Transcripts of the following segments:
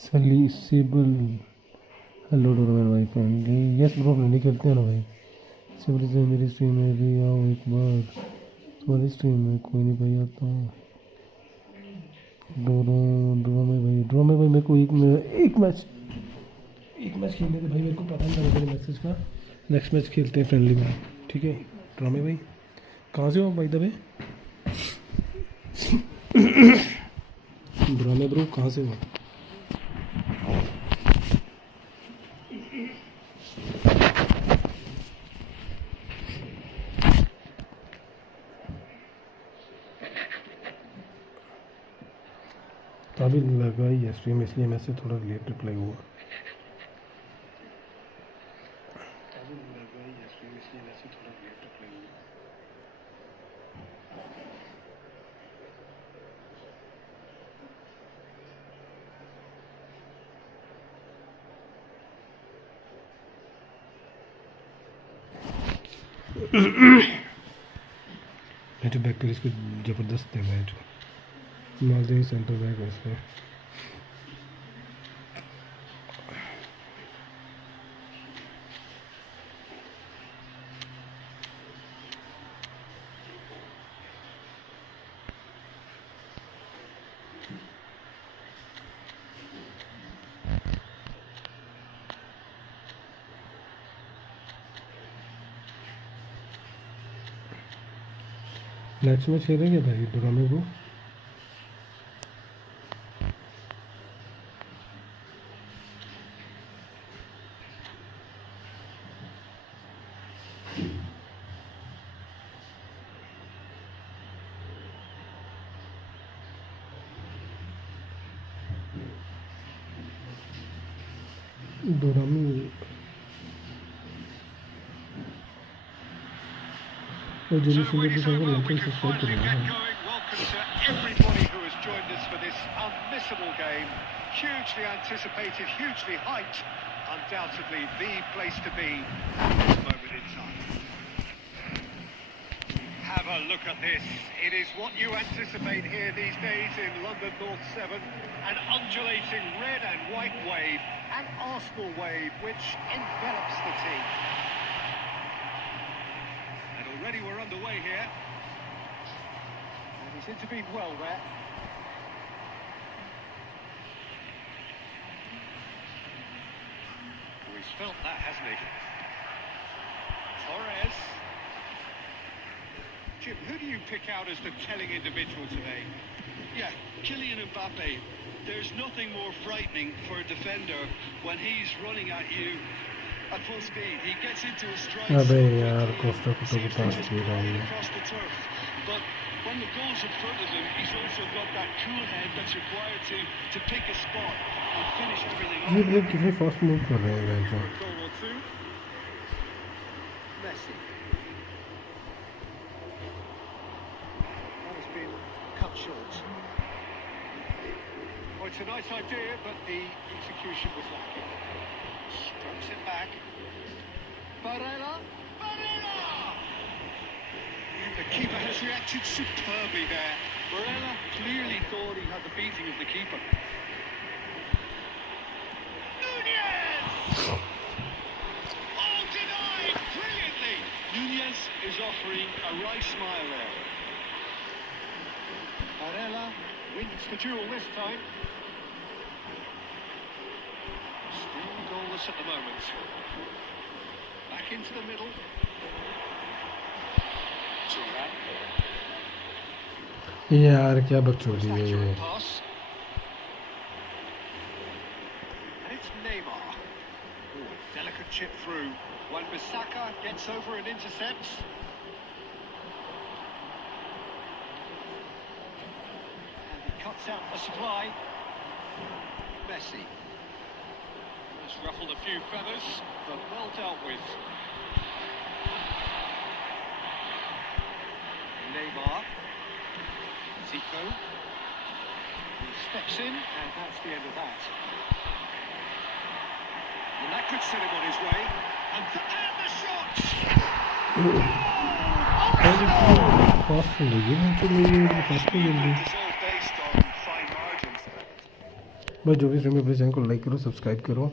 सेबल hello doorman भाई friendly yes bro friendly खेलते हैं ना भाई। सेबल से मेरी स्ट्रीम में भी आओ एक बार तुम्हारी स्ट्रीम में कोई नहीं भाई आता। ड्रो में भाई मेरे को एक मैच खेलने थे भाई। मेरे को पता नहीं था मेरे मैसेज का। नेक्स्ट मैच खेलते हैं फ्रेंडली में, ठीक है। ड्रो में भाई कहाँ से हो भाई दबे ड्रो में ब्रो कहाँ से हो? अभी लगा ही है स्ट्रीम इसलिए मैसेज थोड़ा लेट रिप्लाई हुआ। बैट बैक कर इसको ज़बरदस्त है बैट मार देंगे सेंटर बैक है इसमें। नेक्स्ट मैच खेलेंगे भाई ड्रामे को। Welcome to everybody who has joined us for this unmissable game. Hugely anticipated, hugely hyped. Undoubtedly the place to be at this moment in time. Have a look at this. It is what you anticipate here these days in London North 7. An undulating red and white wave, an Arsenal wave which envelops the team. Already we're underway here. And he's intervened well there. Oh, he's felt that, hasn't he? Torres. Jim, who do you pick out as the telling individual today? Yeah, Kylian Mbappe. There's nothing more frightening for a defender when he's running at you at full speed. He gets into a strike. अबे यार Costa को तो पास किया था ये। But when the goal's in front of him, he's also got that cool head that's required to pick a spot and finish everything off. ये लोग कितने फास्ट मूव कर रहे हैं वैसे। Goal or two. Messi. That has been cut short. Well, it's a nice idea, but the execution was lacking. Strokes it back. Barella! The keeper has reacted superbly there. Barella clearly thought he had the beating of the keeper. Nunez! Oh, denied brilliantly! Nunez is offering a wry smile there. Barella wins the duel this time. Still goalless at the moment. Back into the middle. यार क्या बकचोदी है ये। And it's Neymar. Ooh, delicate chip through. When Bissaka gets over and intercepts. And he cuts out the supply. Messi. Has ruffled a few feathers, but well dealt with. Neymar. Zico. He steps in, and that's the end of that. And that could set him on his way. And the shot! Fast हो गई है तो मेरी fast हो गई। It's all based on fine margins. बस जो भी फ्रेंड अपने चैनल को लाइक करो, सब्सक्राइब करो।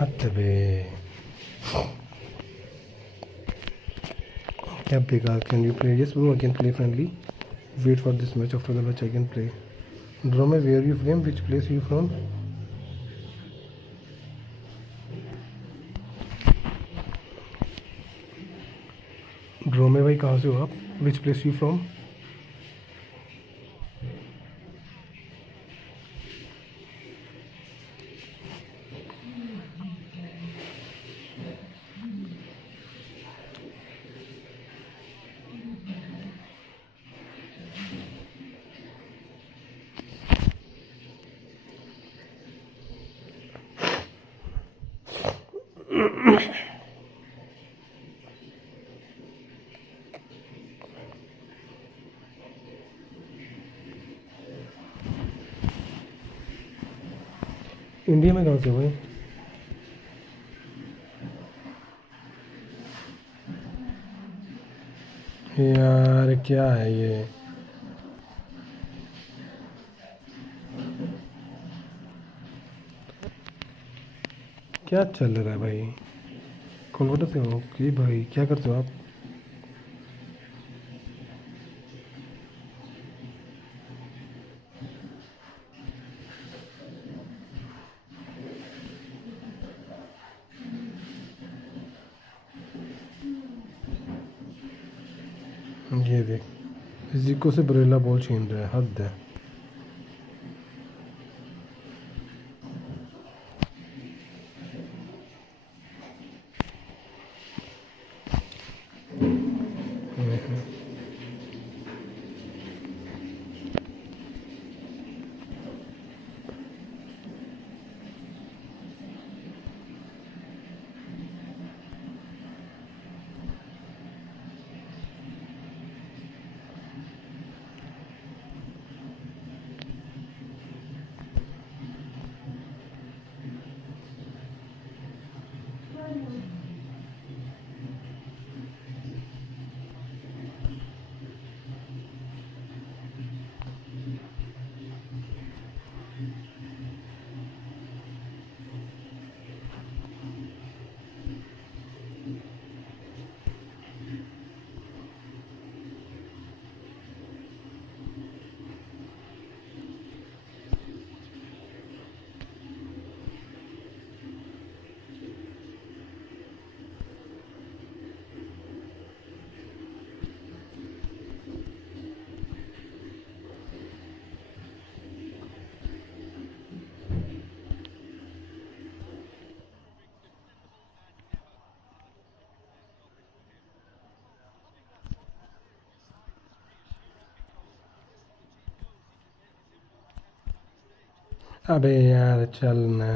हद बे, क्या बेकार। Can you play? Yes bro, I can play friendly. Wait for this match, after the match I can play. ड्रॉ में where you from, which place you from? ड्रॉ में भाई कहाँ से हो आप? Which place you from? India में कहाँ से हुए? यार क्या है ये? क्या चल रहा है भाई? कोलकाता से हो कि भाई? क्या करते हो आप? ये देख, जिको से बरेला बॉल छीन रहा है, हद है। अबे यार चल ना।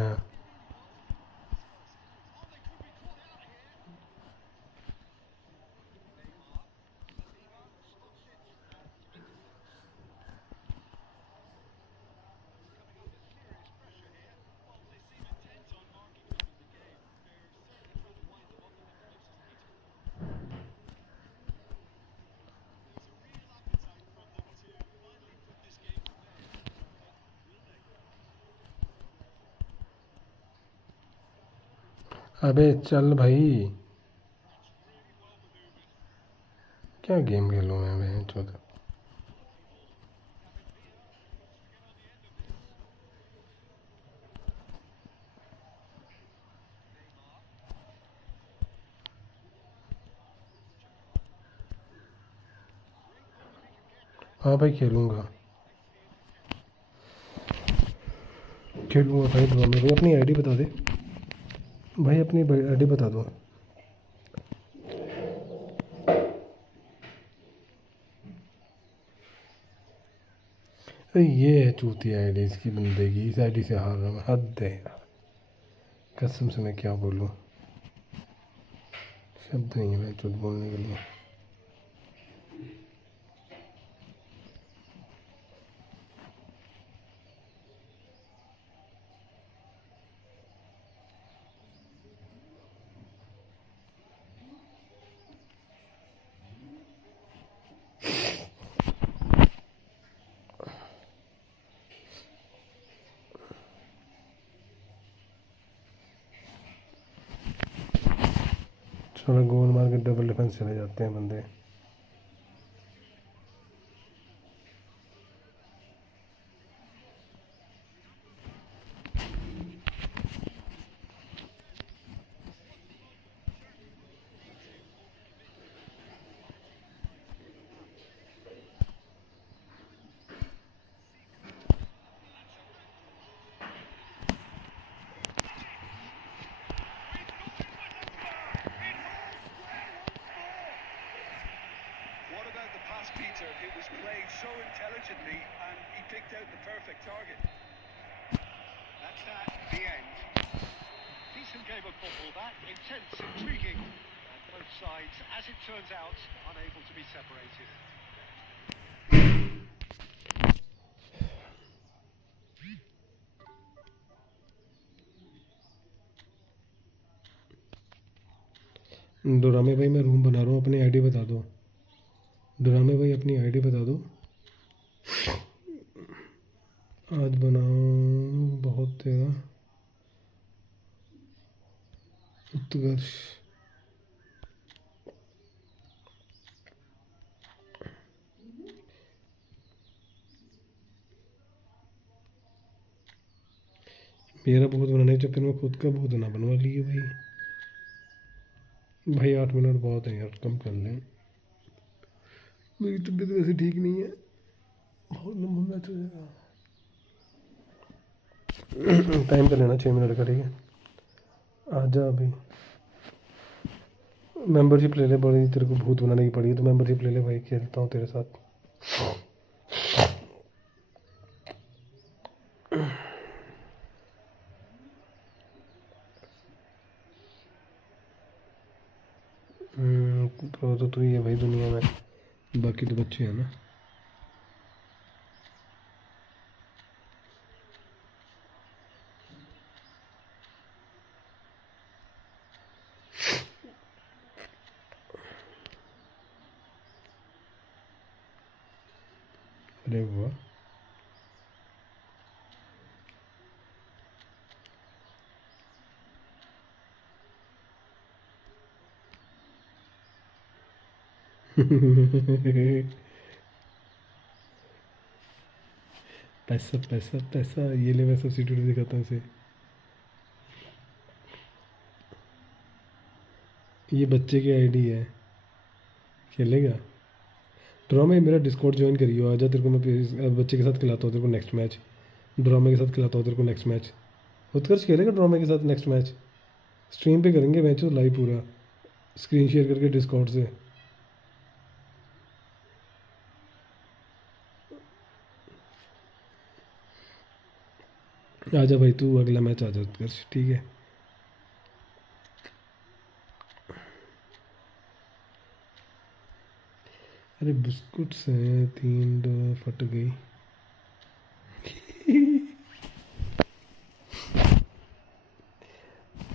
अबे चल भाई, क्या गेम खेलूँ मैं बहन चोद। हाँ भाई खेलूँगा, खेलूँगा भाई। ड्रॉ में भाई अपनी आईडी बता दे भाई, अपनी आईडी बता दो। अरे ये है चूती आईडी इसकी बंदे की, इस आईडी से हार रहा हूँ, हद है यार, कसम से मैं क्या बोलूँ, शब्द नहीं है मैं झूठ बोलने के लिए। थोड़ा गोल मार के डबल डिफेंस चले जाते हैं बंदे। What about the pass, Peter? It was played so intelligently and he picked out the perfect target. That's that, the end. Decent game of football, that. Intense, intriguing. And both sides, as it turns out, unable to be separated. डोरामे भाई मैं room बना रहा हूँ, अपनी ID बता दो। डोरामे भाई अपनी आईडी बता दो। आज बनाओ बहुत तेरा उत्कर्ष। मेरा बहुत बनाने के चक्कर में खुद का बहुत ना बनवा लिए भाई। भाई 8 मिनट बहुत है यार, कम कर लें, मेरी तबीयत वैसे ठीक नहीं है, बहुत लंबा मैच हो जाएगा। टाइम कर लेना 6 मिनट का, ठीक है। आजा अभी मेंबरशिप ले ले, बड़ी तेरे को भूत बनाने की पड़ी है तो मेंबरशिप ले ले भाई, खेलता हूँ तेरे साथ। तो तू ही है भाई दुनिया में, बाकी तो बच्चे हैं ना। अरे वाह पैसा पैसा पैसा, ये ले मैं सब्सिट्यूट दिखाता हूँ इसे। ये बच्चे की आईडी है, खेलेगा। ड्रामे मेरा डिस्कॉर्ड ज्वाइन करियो, आजा तेरे को मैं बच्चे के साथ खिलाता हूँ तेरे को नेक्स्ट मैच। ड्रामे के साथ खिलाता हूँ तेरे को नेक्स्ट मैच। उत्कर्ष खेलेगा ड्रामे के साथ नेक्स्ट मैच, स्ट्रीम पे करेंगे मैच तो लाइव पूरा, स्क्रीन शेयर करके डिस्कॉर्ड से। आजा भाई तू अगला मैच आजा उत्कर्ष, ठीक है। अरे बिस्कुट से 3 फट गई।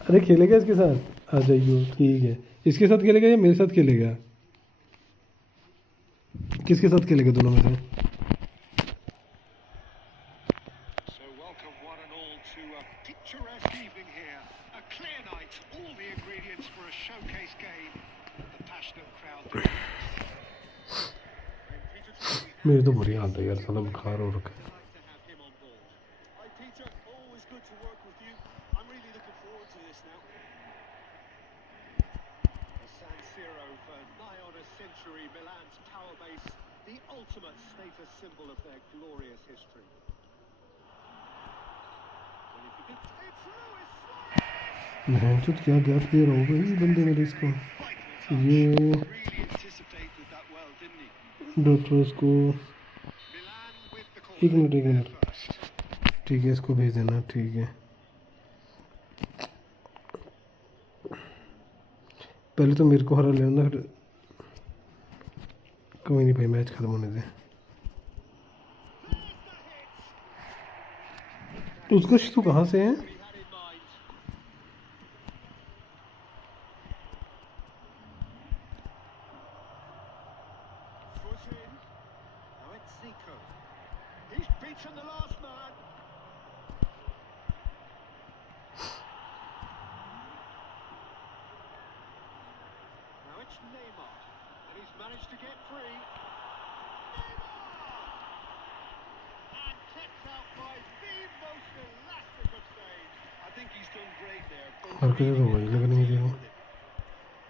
अरे खेलेगा इसके साथ, आ जाइयो, ठीक है। इसके साथ खेलेगा या मेरे साथ खेलेगा? किसके साथ खेलेगा दोनों में से? So welcome one and all to a picturesque evening here. A clear night, all the ingredients for a showcase game. The passionate crowd. मेरी तो बुरी हालत है यार, साला बुखार हो रखा है। Hi Peter, always good to work with you. I'm really looking forward to this now. The San Siro for nigh on a century, Milan's power base, the ultimate status symbol of their glorious history. And if you could, it's Lewis Suarez! मैं चुत क्या gap दे रहा हूँ भाई बंदे मेरे इसको, ये Really anticipated that well, didn't he? Doctors को। Milan with the corner. एक मिनट ठीक है, इसको भेज देना, ठीक है। पहले तो मेरे को हरा लेना, फिर कोई नहीं भाई, मैच खत्म होने दे। उत्कर्ष तू कहाँ से है? He's beaten the last man. Now it's Neymar, and he's managed to get free. And kept out by the most elastic of saves. I think he's done great there. हरकतें तो वही लग रही है।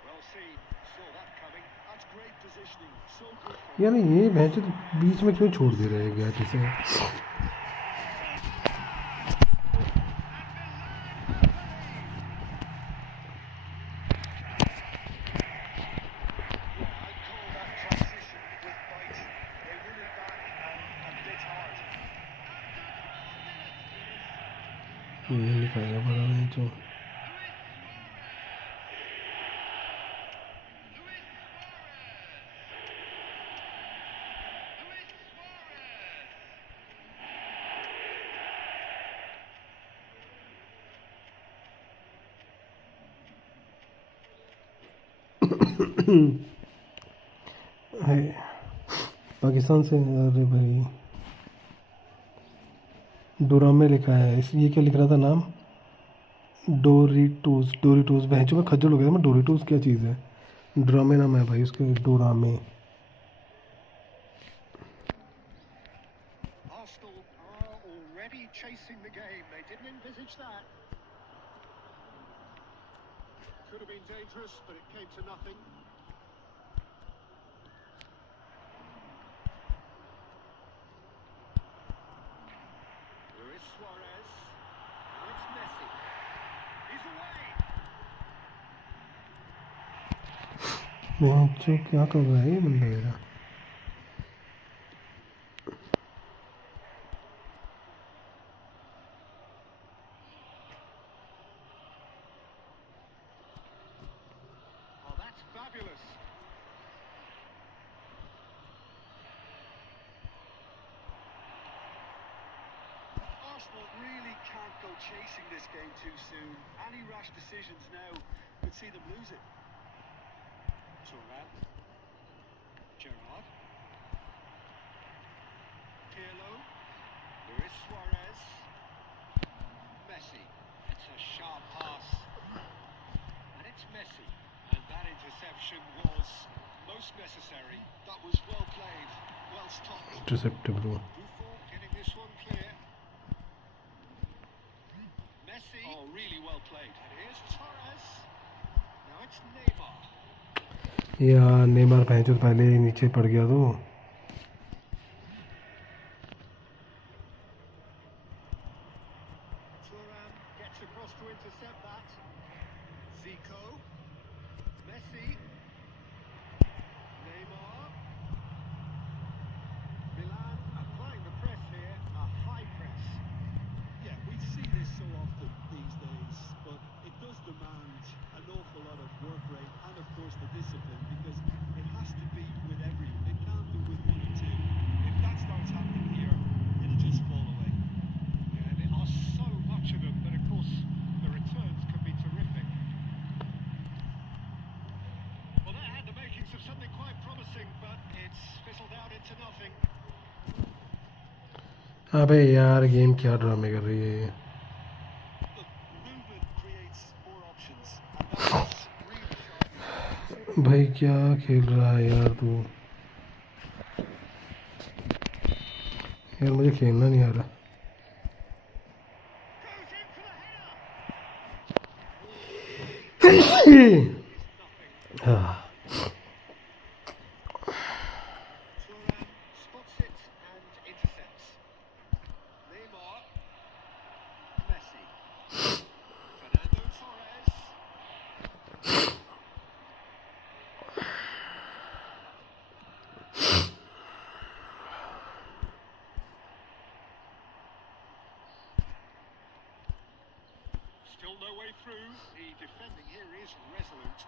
Well seen, saw that coming. That's great positioning. So good. यार ये match बीच में क्यों छोड़ दे रहे हैं गया इसे? निकालेगा बड़ा नहीं तो। पाकिस्तान से, अरे भाई डोरामे लिखा है, इस ये क्या लिख रहा था नाम? डोरिटोस बहचों में खज्जल हो गया था मैं, डोरिटोस क्या चीज़ है? ड्रामे नाम है भाई उसके, डोरामे। Arsenal are already chasing the game. They didn't envisage that. Could have been dangerous, but it came to nothing. Luis Suarez. Now it's Messi. He's away. बहचों क्या कर रहा है ये बंदा मेरा? Oh, that's fabulous. Arsenal really can't go chasing this game too soon. Any rash decisions now could see them lose it. Turan. Gerrard. Pirlo. Luis Suarez. Messi. It's a sharp pass. And it's Messi. And that interception was most necessary. That was well played, well stopped. इंटरसेप्टेबल। Buffon getting this one clear. Messi. Oh, really well played. And here's Torres. Now it's Neymar. यार Neymar भैंचो पहले ही नीचे पड़ गया तो। Turan gets across to intercept that. Zico. Messi. Neymar. Milan applying the press here, a high press. Yeah, we see this so often these days, but it does demand an awful lot of work rate and, of course, the discipline, because it has to be with everyone. It can't be with one or two. If that starts happening here, it'll just fall away. Yeah, there are so much of them, but of course the returns can be terrific. Well, that had the makings of something quite promising, but it's fizzled out into nothing. अबे यार game क्या ड्रामे कर रही है ये? Look, movement creates more options, and that's really sharp. भाई क्या खेल रहा है यार तू? यार मुझे खेलना नहीं आ रहा। Goes in for the header. हाँ। Turan spots it and intercepts. Neymar. Messi. Fernando Torres. Still no way through. The defending here is resolute.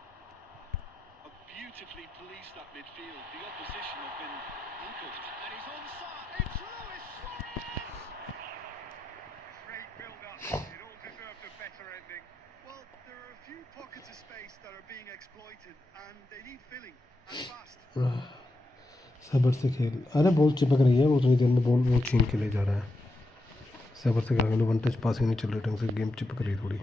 Beautifully policed that midfield. The opposition have been handcuffed. And he's onside. It's Luis Suarez! Great build-up. It all deserved a better ending. Well, there are a few pockets of space that are being exploited, and they need filling, and fast. सब्र से खेल। अरे ball चिपक रही है, वो उतनी देर में बॉल वो छीन के ले जा रहा है। सब्र से खेल, वन टच पासिंग नहीं चल रही ढंग से, गेम चिपक रही थोड़ी।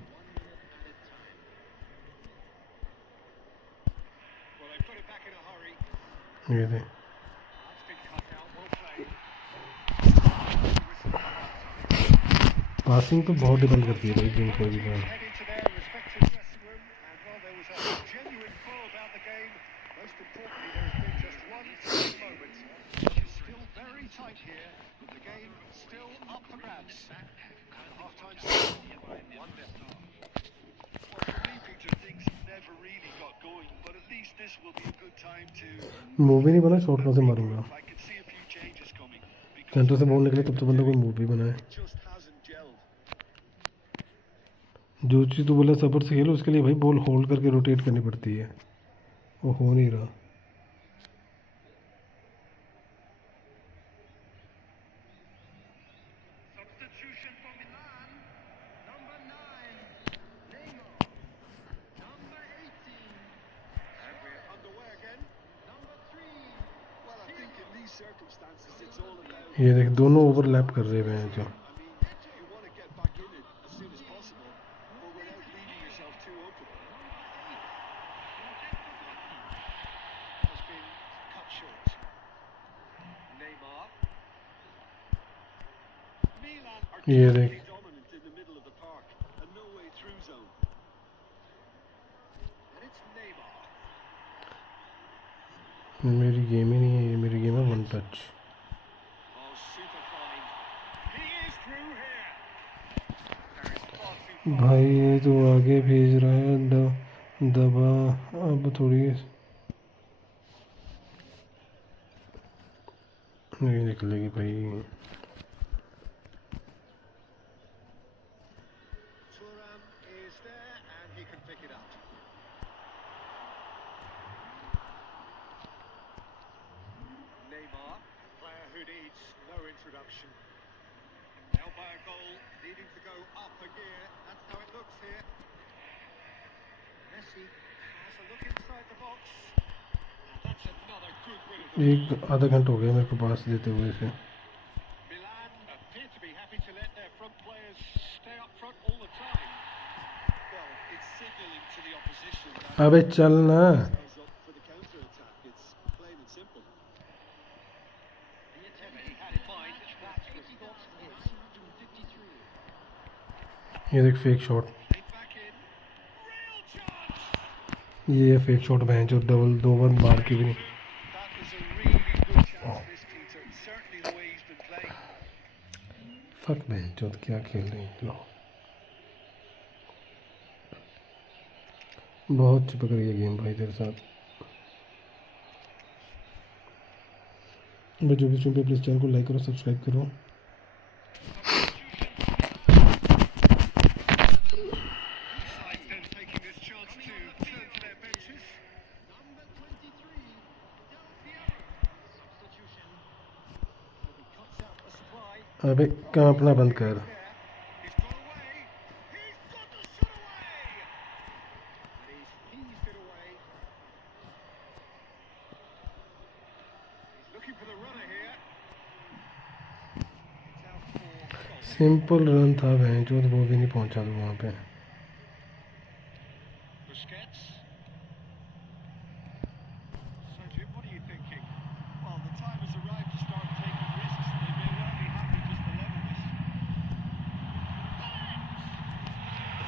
ये दे पासिंग तो बहुत डिपेंड करती है भाई गेम कोई भी काम। मूवी नहीं बना, शॉर्ट कहाँ से मारूंगा। सेंटर से बॉल निकले तब तो बंदा कोई मूवी बनाए। जो चीज़ तो बोला सब्र से खेलो, उसके लिए भाई बॉल होल्ड करके रोटेट करनी पड़ती है, वो हो नहीं रहा। ये देख दोनों ओवरलैप कर रहे हैं जो। ये देख मेरी गेम ही नहीं है ये, मेरी गेम है वन टच। भाई ये तो आगे भेज रहा है, दबा अब थोड़ी नहीं निकलेगी भाई। एक आधा घंटा हो गया मेरे को पास देते हुए इसे। अबे चल ना, ये देख फेक शॉट, ये फेक शॉट बहन जो डबल दो बार मार के भी नहीं। फक बहन जो क्या खेल रही है, बहुत चिपक रही है गेम भाई तेरे साथ। मैं जो भी सुन पे प्लीज़ चैनल को लाइक करो, सब्सक्राइब करो। अबे काम अपना बंद कर। सिंपल रन था भैं जो, वो भी नहीं पहुंचा दो वहाँ पे।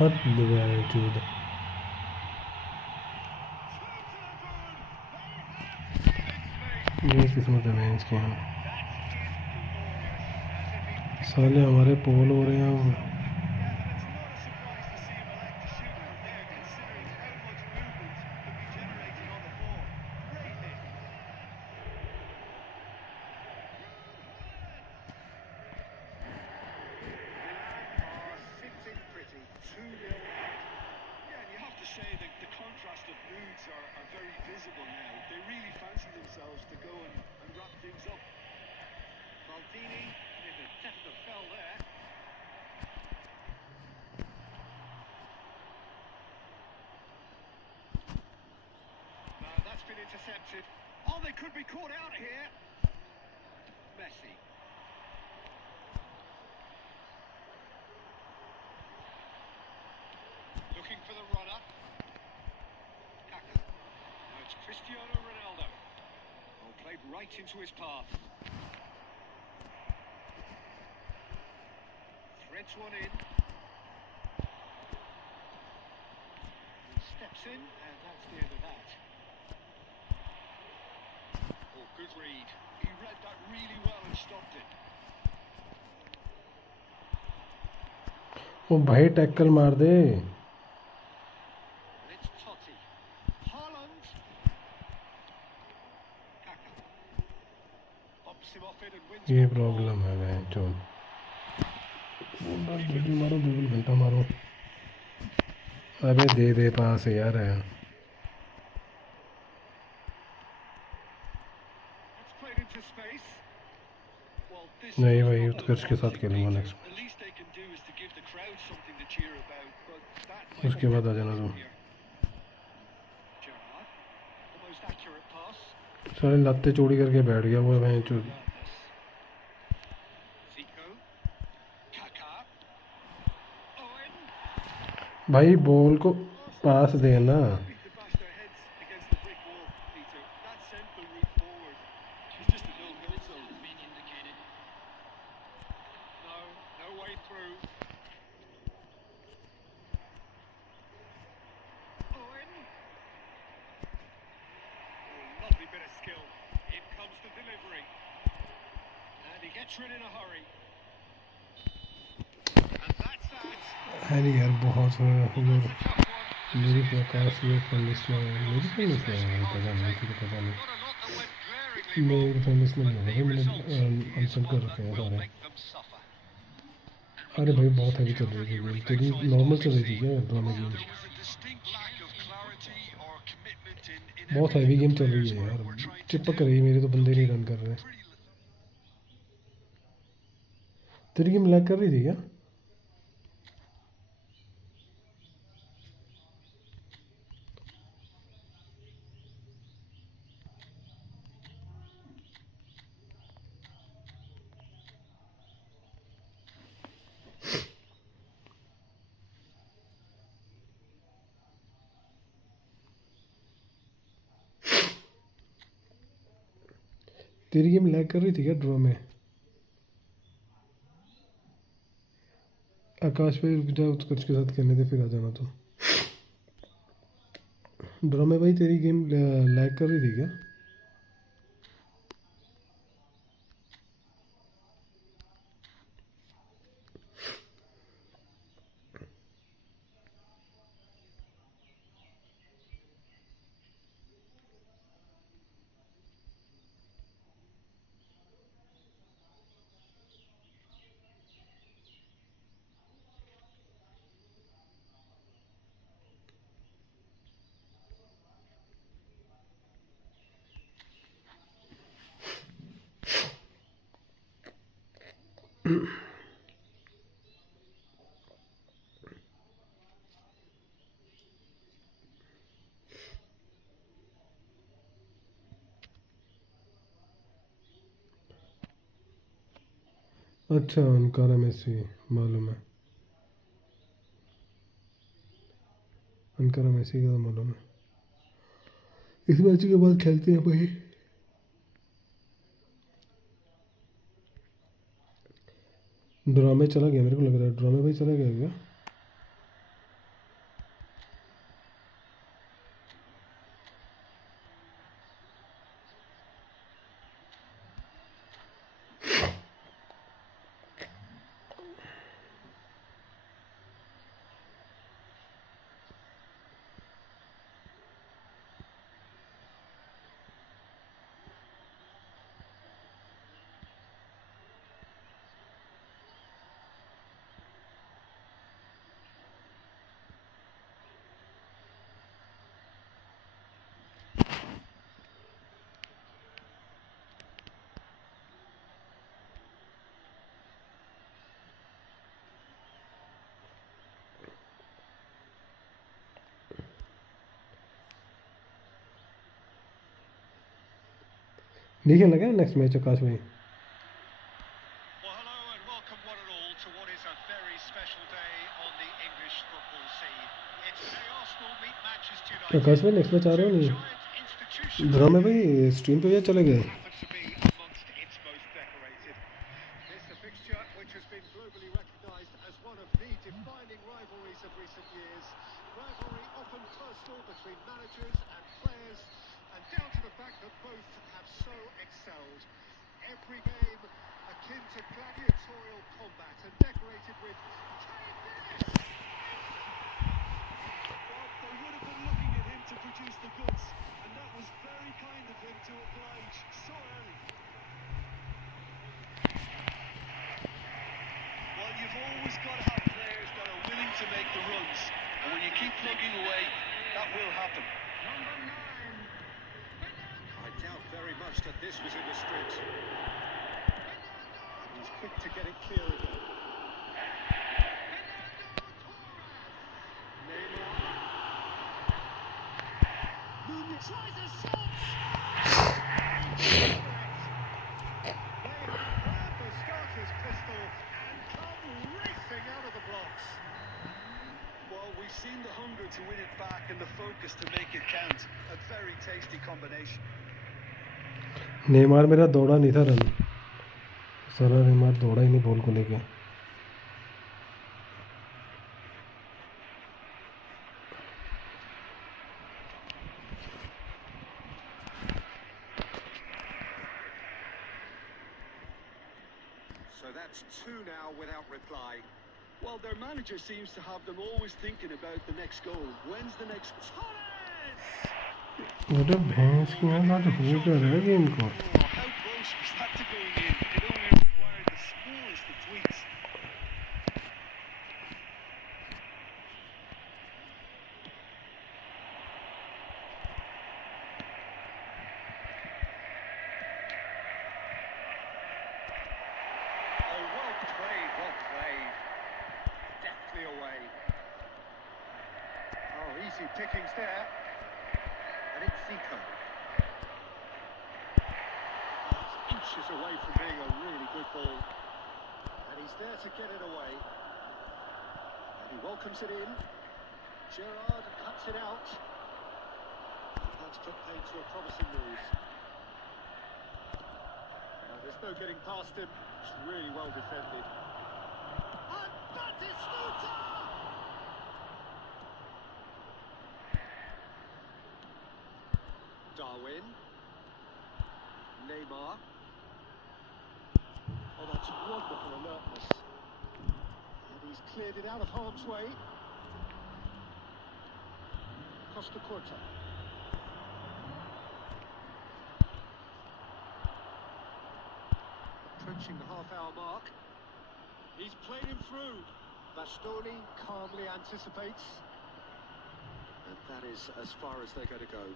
हट चूद, ये किस्मत है मैच के यहाँ, साले हमारे पोल हो रहे हैं। Two 0 are very visible now. They really fancy themselves to go and wrap things up. Maldini did a definite fell there. That's been intercepted. Oh, they could be caught out here. Messi. Looking for the runner. Kaka. Now it's Cristiano Ronaldo. Oh, played right into his path. Threads one in. He steps in, and that's the end of that. Oh, good read. He read that really well and stopped it. ओ भाई tackle मार दे। It's Totti. Haaland. Kaka. Bumps him off it and wins. ये problem है भाई चोन। Dribble मारो, dribble घंटा मारो। अबे दे दे पास यार है। That's played into space. Well, this नहीं was भाई not उत्कर्ष के साथ खेलूंगा next. the least they can do is to give the crowd something to cheer about, but that उसके बाद आ जाना तुम। Gerrard, the most accurate pass. सारे लाते चोरी करके बैठ गया वो भाई चो। Zico, Kaka, Owen. भाई बॉल को पास देना। Beat to bash their heads against the brick wall, Peter. That sent the route forward. It's just a no-go zone being indicated. No way through. Owen. Oh, lovely bit of skill. In comes the delivery. And he gets rid in a hurry. And that's that. है नहीं यार बहुत Tough one. मेरी प्रकाश ये फंडिस में मेरी फंडिस में पता नहीं किसी को पता नहीं। Not a lot that went glaringly मेरी फंडिस में नहीं होगा मैंने अनसन कर रखे हैं सारे। make them suffer. अरे भाई बहुत हैवी चल रही थी गेम। तेरी नॉर्मल चल रही थी क्या drama game? There was a distinct lack of clarity or commitment in बहुत हैवी everything गेम the चल रही players है were यार। trying to चिपक do. रही है मेरे तो बंदे नहीं रन कर रहे। Pretty तेरी गेम लैग कर रही थी क्या? तेरी गेम लैग कर रही थी क्या ड्रॉ में? आकाश भाई रुक जा उत्कर्ष के साथ खेलने दे फिर आ जाना तो। ड्रॉ में भाई तेरी गेम लैग कर रही थी क्या? अच्छा अनकारा मेसी मालूम है। अनकारा मेसी का तो मालूम है। इस मैच के बाद खेलते हैं भाई। ड्रॉ में चला गया मेरे को लग रहा है। ड्रॉ में भाई चला गया क्या? नहीं खेलना क्या नेक्स्ट मैच आकाश भाई? Well, hello and welcome one and all to what is a very special day on the English football scene. It's the day Arsenal meet Manchester United. आकाश भाई नेक्स्ट मैच आ रहे हो नहीं? Giant institutions ड्रा में भाई stream पे चले गए. happen to be amongst its most decorated. It's a fixture which has been globally recognised as one of the defining rivalries of recent years. Rivalry often personal between managers and players, and down to the fact that both have so excelled. Every game akin to gladiatorial combat and decorated with Well, they would have been looking at him to produce the goods, and that was very kind of him to oblige so early. Well, you've always got to have players that are willing to make the runs, and when you keep plugging away, that will happen. I doubt very much that this was in the script. He's quick to get it clear again. Nunez tries a shot! They grab the starter's pistol and come racing out of the blocks. Well, we've seen the hunger to win it back and the focus to make it count. A very tasty combination. Neymar मेरा दौड़ा नहीं था run. सारा Neymar दौड़ा ही नहीं ball को लेके. So that's two now without reply. Well, their manager seems to have them always thinking about the next goal. When's the next... Torres! अरे भैंस की यहाँ हो क्या रहा है गेम को? Oh, how close was that to going in? It only required the smallest of tweaks. Oh, well played, well played. Deftly away. Oh, easy pickings there. And it's Zico. That's inches away from being a really good ball. And he's there to get it away. And he welcomes it in. Gerrard cuts it out. And that's put paid to a promising move. There's no getting past him. It's really well defended. And Batistuta! Darwin. Neymar. Oh, that's wonderful alertness. And he's cleared it out of harm's way. Costa Curta. Approaching the half-hour mark. He's played him through. Bastoni calmly anticipates. And that is as far as they're going to go.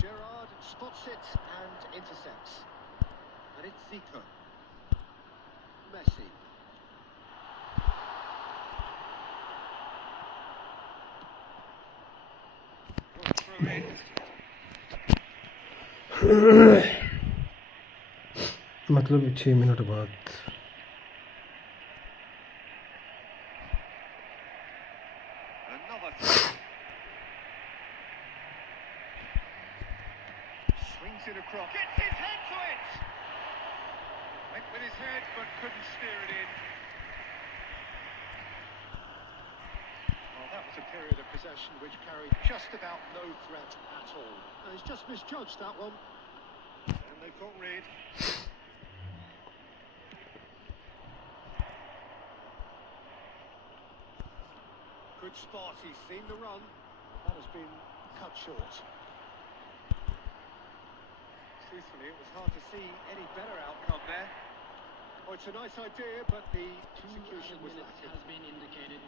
Gerrard spots it and intercepts. And it's Zico. Messi. Well, through in. मतलब 6 minute बाद. Another throw. Swings it across. Gets his head to it! Went with his head but couldn't steer it in. Well, that was a period of possession which carried just about no threat at all. And he's just misjudged that one. And they've got rid. Good spot, he's seen the run. That has been cut short. Truthfully, it was hard to see any better outcome there. Oh, it's a nice idea, but the execution was lacking. Has been indicated.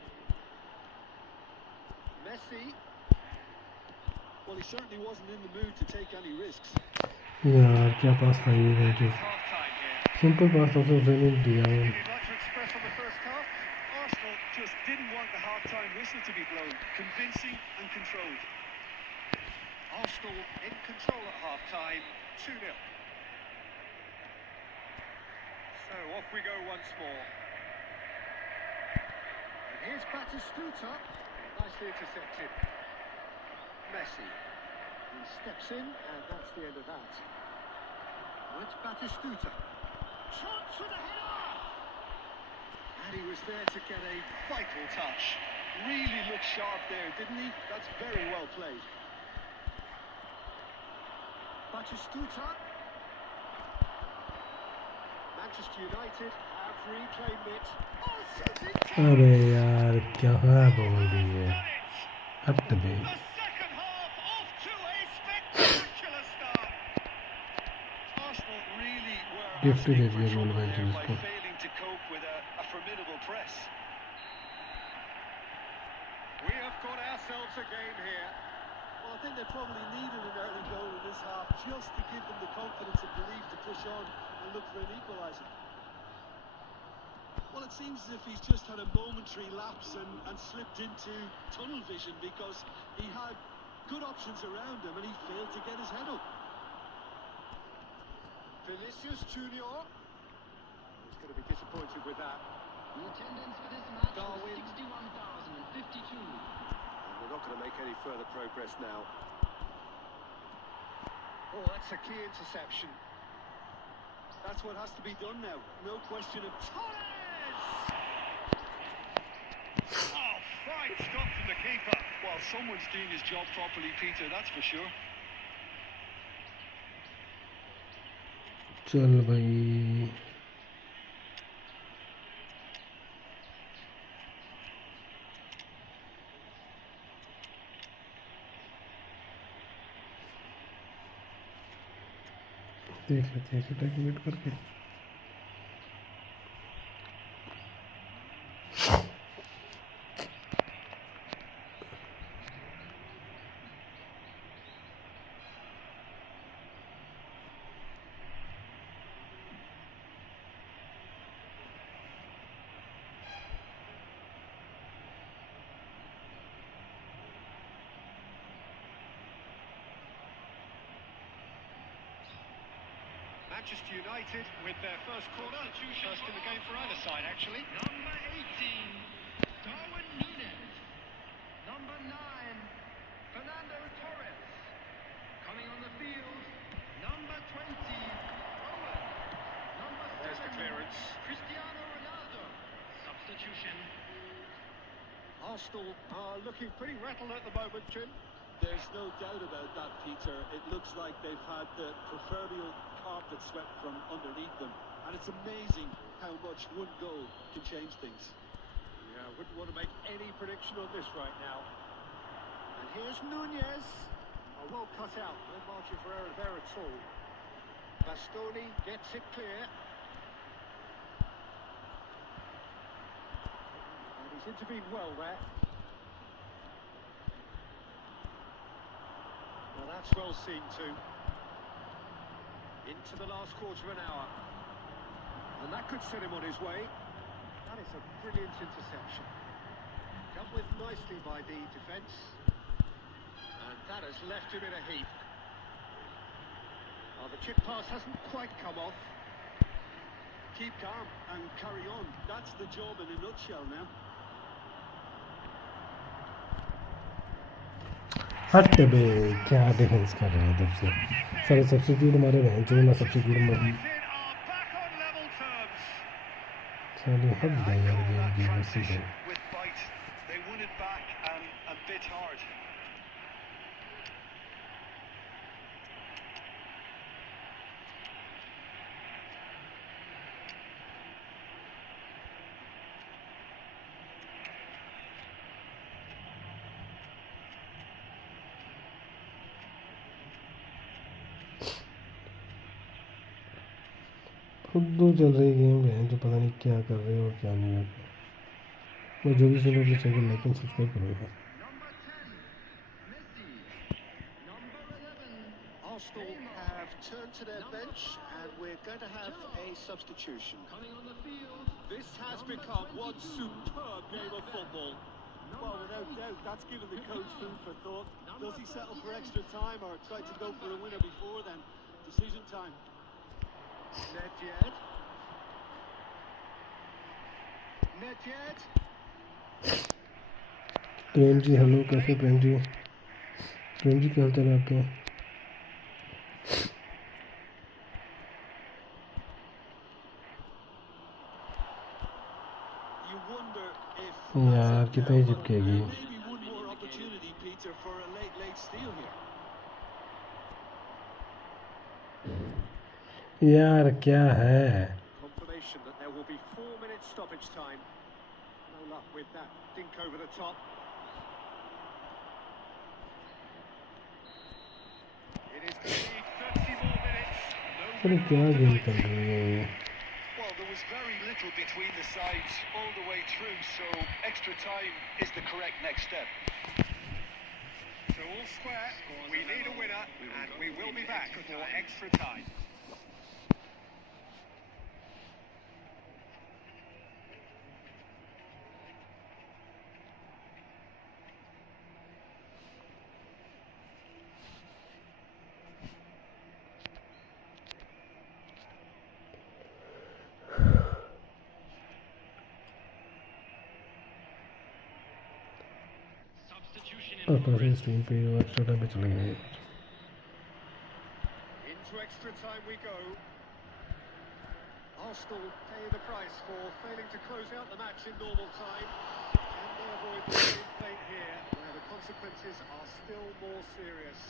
Messi. Well, he certainly wasn't in the mood to take any risks. यार क्या पास था ये है जो Half time here. Simple past था तो उसे नहीं दिया. Anything you'd like to express on the first half? Arsenal just didn't want the half-time whistle to be blown. Convincing and controlled. Arsenal in control at half-time, 2-0. So off we go once more. And here's Batistuta, nicely intercepted. Messi, he steps in, and that's the end of that. Now it's Batistuta. Chance for the header! And he was there to get a vital touch. Really looked sharp there, didn't he? That's very well played. Batistuta. Manchester United have reclaimed it. Oh, shooting! अबे यार क्या बोल रही है हट बे The second half off to a spectacular start. Arsenal really were Gifted asking is for your trouble goal, there by Manchester. failing to cope with a formidable press. We have got ourselves a game here. Well, I think they probably needed an early goal in this half just to give them the confidence and belief to push on and look for an equaliser. Well, it seems as if he's just had a momentary lapse and slipped into tunnel vision because he had good options around him and he failed to get his head up. Vinicius Junior. He's going to be disappointed with that. The attendance for this match Darwin. was 61,052. And we're not going to make any further progress now. Oh, that's a key interception. That's what has to be done now. No question of Torres! Oh, fine stop from the keeper. well, someone's doing his job properly, Peter, that's for sure. चल भाई देख लेते हैं attack wait करके Manchester United with their first corner. First in the game for either side, actually. Number 18, Darwin Núñez. Number 9, Fernando Torres. Coming on the field, number 20, Owen. Number 7, There's the clearance. Cristiano Ronaldo. Substitution. Arsenal are looking pretty rattled at the moment, Jim. There's no doubt about that, Peter. It looks like they've had the proverbial carpet swept from underneath them. And it's amazing how much one goal can change things. Yeah, I wouldn't want to make any prediction on this right now. And here's Núñez. Oh, well cut out. No margin for error there at all. Bastoni gets it clear. And he's intervened well there. Well, that's well seen too. Into the last quarter of an hour. And that could set him on his way. That is a brilliant interception. Dealt with nicely by the defence. And that has left him in a heap. Oh, the chip pass hasn't quite come off. Keep calm and carry on. That's the job in a nutshell now. हट बे क्या defence कर रहे हैं तब से सारे substitute मारे रहे हैं जो ना सब्सिट्यूट मारे सारे हट गए यार गेम की वजह से With bite, they won it back and a bit hard. खुद दो चल रही गेम है जो पता नहीं क्या कर रहे हो और क्या नहीं कर रहे मैं जो भी सुनो अपने चैनल लाइक एंड सब्सक्राइब करूँगा Number 10, Messi. Number 11, Arsenal have turned to their bench and we're going to have a substitution. coming on the field. This has become one superb game of football. Well, without doubt, that's given the coach food for thought. Does he settle for extra time or try to go for a winner before then? Decision time. Nedved. Nedved. Prem ji hello, कैसे प्रेम जी? प्रेम जी क्या हाल चाल है आपके? You wonder if यार कितनी चिपकेगी? maybe one more opportunity, Peter, for a late steal here. यार क्या है? Confirmation that there will be 4 minutes stoppage time. No luck with that dink over the top. It is going to need 30 more minutes. अरे क्या game चल रही है? Well, there was very little between the sides all the way through, so extra time is the correct next step. So all square, we need a winner, and we will be back for extra time. Substitution in पापा से progress. Screen पे और छोटा पे चले गए. Into extra time we go. Arsenal pay the price for failing to close out the match in normal time. Can they avoid the same fate here, where the consequences are still more serious?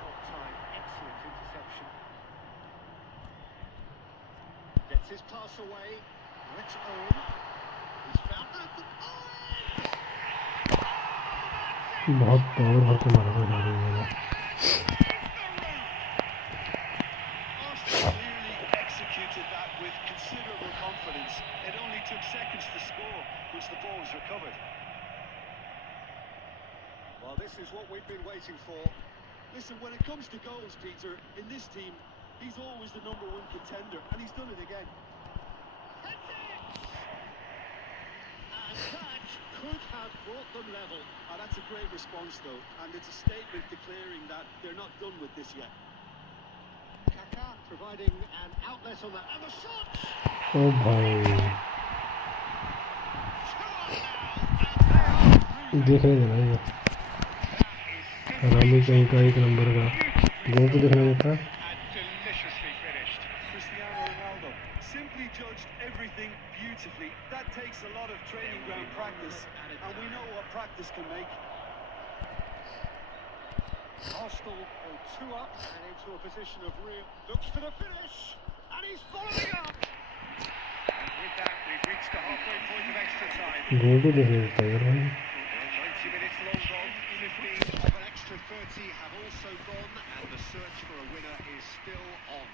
Half time, excellent interception. Gets his pass away. Let's own. He's found that. बहुत power भर के मारा था सारे ने. Arsenal clearly executed that with considerable confidence. It only took seconds to score once the ball was recovered. Well, this is what we've been waiting for. Listen, when it comes to goals, Peter, in this team, he's always the #1 contender, and he's done it again. And that could have brought them level. Oh, that's a great response, though, and it's a statement declaring that they're not done with this yet. Kaká providing an outlet on that. And the shot! ओ भाई 2 on now. And they are through. देखने देना ये That is हरामी कहीं का एक number का गोल तो देखने देता. and deliciously finished. Cristiano Ronaldo simply judged everything beautifully. That takes a lot of training ground practice, and we know what practice can make. Arsenal go 2 up and into a position of real. Looks for the finish, and he's following up. And with that, we've reached the halfway point of extra time. गोल तो देखने देता यार भाई. 90 minutes long gone, 15 of an extra 30 have also gone, and the search for a winner is still on.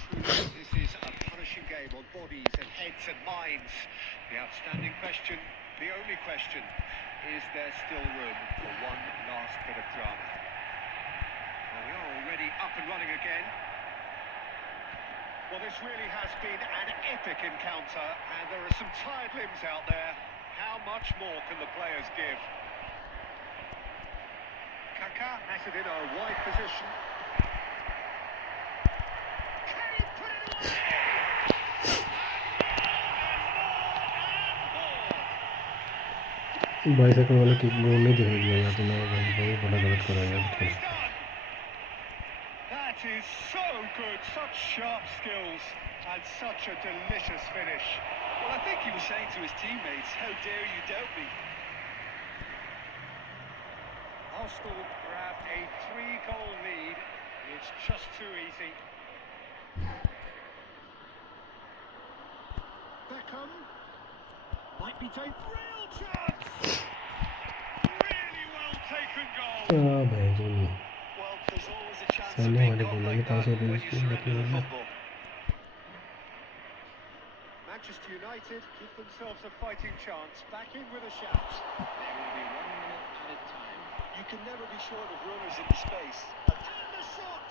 Truly, this is a punishing game on bodies and heads and minds. The outstanding question, the only question, is there still room for one last bit of drama? Well, we are already up and running again. Well, this really has been an epic encounter, and there are some tired limbs out there. How much more can the players give? Kaká has it in a wide position. Can he put it away? Bicycle वाले kick गोल नहीं देखने दिया यार तूने भाई. बहुत बड़ा गलत करा यार. He's done. That is so good, such sharp skills, and such a delicious finish. Well, I think he was saying to his teammates, how dare you doubt me? Arsenal grab a 3-goal lead. It's just too easy. Beckham might be taking real chance. Really well taken goal. हाँ भाई जो नहीं. Well, there's always a chance of सामने being हमारे caught बोलने like के पास that हो रही when है you इसकी surrender लेकिन the ना. football. Manchester United keep themselves a fighting chance. Back in with a shout. There will be 1 minute added time. You can never be short of runners in the space. And the shot!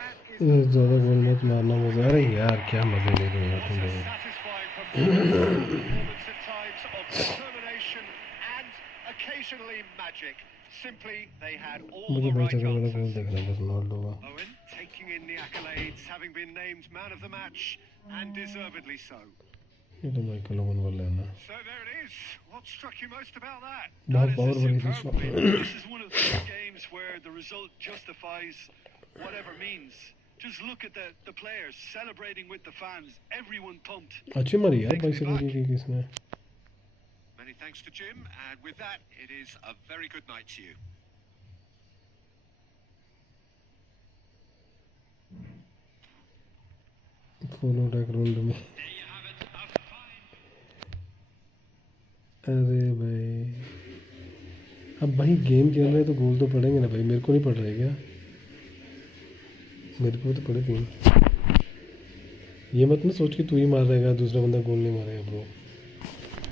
That is ज़्यादा गोल मत मारना मज़ा। अरे यार क्या मज़े ले रहे हो यार तुम लोग। satisfying performance at times of determination and occasionally magic. Simply, they had all मुझे the भाई right चक्कर वाला गोल answers. देखना बस रोनाल्डो का। Owen taking in the accolades, having been named man of the match, and deservedly so. ये तो Michael oven वाला है ना। So there it is. What struck you most about that? बहुत That is पावर a बड़ी थी superb shot. win. This is one of those games where the result justifies whatever means. Just look at the players celebrating with the fans. Everyone pumped. अच्छी मारी यार Takes भाई me से back. की किसने। Many thanks to Jim, and with that, it is a very good night to you. Follow tack round में। अरे भाई अब भाई गेम खेल रहे तो गोल तो पड़ेंगे ना भाई। मेरे को नहीं पड़ रहे क्या? मेरे को तो पड़े 3। ये मत ना सोच के तू ही मार रहेगा दूसरा बंदा गोल नहीं मारेगा ब्रो।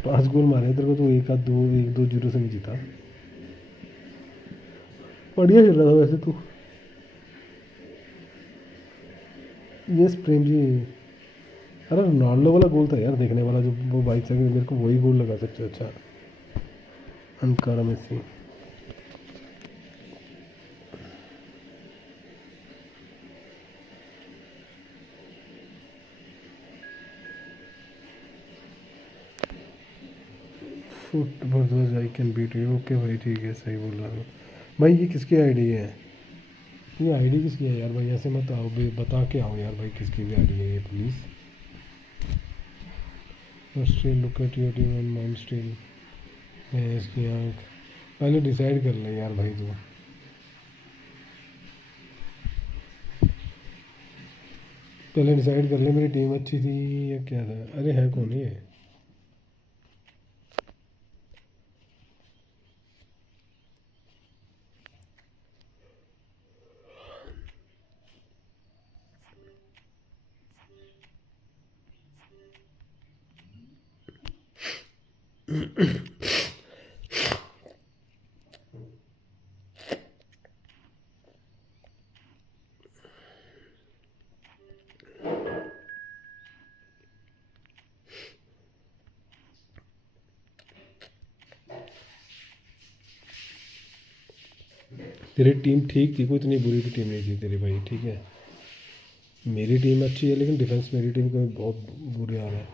5 गोल मारे तेरे को तो 1-2-0 से नहीं जीता। बढ़िया खेल रहा था वैसे तू। यस प्रेम जी। अरे रोनाल्डो वाला गोल था यार देखने वाला जो वो बाइक से मेरे को वही गोल लगा सबसे अच्छा। Ankara Messi. Football I can beat you. Okay भाई ठीक है सही बोल रहा हूँ भाई। ये किसकी आईडी है? ये आईडी किसकी है यार भाई? ऐसे मत आओ भाई, बता के आओ यार भाई किसकी भी आईडी है ये please. Still look at your team and mind still है इसकी आँख। पहले डिसाइड कर ले यार भाई तू। पहले डिसाइड कर ले मेरी टीम अच्छी थी या क्या था। अरे है कौन ये? तेरी टीम ठीक थी, कोई इतनी बुरी भी टीम नहीं थी तेरी भाई ठीक है। मेरी टीम अच्छी है लेकिन डिफेंस मेरी टीम का बहुत बुरे हाल है।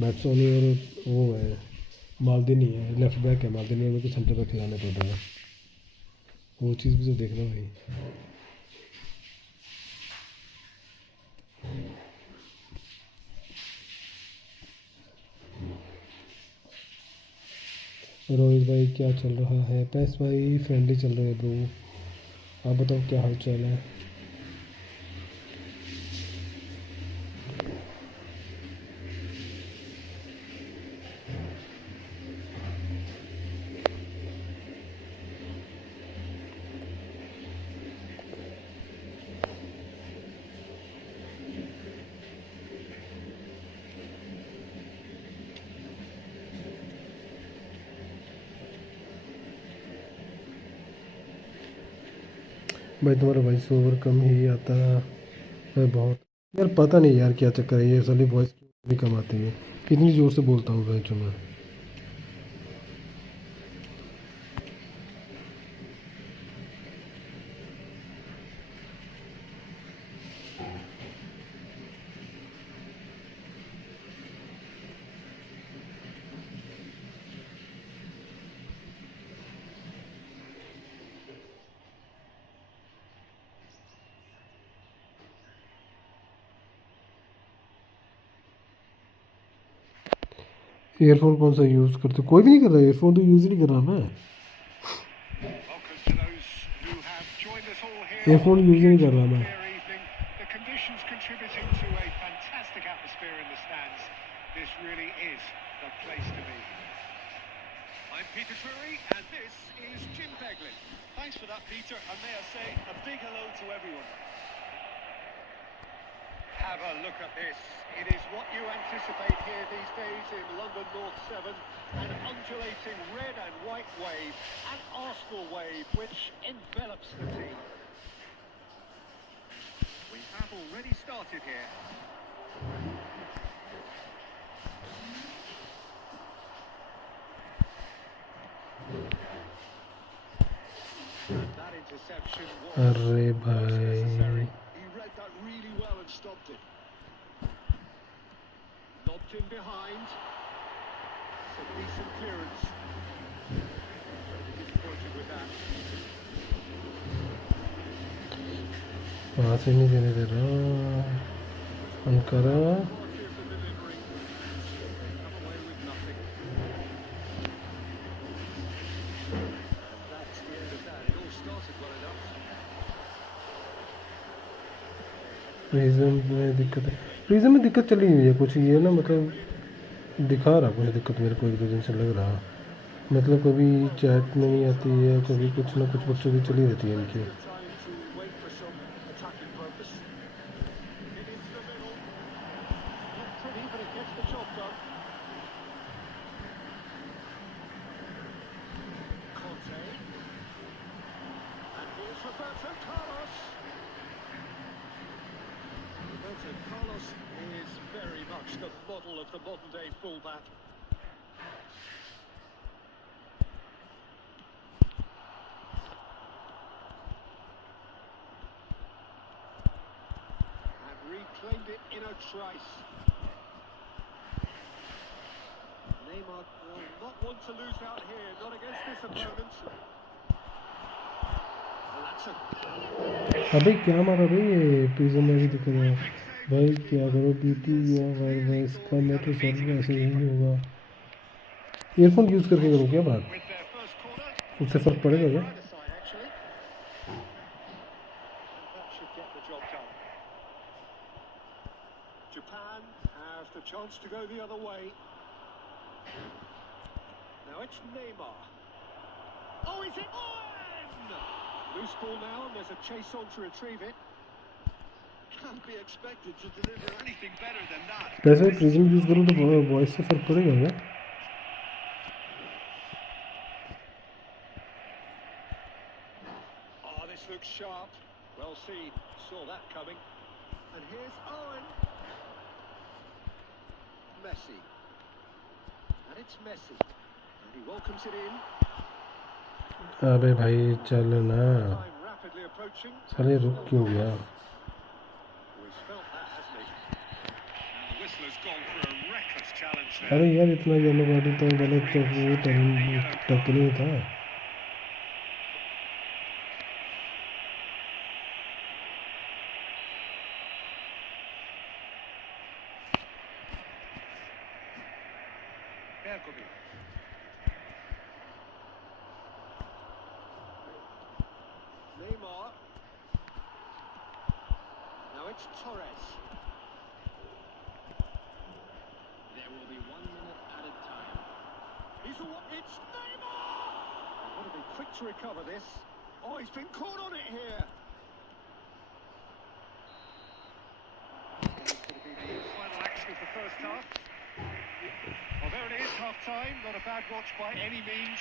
बैट्सोनी और वो है मालदीनी है, लेफ्ट बैक है मालदीनी, मेरे को सेंटर बैक खिलाना पड़ रहा है। वो चीज़ भी तो देखना भाई। रोहित भाई क्या चल रहा है? पैस भाई फ्रेंडली चल रहे हैं ब्रो। आप बताओ क्या हाल चाल है? भाई तुम्हारा वॉइस ओवर कम ही आता है बहुत यार। पता नहीं यार क्या चक्कर है, ये साली वॉइस भी कम आती है। कितनी ज़ोर से बोलता हूँ भाई जो मैं। ईयरफोन कौन सा यूज़ करते? कोई भी नहीं कर रहा ईयरफोन, तो यूज़ ही नहीं कर रहा मैं। Welcome to those who have joined us all here. Earphone use ही नहीं कर रहा मैं। Clear evening. The conditions contributing to a fantastic atmosphere in the stands. This really is the place to be. I'm Peter Drury, and this is Jim Beglin. Thanks for that, Peter, and may I say a big hello to everyone. Have a look at this. It is what you anticipate here these days in London North 7. An undulating red and white wave, an Arsenal wave which envelops the team. already started here. That interception was अरे necessary. भाई He read that really well and stopped it. Lobbed in behind. Some decent clearance. Disappointed with that. वहाँ से नहीं देने दे रहा Ankara Quality of the delivery. Come away with nothing. That's the end of that. It all started well enough. Prism में दिक्कत है prism में दिक्कत चली हुई है कुछ ये ना मतलब दिखा रहा कुछ दिक्कत मेरे को एक दो दिन से लग रहा मतलब कभी चैट में नहीं आती है कभी कुछ ना कुछ बच्चों की चली रहती है इनकी Time to wait for some attacking purpose. In into the middle. Not pretty, but it gets the job done. Conte. And here's Roberto Carlos. Roberto Carlos is very much the model of the modern-day fullback. And reclaimed it in a trice. Neymar will not want to lose out here, not against this opponent. Well, that's a अबे क्या मारा भाई ये prism में भी दिक्कत है भाई क्या करो ब्यूटी या भाई इसका मैं तो सब ऐसे ही होगा ईयरफोन यूज़ करके करो क्या बात with their first corner. उससे फ़र्क पड़ेगा क्या Either side, actually. And that should get the job done. Japan have the chance to go the other way. Now it's Neymar. Oh, is it on? Loose ball now, and there's a chase on to retrieve it. Can't be expected to deliver anything better than that. वैसे prism use करूँ तो voice से फ़र्क पड़ेगा क्या Oh, this looks sharp. Well seen. Saw that coming. And here's Owen. Messi. And it's Messi. And he welcomes it in. अबे भाई चल ना Time rapidly approaching. साले रुक क्यों गया Always felt that, hasn't he? And the whistler's gone for a reckless challenge there. अरे यार इतना येलो कार्ड तो गलत तो वो टक नहीं था Bergomi. Neymar. Now it's Torres. There will be 1 minute added time. It's Neymar! Got to be quick to recover this. Oh, he's been caught on it here. It's going to be the final action of the first half. Well, there it is, half-time. Not a bad watch by any means.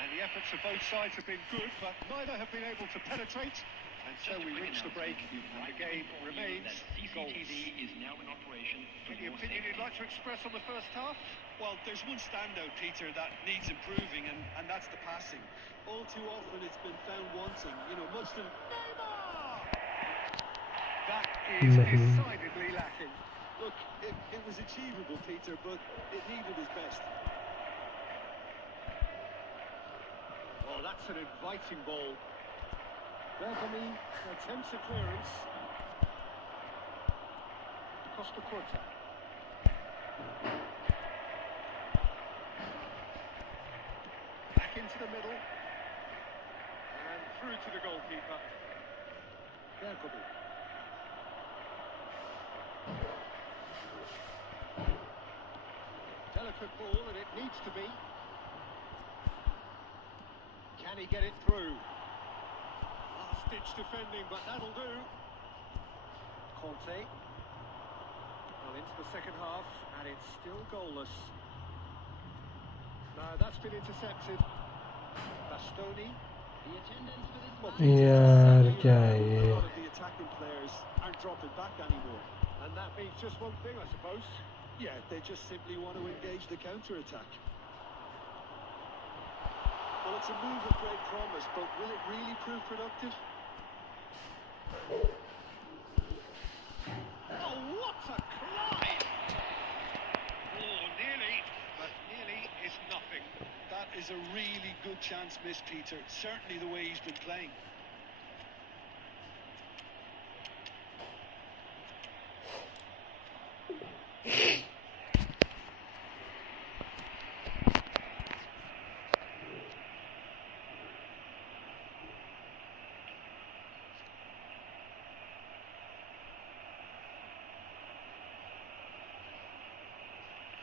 And the efforts of both sides have been good, but neither have been able to penetrate. And so we reach the break, and the game remains goals. CCTV is now in operation. Any opinion you'd like to express on the first half? Well, there's one standout, Peter, that needs improving, and that's the passing. All too often it's been found wanting. You know, much to... Neymar! That is decidedly lacking. Look, it was achievable, Peter, but it needed his best. Oh, that's an inviting ball. Bergomi attempts a clearance. Costa Corta. Back into the middle. And through to the goalkeeper. Bergomi. Delicate ball, and it needs to be. Can he get it through? Last-ditch defending, but that'll do. Conte. Well, into the second half, and it's still goalless. No, that's been intercepted. Bastoni. The attendance for this Well, match. यार क्या है a ये? lot of the attacking players aren't dropping back anymore. And that means just one thing, I suppose. Yeah, they just simply want to engage the counter-attack. Well, it's a move of great promise, but will it really prove productive? Oh, what a climb! Oh, nearly, but nearly is nothing. That is a really good chance missed, Peter. Certainly the way he's been playing.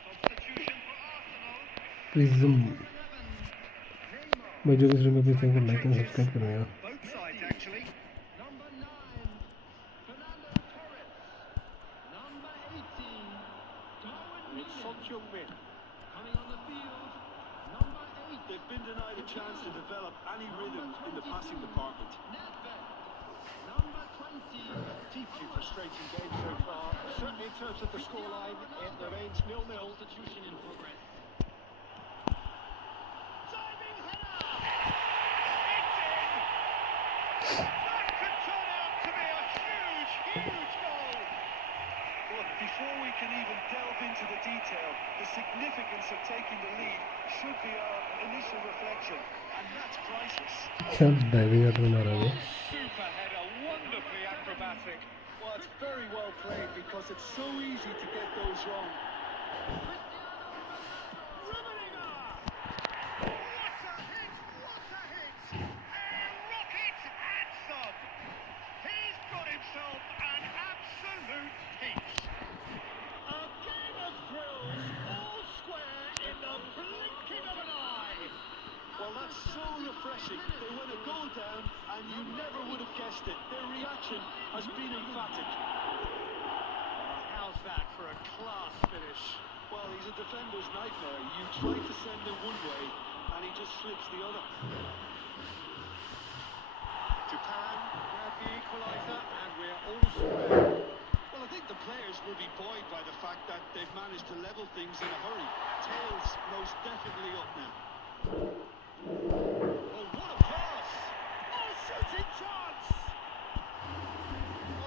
Substitution for Arsenal. Prism 11. भाई जो भी stream पे please को like and subscribe करो यार. Both sides, actually. Number 9, Fernando Torres. Number 18, Darwin It's Núñez. Son Heung-min. Coming on the field, number 8, They've been denied a chance to develop any rhythm in the passing department. Nedved. Number 20, Deeply frustrating game so far. Certainly in terms of the scoreline, it remains 0-0. substitution in progress. Diving header! It's in! That could turn out to be a huge, huge goal! Look, before we can even delve into the detail, the significance of taking the lead should be our initial reflection, and that's priceless. क्या diving कर रहा मारा ये? Super header, wonderfully acrobatic. Well, it's very well played because it's so easy to get those wrong. Rummenigge! What a hit! What a hit! A rocket and some! He's got himself an absolute peach! A game of thrills, all square in the blinking of an eye! Well, that's so refreshing. They went a goal down, and you never would have guessed it. Their reaction has been emphatic. How's that for a class finish? Well, he's a defender's nightmare. You try to send him one way, and he just slips the other. Japan grab the equaliser, and we're all square. Well, I think the players will be buoyed by the fact that they've managed to level things in a hurry. Tails most definitely up now. Oh, what a pass! Oh, shooting chance!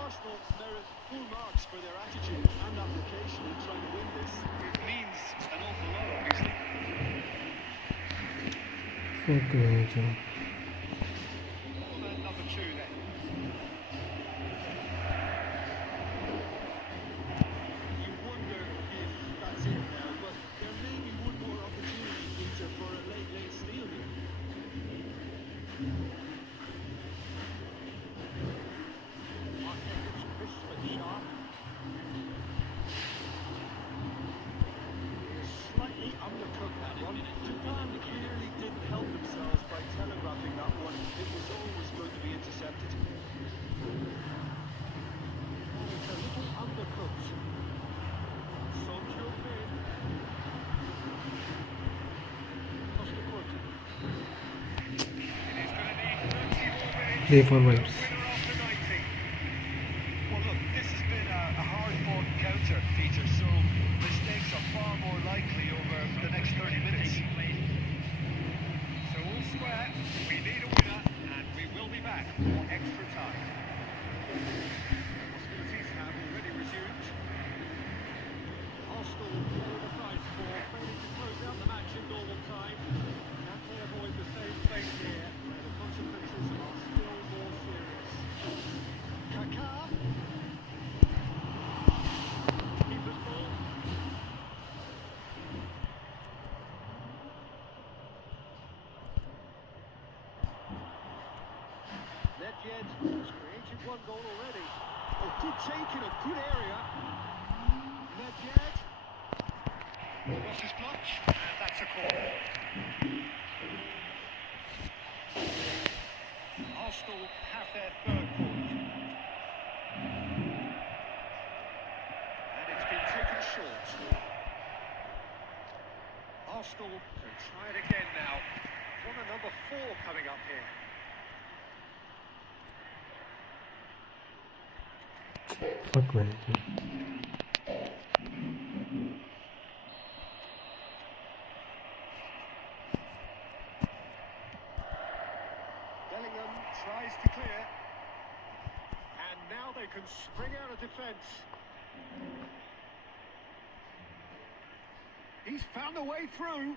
Arsenal merit full marks for their attitude and application in trying to win this. It means an awful lot, obviously. Fuck me, Joe. Well, then, number 2 then. You wonder if that's it now, but there may be one more opportunity, Peter, for a late steal here. Marquez crisp and sharp. Slightly undercooked that one. Japan clearly didn't help themselves by telegraphing that one. It was always going to be intercepted. And it's a little undercooked. Son Heung-min. Costa Curta. It is going to need 30 more minutes. Play for vibes. Winner after 90. Well, look, this has been a hard-fought counter, Peter, so mistakes are far more likely over the next 30 minutes. So all square, we need a winner, and we will be back for extra time. Hostilities have already resumed. Arsenal pay the price for failing to close out the match in normal time. Can they avoid the same fate here, where the consequences are still more serious? Kaká. Keeper's ball. Nedved has created one goal already. Oh, good take in a good area. Nedved. Across his blocked, and that's a corner. Arsenal have their third corner. And it's been taken short. Arsenal can try it again now. Corner number 4 coming up here. Fuck man. Bellingham tries to clear. And now they can spring out of defence. He's found a way through.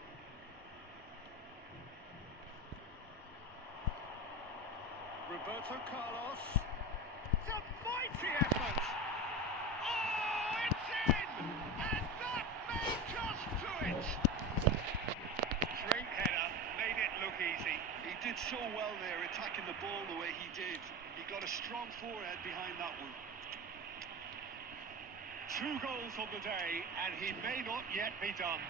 Roberto Carlos. It's a mighty effort. Oh, it's in! And that may just do it. Drink header made it look easy. He did so well there, attacking the ball the way he did. He got a strong forehead behind that one. 2 goals on the day, and he may not yet be done.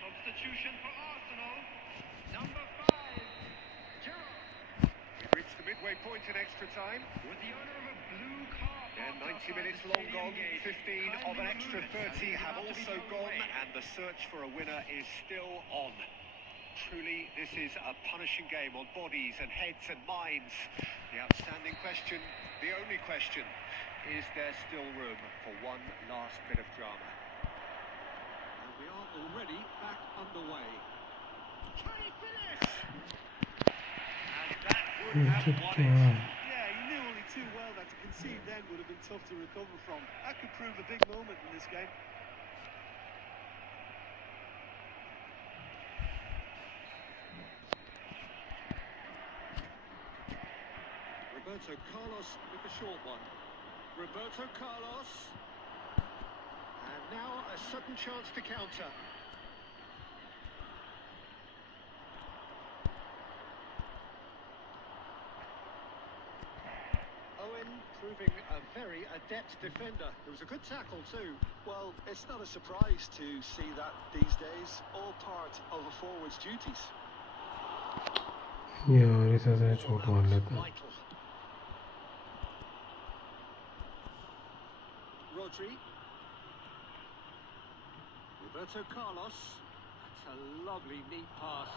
Substitution for Arsenal. Number 5, Gerrard. We've reached the midway point in extra time. With the owner of a blue car. And parked 90 outside minutes the long stadium gone, gate. 15 of an Kindly extra remove it, 30 as have it's about to be also thrown gone, away. and the search for a winner is still on. Truly, this is a punishing game on bodies and heads and minds. The outstanding question, the only question, is there still room for one last bit of drama? And we are already back underway. Can he finish? And that would have won it. Yeah, he knew only too well that to concede then would have been tough to recover from. That could prove a big moment in this game. Roberto Carlos with the short one. Roberto Carlos. And now a sudden chance to counter. Owen proving a very adept defender. It was a good tackle too. Well, it's not a surprise to see that these days, all part of a forward's duties. यार इस ऐसे चोट मार लेते हैं. Vital. Rodri. Roberto Carlos. That's a lovely, neat pass.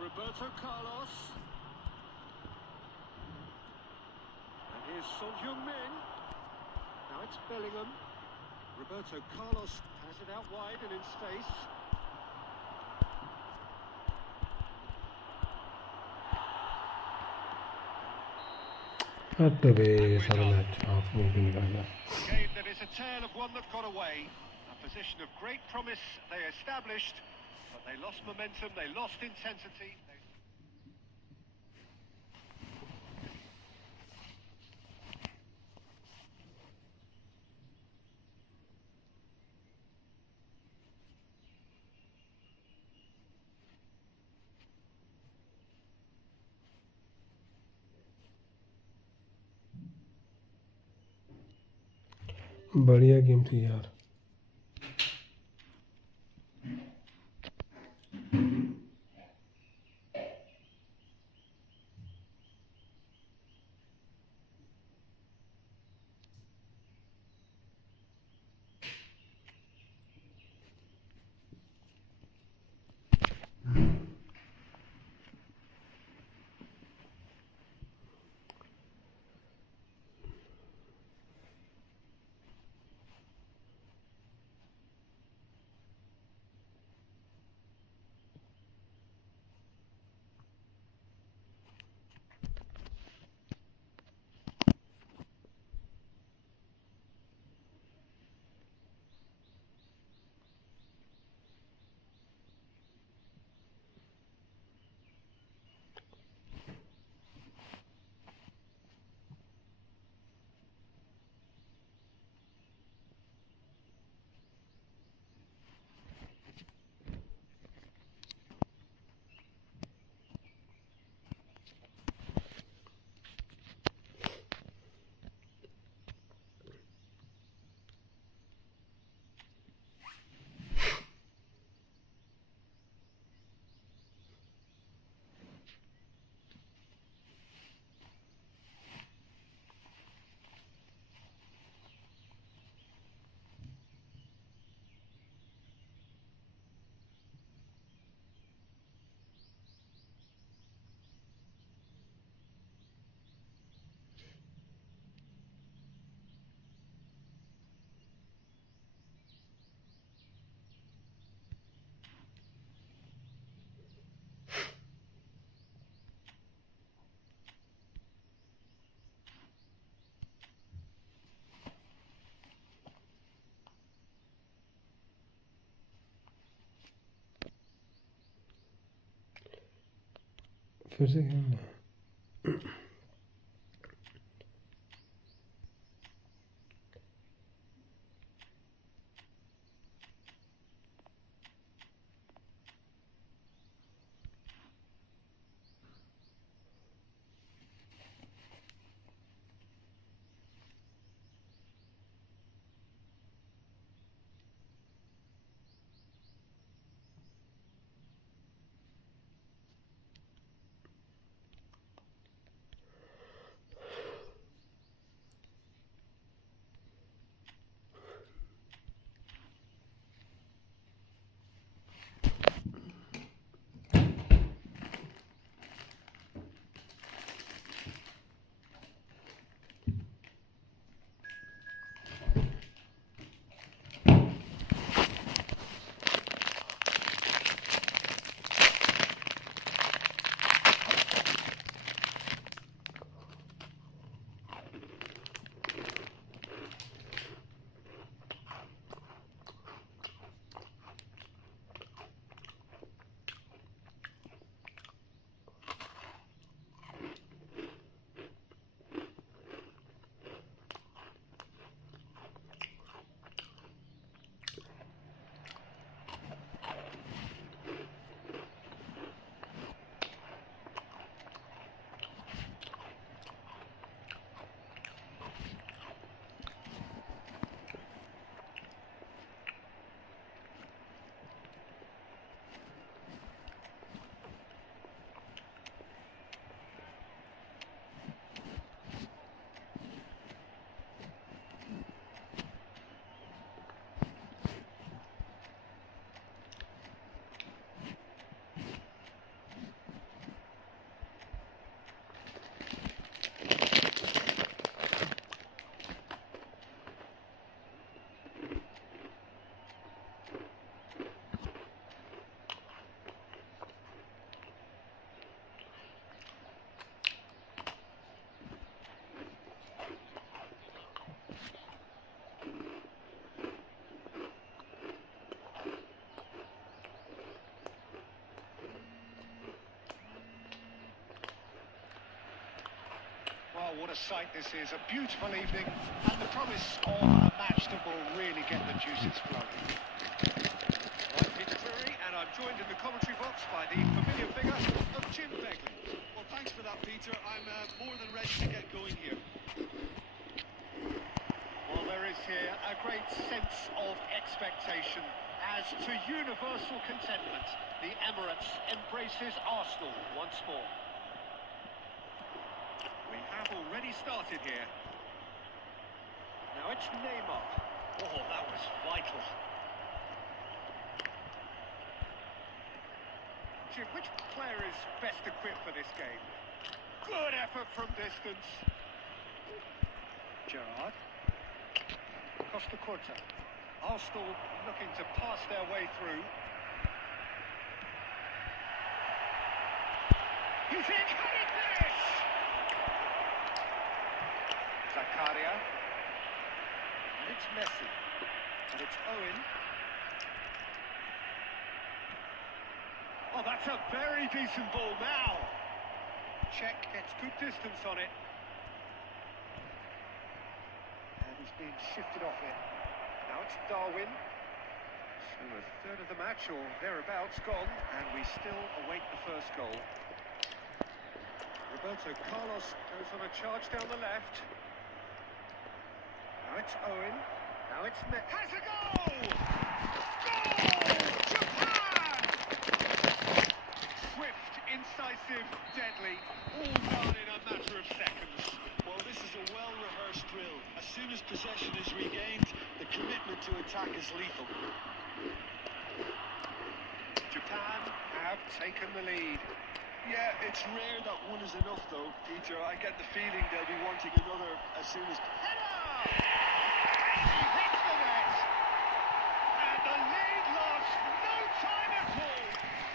Roberto Carlos. And here's Son Heung-min. Now it's Bellingham. Roberto Carlos has it out wide and in space. हट बे साला match half में भी निकल गया. A game that is a tale of one that got away. A position of great promise they established, but they lost momentum, they lost intensity. बढ़िया game थी यार. फिर से खेलना Well, what a sight this is. A beautiful evening and the promise of a match that will really get the juices flowing. I'm Peter Drury and I'm joined in the commentary box by the familiar figure of Jim Begley. Well, thanks for that, Peter. I'm more than ready to get going here. Well, there is here a great sense of expectation as to universal contentment. The Emirates embraces Arsenal once more. We have already started here. Now it's Neymar. Oh, that was vital. Jim, which player is best equipped for this game? Good effort from distance. Gerrard. Costa Curta. Arsenal looking to pass their way through. He's in, can he finish? Zakaria. And it's Messi. And it's Owen. Oh, that's a very decent ball now. Check gets good distance on it. And he's being shifted off it. Now it's Darwin. So a third of the match or thereabouts gone, and we still await the first goal. Roberto Carlos goes on a charge down the left. Now it's Owen. Now it's has a goal! Goal! Japan! Swift, incisive, deadly, all done in a matter of seconds. Well, this is a well-rehearsed drill. As soon as possession is regained, the commitment to attack is lethal. Japan have taken the lead. Yeah, it's rare that one is enough, though, Peter. I get the feeling they'll be wanting another as soon as... Header! He hits the net! And the lead lost no time at all!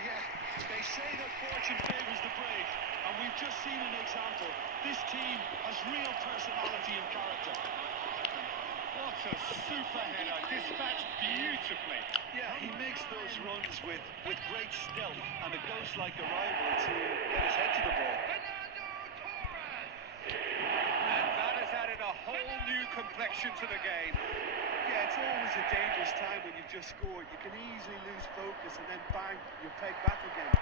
Yeah, they say that fortune favours the brave, and we've just seen an example. This team has real personality and character. What a super header, dispatched beautifully. Yeah, he makes makes those runs with great stealth and a ghost-like arrival to get his head to the ball. And that has added a whole new complexion to the game. Yeah, it's always a dangerous time when you've just scored. You can easily lose focus and then bang, you're pegged back again.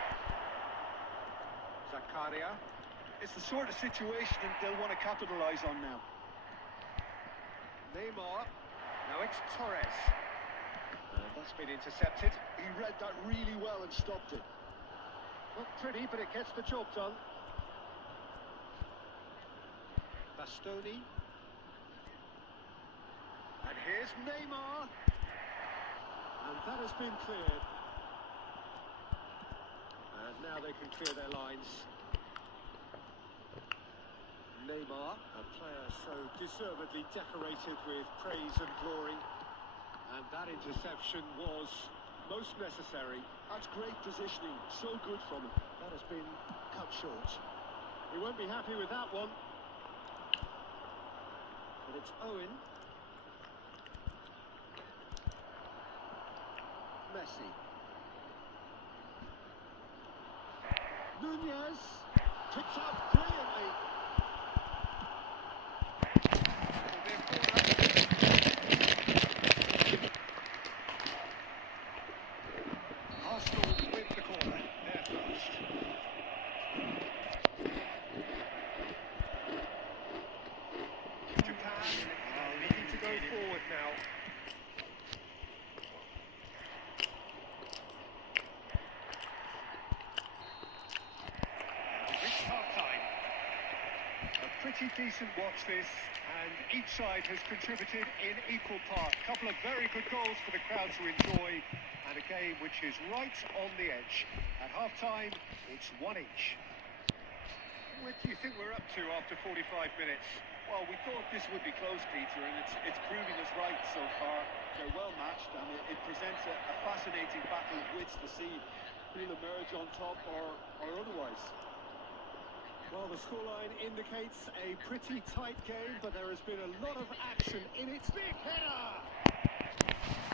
Zakaria. It's the sort of situation that they'll want to capitalise on now. Neymar. Now it's Torres. And that's been intercepted. He read that really well and stopped it. Not pretty, but it gets the job done. Bastoni. And here's Neymar. And that has been cleared. And now they can clear their lines. Neymar, a player so deservedly decorated with praise and glory. And that interception was most necessary. That's great positioning. So good from him. That has been cut short. He won't be happy with that one. But it's Owen. Messi. Nunez picks up brilliantly. Arsenal with the corner. They're first. Japan needing to go forward now. It's half-time. A pretty decent watch this, and each side has contributed in equal part. A couple of very good goals for the crowd to enjoy, and a game which is right on the edge. At half-time, it's one each. What do you think we're up to after 45 minutes? Well, we thought this would be close, Peter, and it's proving us right so far. They're well matched, and it presents a fascinating battle of wits to see who'll emerge on top or otherwise. Well, the scoreline indicates a pretty tight game, but there has been a lot of action in it. Big header!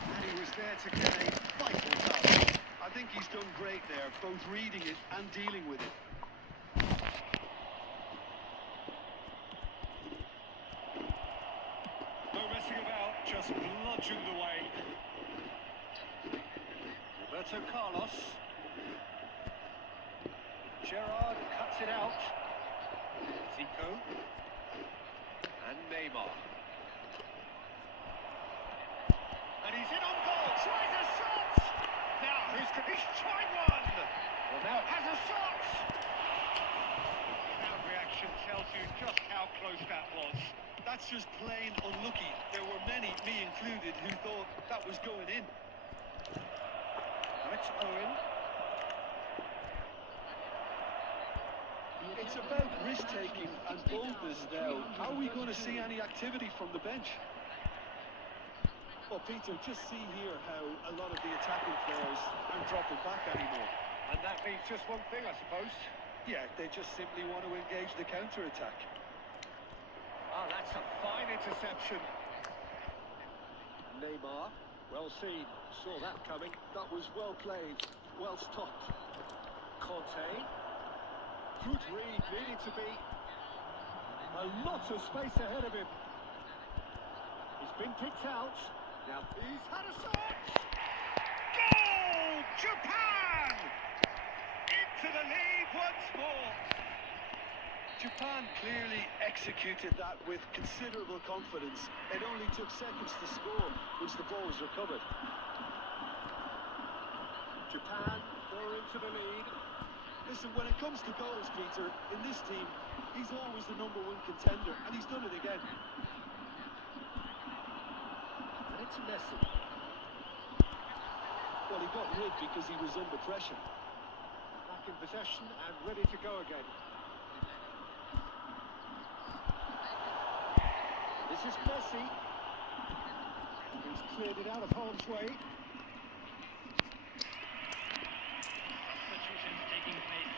And he was there to get a vital touch. I think he's done great there, both reading it and dealing with it. No messing about, just bludgeoned away. Roberto Carlos. Gerrard cuts it out. Zico. And Neymar. And he's in on goal. Tries a shot! Now, he's tried one! Well, now has a shot! Crowd reaction tells you just how close that was. That's just plain unlucky. There were many, me included, who thought that was going in. Now it's Owen. It's about risk-taking and boldness now. Are we going to see any activity from the bench? Well, Peter, just see here how a lot of the attacking players aren't dropping back anymore. And that means just one thing, I suppose. Yeah, they just simply want to engage the counter-attack. Ah, that's a fine interception. Neymar, well seen, saw that coming. That was well played, well stopped. Conte, good read, needed to be. A lot of space ahead of him. He's been picked out. Now he's had a shot. Goal! Japan! Into the lead once more. Japan clearly executed that with considerable confidence. It only took seconds to score once the ball was recovered. Japan go into the lead. Listen, when it comes to goals, Peter, in this team, he's always the #1 contender, and he's done it again. And it's Messi. Well, he got rid because he was under pressure. Back in possession and ready to go again. This is Messi. He's cleared it out of harm's way. Substitutions taking place.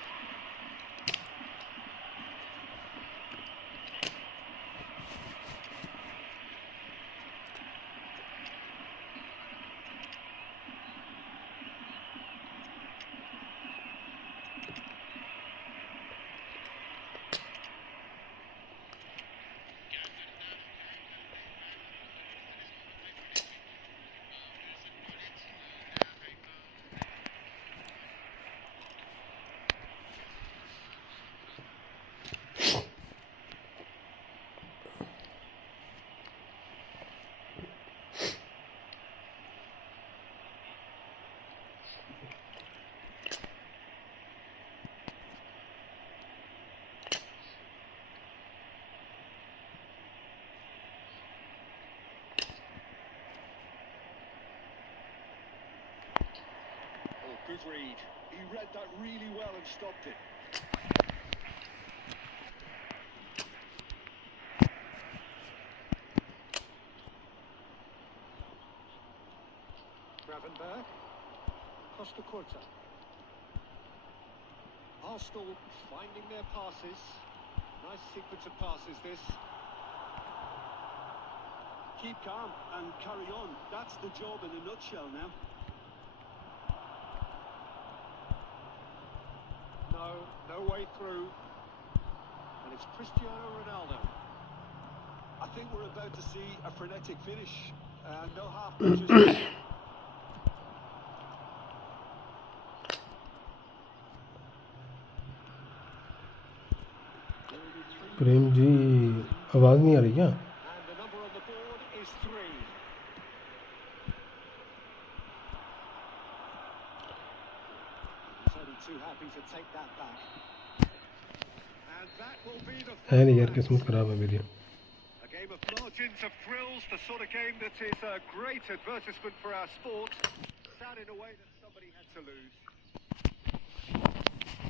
Good read. He read that really well and stopped it. Gravenberg. Costa Curta. Arsenal finding their passes. Nice sequence of passes this. Keep calm and carry on. That's the job in a nutshell now. No way through. And it's Cristiano Ronaldo. I think we're about to see a frenetic finish. No half pitches. Prem ji आवाज़ नहीं आ रही क्या? And the number on the board is 3. He's only too happy to take that back. And that will be the है नहीं यार, final किस्मत ख़राब है मेरी. A game of margins of thrills, the sort of game that is a great advertisement for our sport. Sad in a way that somebody had to lose.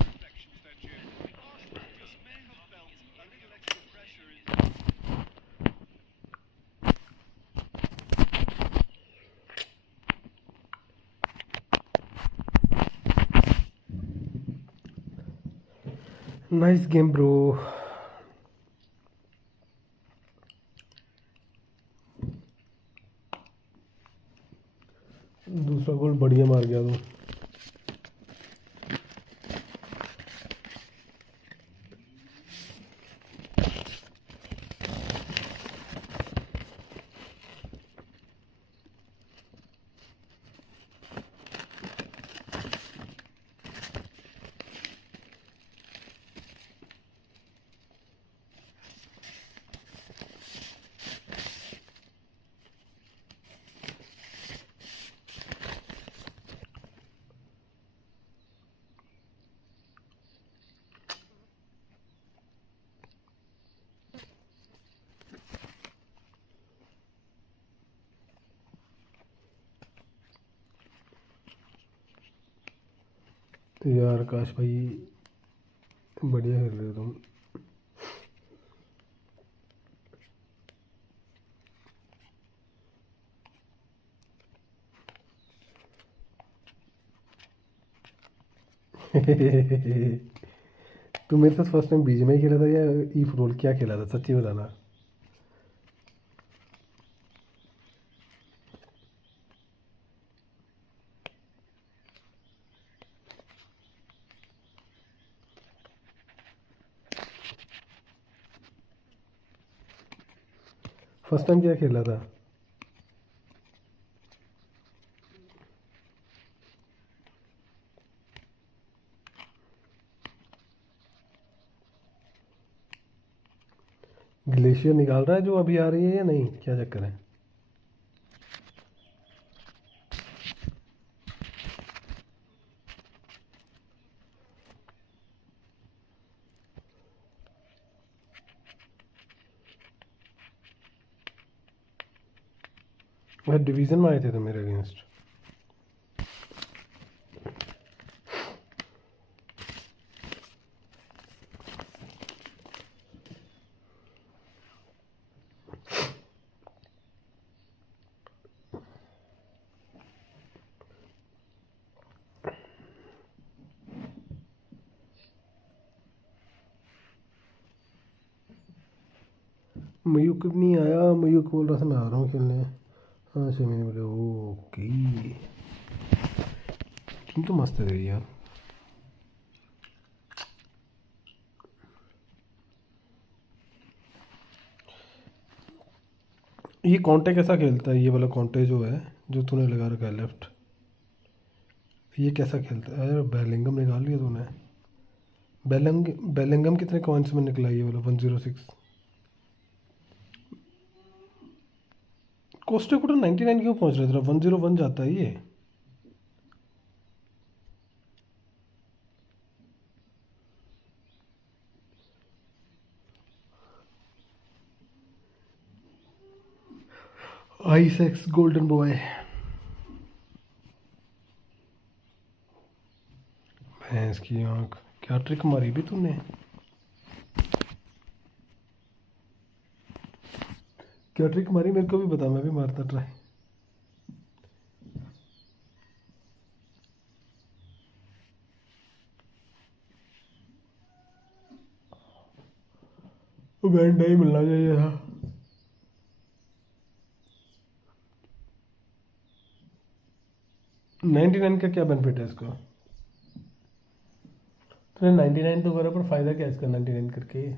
Reflections then, Jim. Arsenal just may have felt a little extra pressure in. Nice game bro. दूसरा गोल बढ़िया मार गया तू. यार आकाश भाई बढ़िया खेल रहे हो तुम. तू मेरे साथ फर्स्ट टाइम बीच में ही खेला था या ई फुटबॉल क्या खेला था, सच्ची बताना. फर्स्ट टाइम क्या खेला था? ग्लेशियर निकाल रहा है जो अभी आ रही है या नहीं, क्या चक्कर है? वह डिवीज़न में आए थे तो मेरे अगेंस्ट. मयूक नहीं आया. मयूक बोल रहा था मैं आ रहा हूँ खेलने. हाँ 6 महीने बोले ओके. टीम तो मस्त है यार. ये कॉन्टे कैसा खेलता है? ये वाला कॉन्टे जो है जो तूने लगा रखा है लेफ्ट, ये कैसा खेलता है? अरे बेलिंगम निकाल लिया तूने. बेलिंगम कितने कॉइन्स में निकला ये वाला? 106. कोस्टे को तो 99 क्यों पहुंच रहा था? 101 जाता है ये. आइसेक्स गोल्डन बॉय. भैंस की आँख, क्या ट्रिक मारी भी तूने? क्या ट्रिक मारी मेरे को भी बता, मैं भी मारता ट्राई। बैंड नहीं मिलना चाहिए था। $99 का क्या बेनिफिट है इसको? तो 99 तो करो, पर फायदा क्या है इसका 99 करके?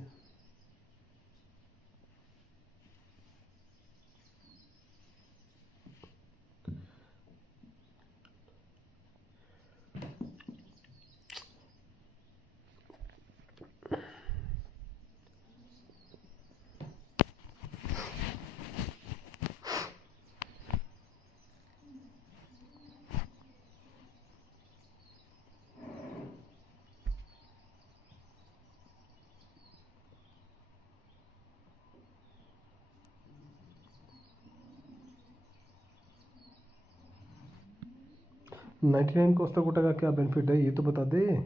$99 कोस्टा कोटा का क्या बेनिफिट है ये तो बता दे। Have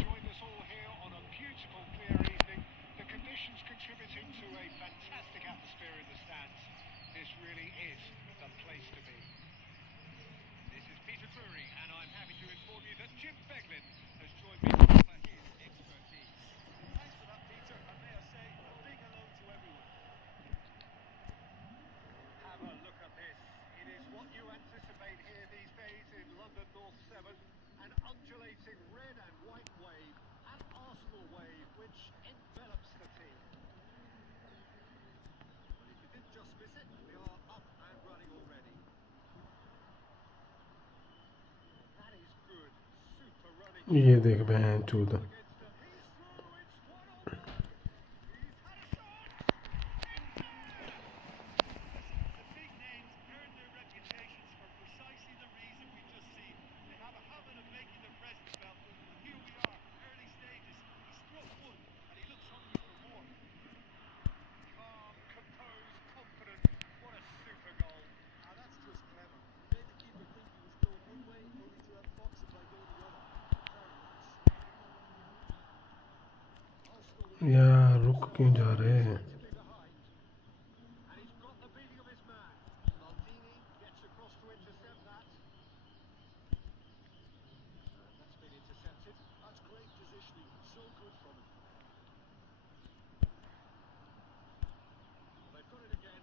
joined us all here on a beautiful, clear evening. The conditions contributing to a fantastic atmosphere in the stands. This really is the place to be. This is Peter Drury, and I'm happy to inform you that Jim Beglin has joined me for his expertise. Thanks for that, Peter. And may I say, a big hello to everyone. Have a look at this. It is what you anticipate here these days in London North 7. An undulating red and white wave, an Arsenal wave, which envelops the team. But if you didn't just miss it, we are up and running already. That is good. Super running. ये देख बहन चूत। Against him. He's through. It's 1-1. He's had a shot. The big names earn their reputations for precisely the reason we've just seen. They have a habit of making their presence felt. And here we are, early stages. He struck one, and he looks hungry for more. Calm, composed, confident. What a super goal. Now that's just clever. Made the keeper think he was going one way, only to have Foxen by going the other. Very nice. Arsenal यार रुक क्यों जा रहे हैं? to be behind. And he's got the beating of his man. Maldini gets across to intercept that. And that's been intercepted. That's great positioning. So good from him. They've got it again.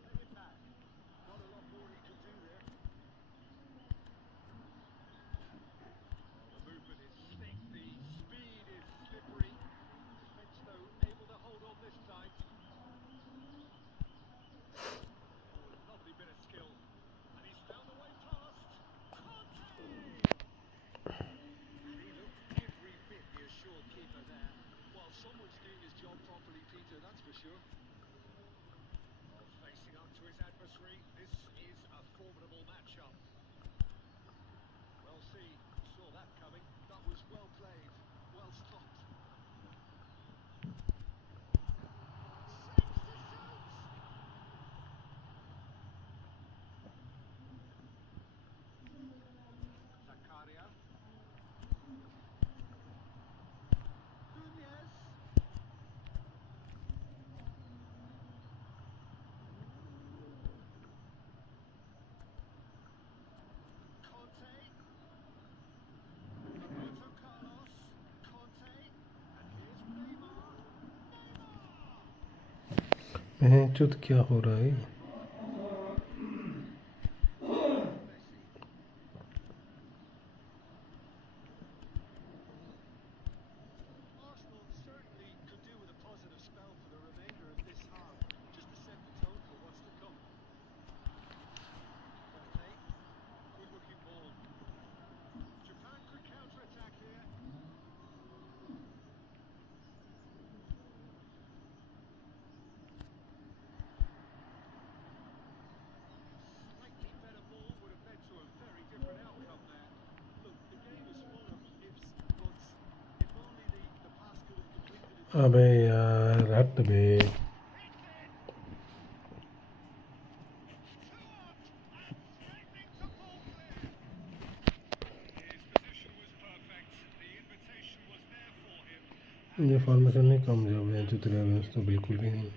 Play it back. Not a lot more he can do there. The movement is slick. The speed is slippery. Defence, though, able to hold on this time. Lovely bit of skill. And he's found a way past. Conte! And he looked every bit the assured keeper there. Well, someone's doing his job properly, Peter, that's for sure. Facing up to his adversary, this is a formidable matchup. Well, see, saw that coming. That was well played, well stopped. Zakaria. Nunez. Conte. Roberto Carlos. Conte. And here's Neymar. Neymar! बहन चूत क्या हो रहा है? Arsenal certainly could do with a positive spell for the remainder of this half, just to set the tone for what's to come. Conte. Good looking ball. Japan could counter-attack here. अबे यार हट बे। ये formation नहीं कम जो है जितने तो बिल्कुल भी नहीं।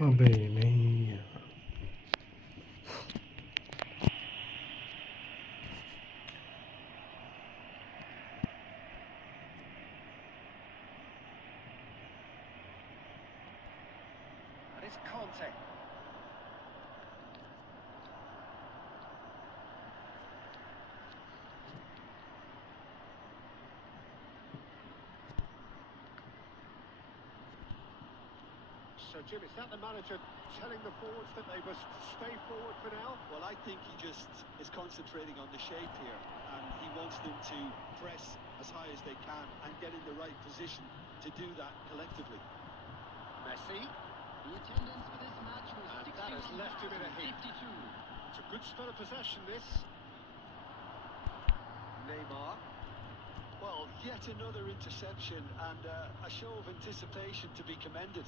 अबे नहीं And it's Conte. So, Jim, is that the manager telling the forwards that they must stay forward for now? Well, I think he just is concentrating on the shape here, and he wants them to press as high as they can and get in the right position to do that collectively. Messi. The attendance for this match was And that has left him in a heap. 52. It's a good spell of possession, this. Neymar. Well, yet another interception and a show of anticipation to be commended.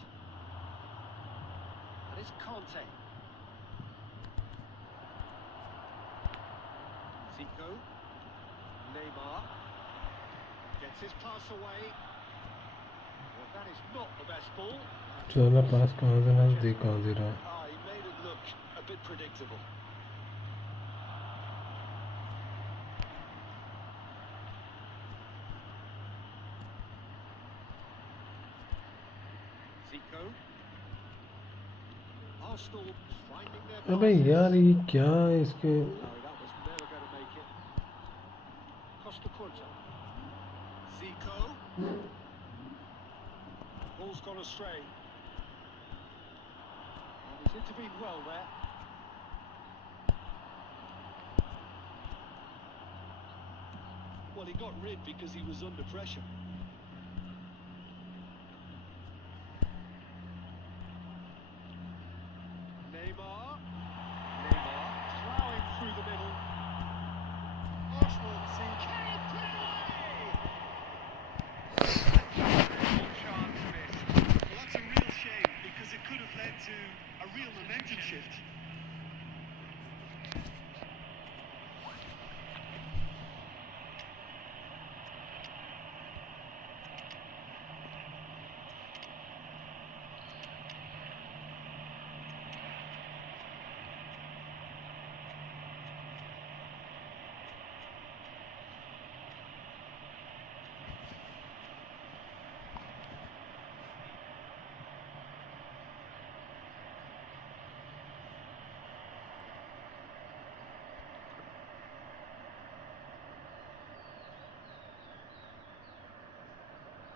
And it's Conte. Zico. Neymar. Gets his pass away. Well, that is not the best ball. चला पास कहाँ से नजदीक कहाँ से रहा। Ah, he made it look a bit predictable. Zico. Arsenal finding their अबे passes. यार ये क्या है इसके। No, that was never going to make it. Costa Curta. Zico. Ball's gone astray. And he's intervened well there. Well, he got rid because he was under pressure. Neymar. Neymar plowing through the middle. Arsenal seem carried chance missed. Well, that's a real shame because it could have led to a real momentum shift.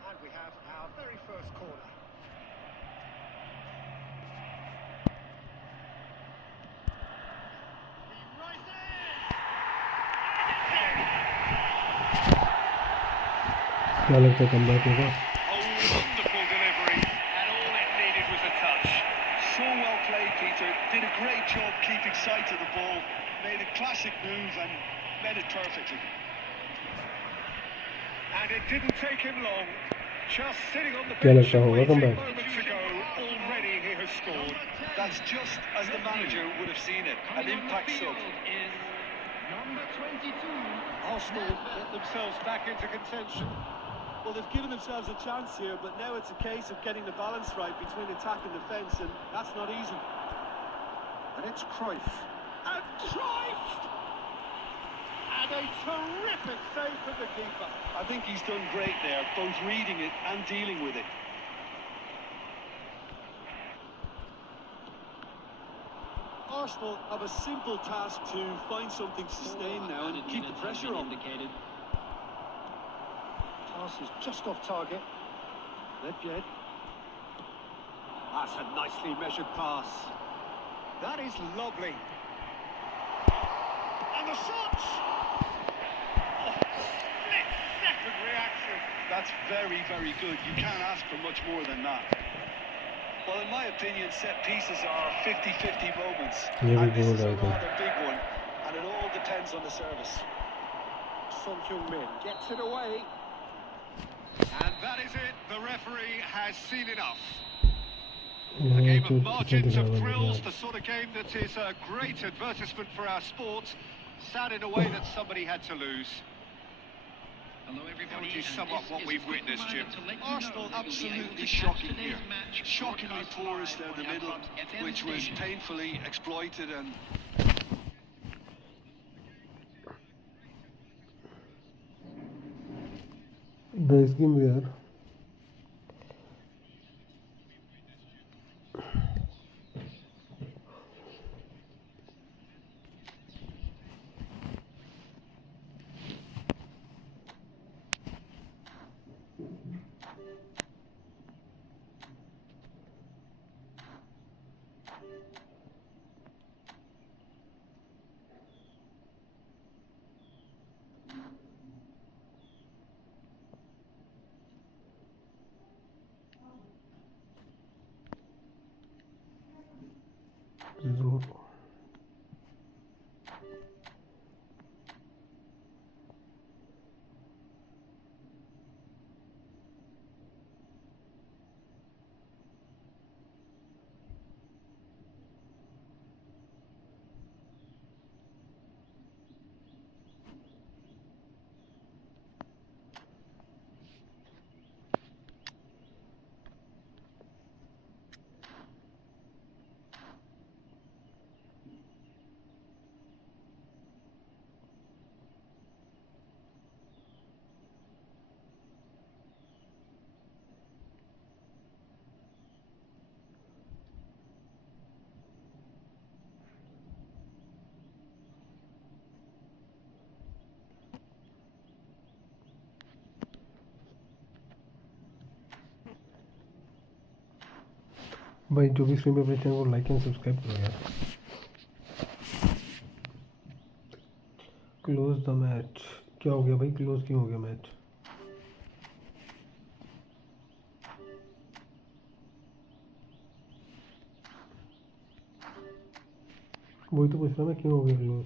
And we have our very first corner. He rises! क्या लगता है comeback होगा। Oh, wonderful delivery, and all it needed was a touch. So well played, Peter. Did a great job keeping sight of the ball. Made a classic move and led it perfectly. And it didn't take him long. Just sitting on the क्या bench लगता होगा waiting comeback? moments ago, already he has scored. That's just as the manager would have seen it. An impact sub. Is number 22. Arsenal get themselves back into contention. Well, they've given themselves a chance here, but now it's a case of getting the balance right between attack and defence, and that's not easy. And it's Cruyff. And Cruyff! And a terrific save from the keeper. I think he's done great there, both reading it and dealing with it. Arsenal have a simple task to find something sustained now and keep the pressure on. Pass is just off target. Ledged. That's a nicely measured pass. That is lovely. And the shot! Oh, split-second reaction. That's very, very good. You can't ask for much more than that. Well, in my opinion, set pieces are 50-50 moments. Yeah, And this is a I think. rather big one, and it all depends on the service. Son Heung-min gets it away. And that is it. The referee has seen enough. A game of margins of thrills, the sort of game that is a great advertisement for our sport. Sad in a way that somebody had to lose. Hello, everybody. How would you sum and up this what is we've a quick witnessed, reminder Jim? to let you know Arsenal that you'll be able to absolutely catch shocking today's here. match Shockingly broadcast porous live down the on middle, eFootball's FM which was station. painfully exploited and Base game यार जरूर भाई जो भी stream पे अपने channel को like and subscribe करो यार क्लोज द मैच क्या हो गया भाई क्लोज क्यों हो गया मैच वही तो पूछ रहा मैं क्यों हो गया क्लोज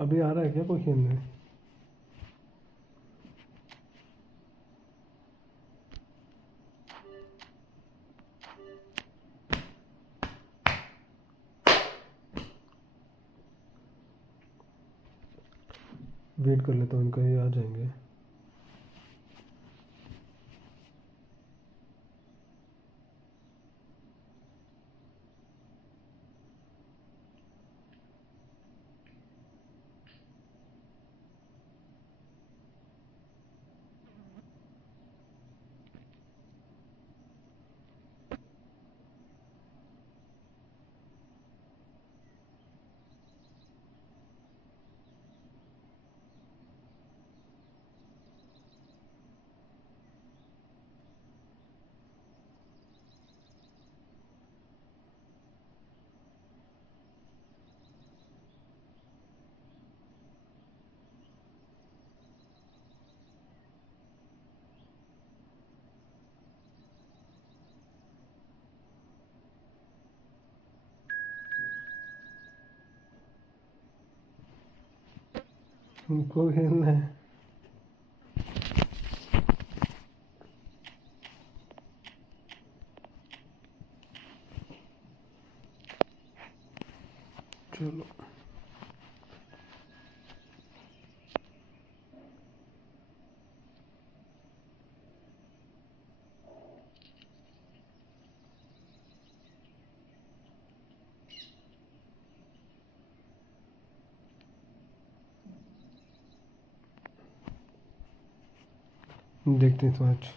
अभी आ रहा है क्या कोई खेलने वेट कर लेता हूँ उनका ये आ जाएंगे तुमको खेलना है। चलो देखते हैं तो आज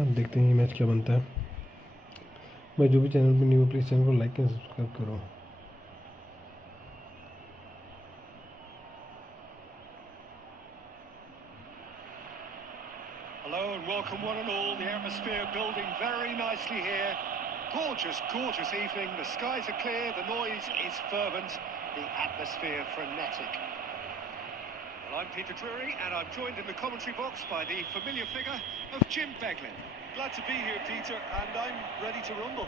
अब देखते हैं ये मैच क्या बनता है। भाई जो भी चैनल पे न्यू प्लीज़ चैनल को लाइक एंड सब्सक्राइब करो। Hello and welcome one and all. The atmosphere building very nicely here. Gorgeous, gorgeous evening. The skies are clear, the noise is fervent, the atmosphere frenetic. Well, I'm Peter Drury and I'm joined in the commentary box by the familiar figure of Jim Beglin. Glad to be here, Peter, and I'm ready to rumble.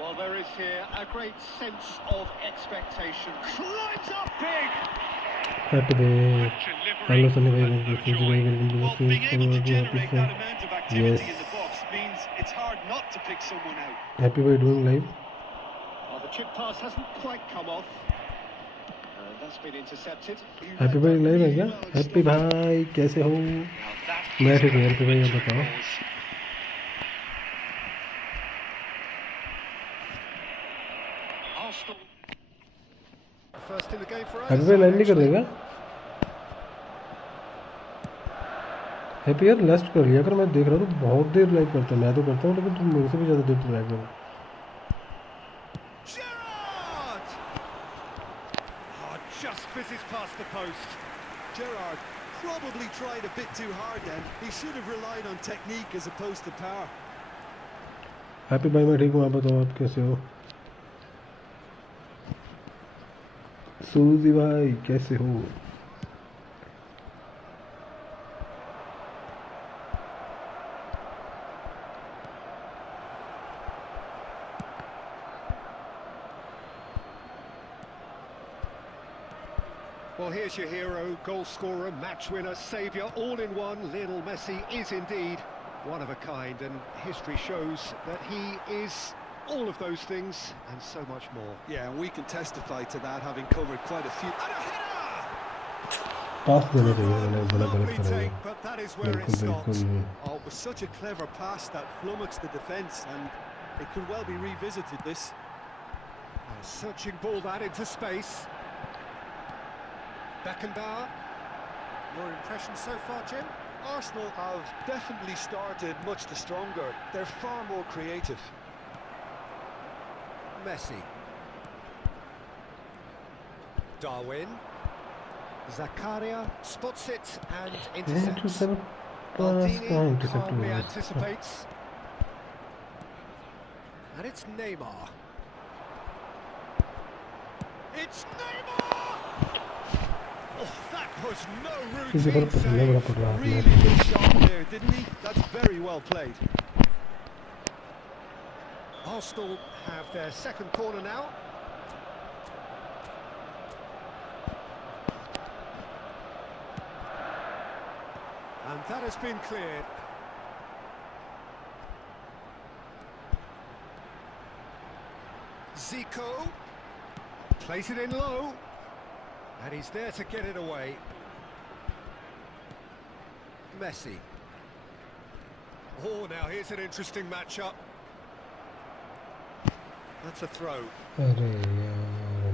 Well, there is here a great sense of expectation. Climbs up big! Happy day hello Sunny भाई Well, being able to generate that welcome amount of activity in the box means it's hard not to pick someone out. Happy भाई doing live. Well, the chip pass hasn't quite come off. That's been intercepted. Happy भाई live है क्या? Happy भाई कैसे हो? मैं ठीक हूँ हैप्पी भाई, आप बताओ। First in the game for us. Happy भाई लाइव नहीं कर देगा? हैप्पी यार लास्ट कर लिया कर, मैं देख रहा हूँ तो बहुत देर लाइव करता हूँ। मैं तो करता हूँ लेकिन तुम मेरे से भी ज़्यादा देर तक लाइव करो। Just fizzes past the post. Gerrard probably tried a bit too hard then. He should have relied on technique as opposed to power. Happy भाई मैं ठीक हूँ, आप बताओ आप कैसे हो? सूजी भाई कैसे हो? Well, here's your hero, goal scorer, match winner, saviour, all in one. Lionel Messi is indeed one of a kind, and history shows that he is all of those things and so much more. Yeah, and we can testify to that, having covered quite a few. And a header! पास देने चाहिए, मैंने बड़ा गलत Lovely करा take, but that is where it बिल्कुल stops. बिल्कुल। Oh, it was such a clever pass that flummoxed the defence, and it could well be revisited, this. A searching ball that into space. Beckenbauer. Your impression so far, Jim? Arsenal have definitely started much the stronger. They're far more creative. Messi. Darwin. Zakaria spots it and intercepts. Maldini calmly anticipates. And it's Neymar. It's Neymar! Oh, that was no किसी पर routine पसंद बड़ा पड़ save. रहा Really है good shot there, didn't he? That's very well played. Arsenal have their second corner now. And that has been cleared. Zico plays it in low, and he's there to get it away. Messi. Oh, now here's an interesting matchup. That's a throw. अरे यार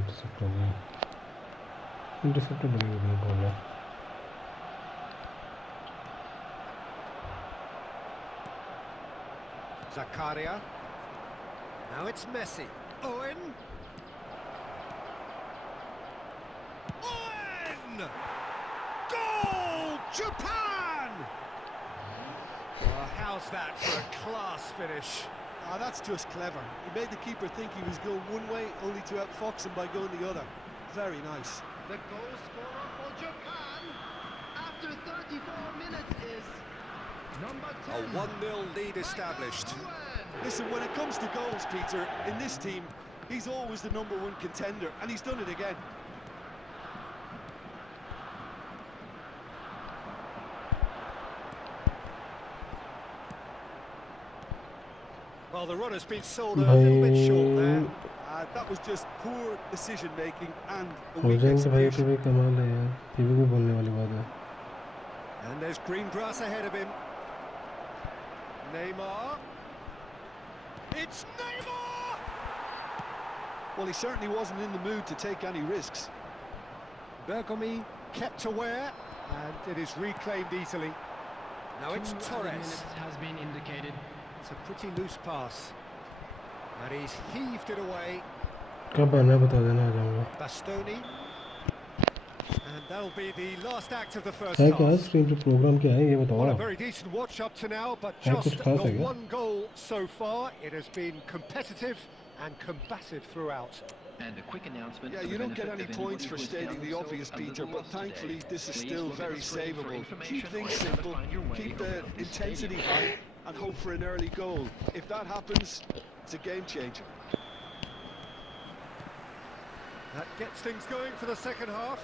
intercept बड़ी बड़ी ball है Zakaria. Now it's Messi. Owen. Owen! Goal! Japan! Well, how's that for a class finish? Ah, that's just clever. He made the keeper think he was going one way, only to outfox him by going the other. Very nice. The goal scorer for Japan after 34 minutes is number 10. A 1-0 lead established. Listen, when it comes to goals, Peter, in this team, he's always the #1 contender, and he's done it again. Well, the run has been sold a little bit short there. That was just poor decision-making and a हो weak जाएंगे भाई तो execution. भाई कमाल है यार ये भी कोई बोलने वाली बात है And there's green grass ahead of him. Neymar. It's Neymar! Well, he certainly wasn't in the mood to take any risks. Bergomi kept aware, and it is reclaimed easily. Now it's 2 added Torres. minutes has been indicated. It's a pretty loose pass. And he's heaved it away. कब आना है बता देना आ जाऊंगा Bastoni. And that'll be the last act of the first है क्या half. Screen पे programme क्या है ये Well, a बताओ very decent watch up to now, but हाँ, just कुछ खास है the क्या? one goal so far. It has been competitive and combative throughout. And a quick announcement. Yeah, for the you don't get benefit any of points anybody for who has stating found the themselves obvious, a Peter, little but lost thankfully today. this is Please still look at very the screen for savable. information Keep on things how to simple, find your way keep the around this intensity stadium. high, and hope for an early goal. If that happens, it's a game changer. That gets things going for the second half.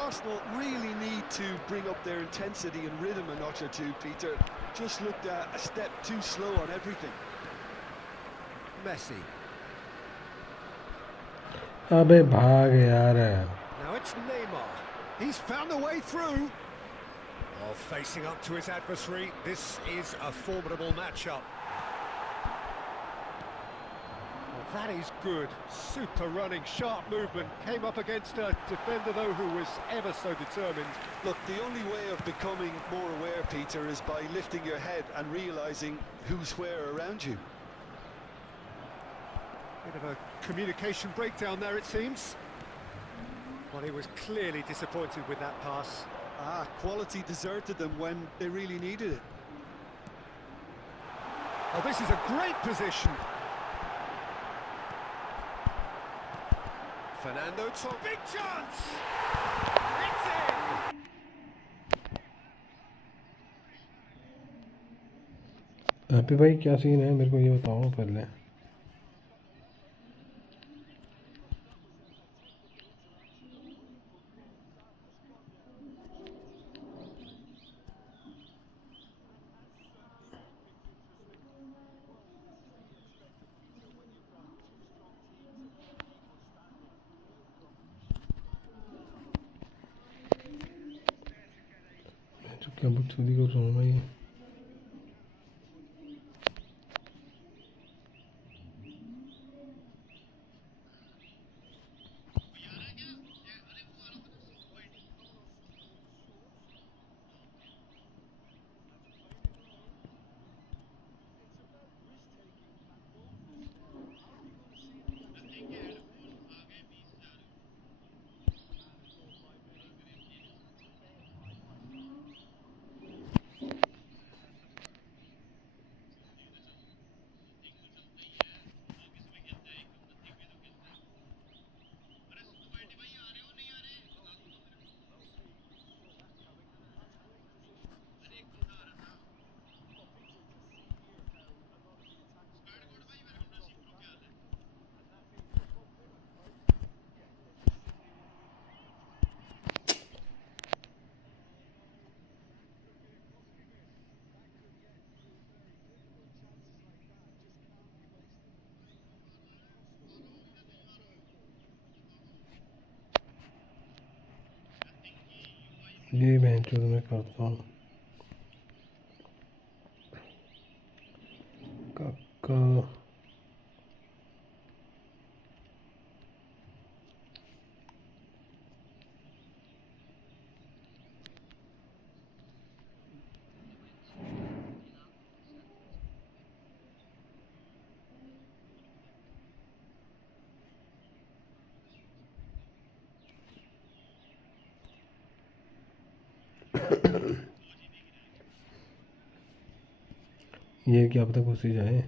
Arsenal really need to bring up their intensity and rhythm a notch or two, Peter. Just looked a step too slow on everything. Messi. अबे भाग यार Now it's Neymar. He's found a way through. Oh, facing up to his adversary. This is a formidable matchup. Well, that is good. Super running, sharp movement. Came up against a defender, though, who was ever so determined. Look, the only way of becoming more aware, Peter, is by lifting your head and realising who's where around you. Bit of a communication breakdown there, it seems. Well, he was clearly disappointed with that pass. Quality deserted them when they really needed it. Oh, this is a great position. Fernando Torres. Big chance! It's in! Happy भाई क्या scene है मेरे को ये बताओ पहले तो क्या बकचोदी कर रहा हूँ मैं ये ये बेंच जो मैं करता हूँ काका। ये क्या पता घुसी जाए।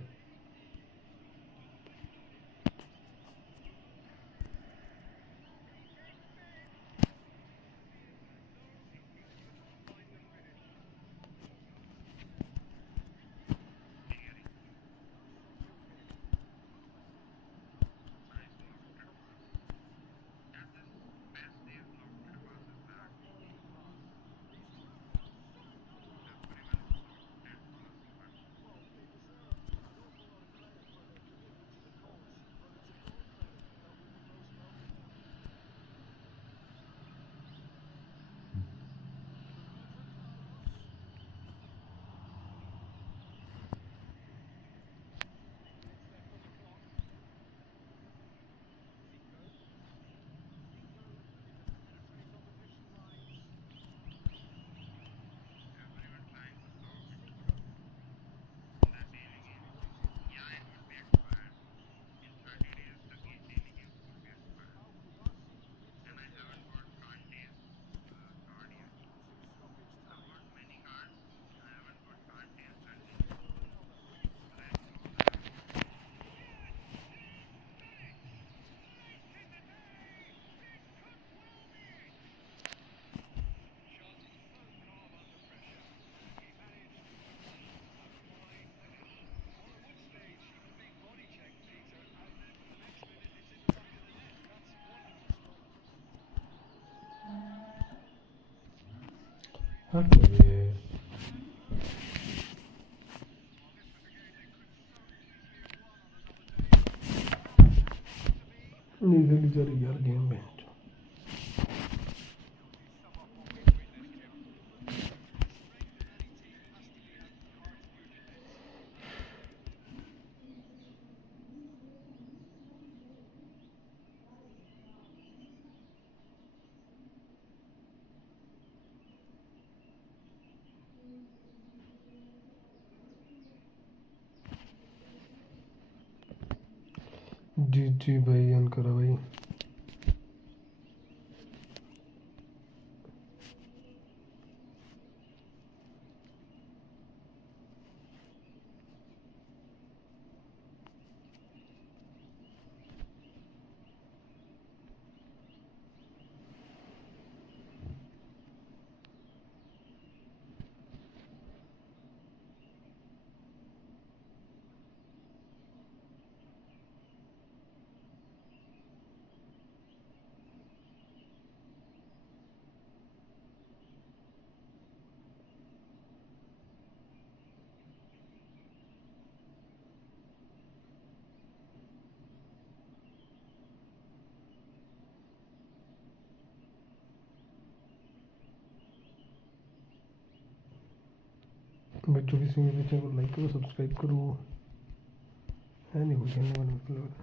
हाँ नहीं खेली जा रही यार गेम में। जी जी भाई ऑन करो भाई। बच्चों किसी में बच्चे को लाइक करो सब्सक्राइब करो। है नहीं कोई कहने वाला मतलब।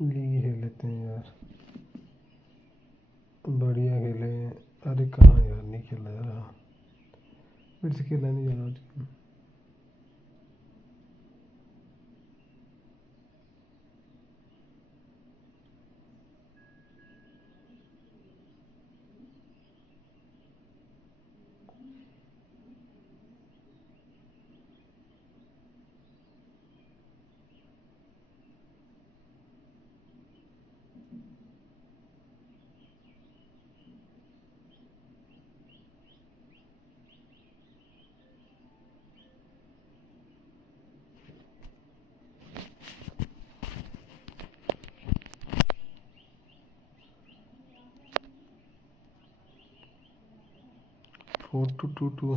लीग खेल लेते हैं यार, बढ़िया खेले। अरे कहाँ यार नहीं खेला जा रहा, फिर से खेला नहीं जा रहा आज। फोर टू टू टू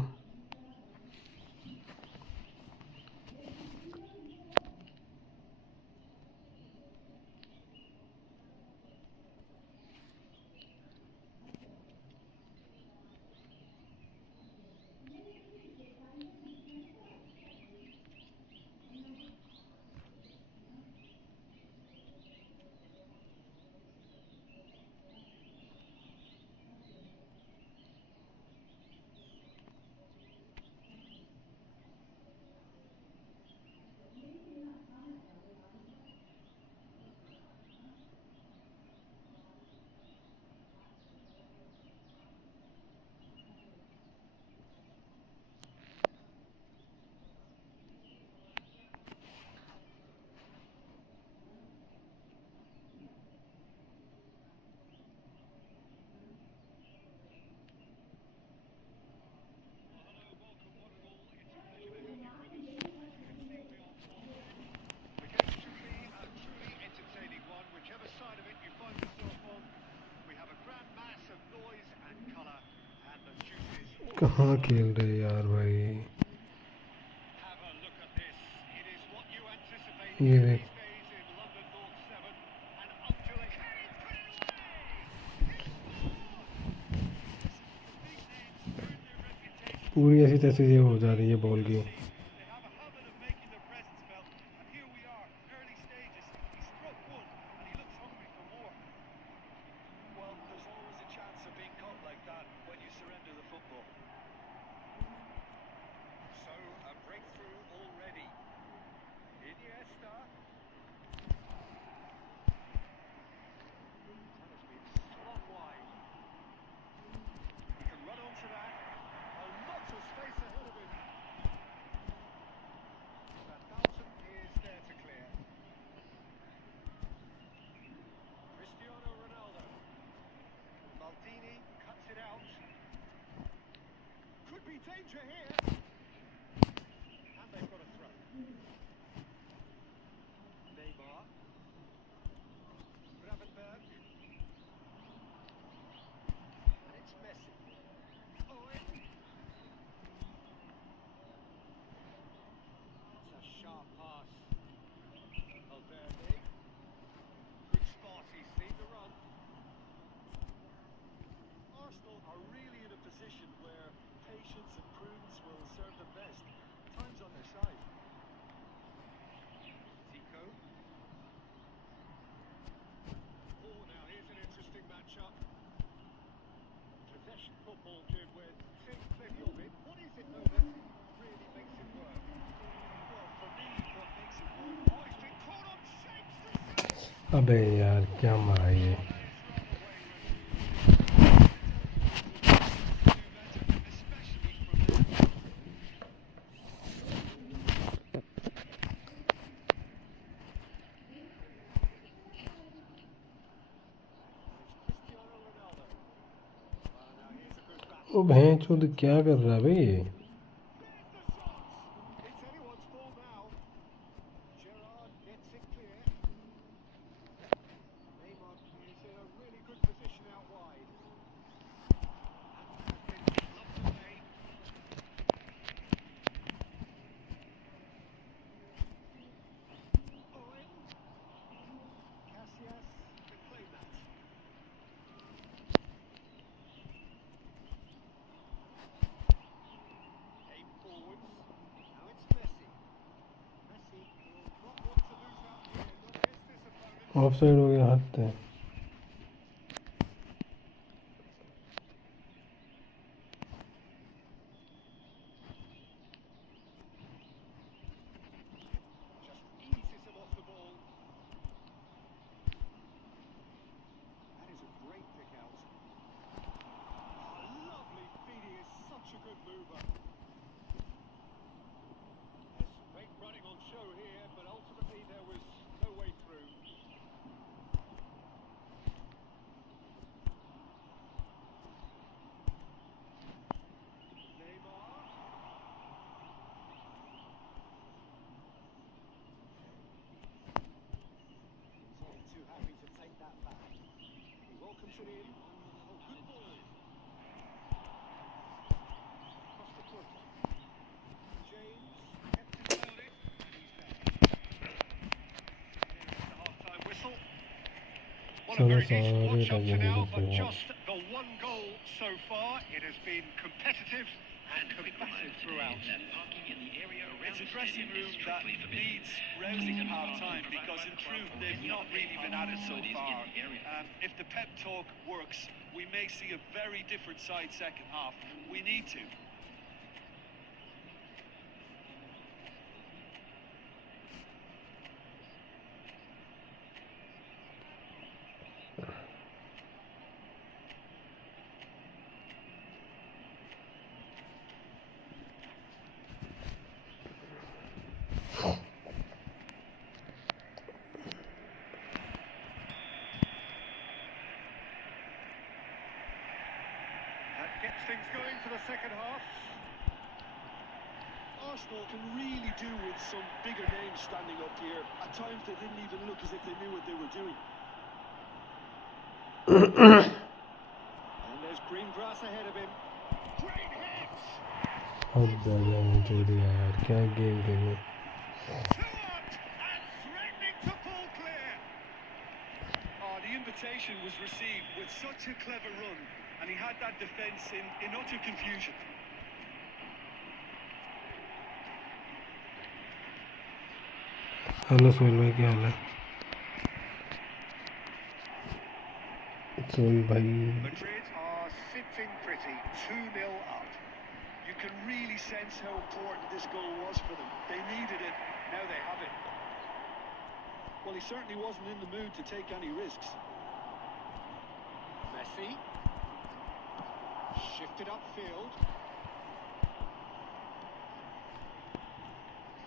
कहाँ खेल रहे यार भाई? Have a look at this. It is what you anticipate ये here देख, these days in London North 7 and undulate. पूरी ऐसी तैसी ये हो जा रही है बॉल की। They have a habit of making their presence felt, and here we are, early stages. He struck one, and he looks hungry for more. Well, there's always a chance of being caught like that when you surrender the football. So a breakthrough already. Iniesta. That has been slung wide. He can run onto that. A lot of space ahead of him. That Dalton is there to clear. Cristiano Ronaldo. Maldini cuts it out. Could be danger here. And they've got a throw. Neymar. Gravenberg. And it's Messi. Owen. It's a sharp pass. Valverde. Good spot, he's seen the run. Arsenal are really in a position where patience and prudence will serve them best. Time's on their side. Tico. Oh, now here's an interesting matchup. Possession football, Jim, where teams plenty of it. What is it, though, that really makes it work? Well, for me, what makes it work Oh, he's been caught on shapes to save. अबे यार क्या मारा ये? Cristiano Ronaldo. Well, now here's a good battle. वो भैंचोद क्या कर रहा है भाई ये? There's the shot. It's anyone's ball now. Gerrard gets it clear. Neymar is in a really good position out wide. And has been locked away. Owen. Casillas can claim that. Aim forwards. Now it's Messi. Messi will not want to lose out here, not against this opponent. Of side हो गया, हद है। Just eases him off the ball. That is a great pick out. Lovely feed, he is such a good mover. There's great running on show here, but ultimately there was no way through. Neymar. So too happy to take that back. He welcomes it in. Oh, good ball. Across the foot. James kept it loaded, and he's back. Here is the half-time whistle. Well, a Chalo very decent सारे watch up to लगे now, हुए but हैं। just the one goal so far. It has been competitive and combative throughout. It's a dressing room that needs rousing at half-time because, in truth, they've not really been at it so far. If the pep talk works, we may see a very different side second half. We need to. That gets things going for the second half. Arsenal can really do with some bigger names standing up here. At times they didn't even look as if they knew what they were doing. And there's green grass ahead of him. Great hit! हद है चोरी यार, क्या game खेले। Threatening to pull clear. Oh, the invitation was received with such a clever run, and he had that defence in utter confusion. Hello Sohail भाई, क्या हाल है? सोहेल भाई Madrid are sitting pretty, 2-0 up. You can really sense how important this goal was for them. They needed it, now they have it. Well, he certainly wasn't in the mood to take any risks. Messi. Shifted upfield.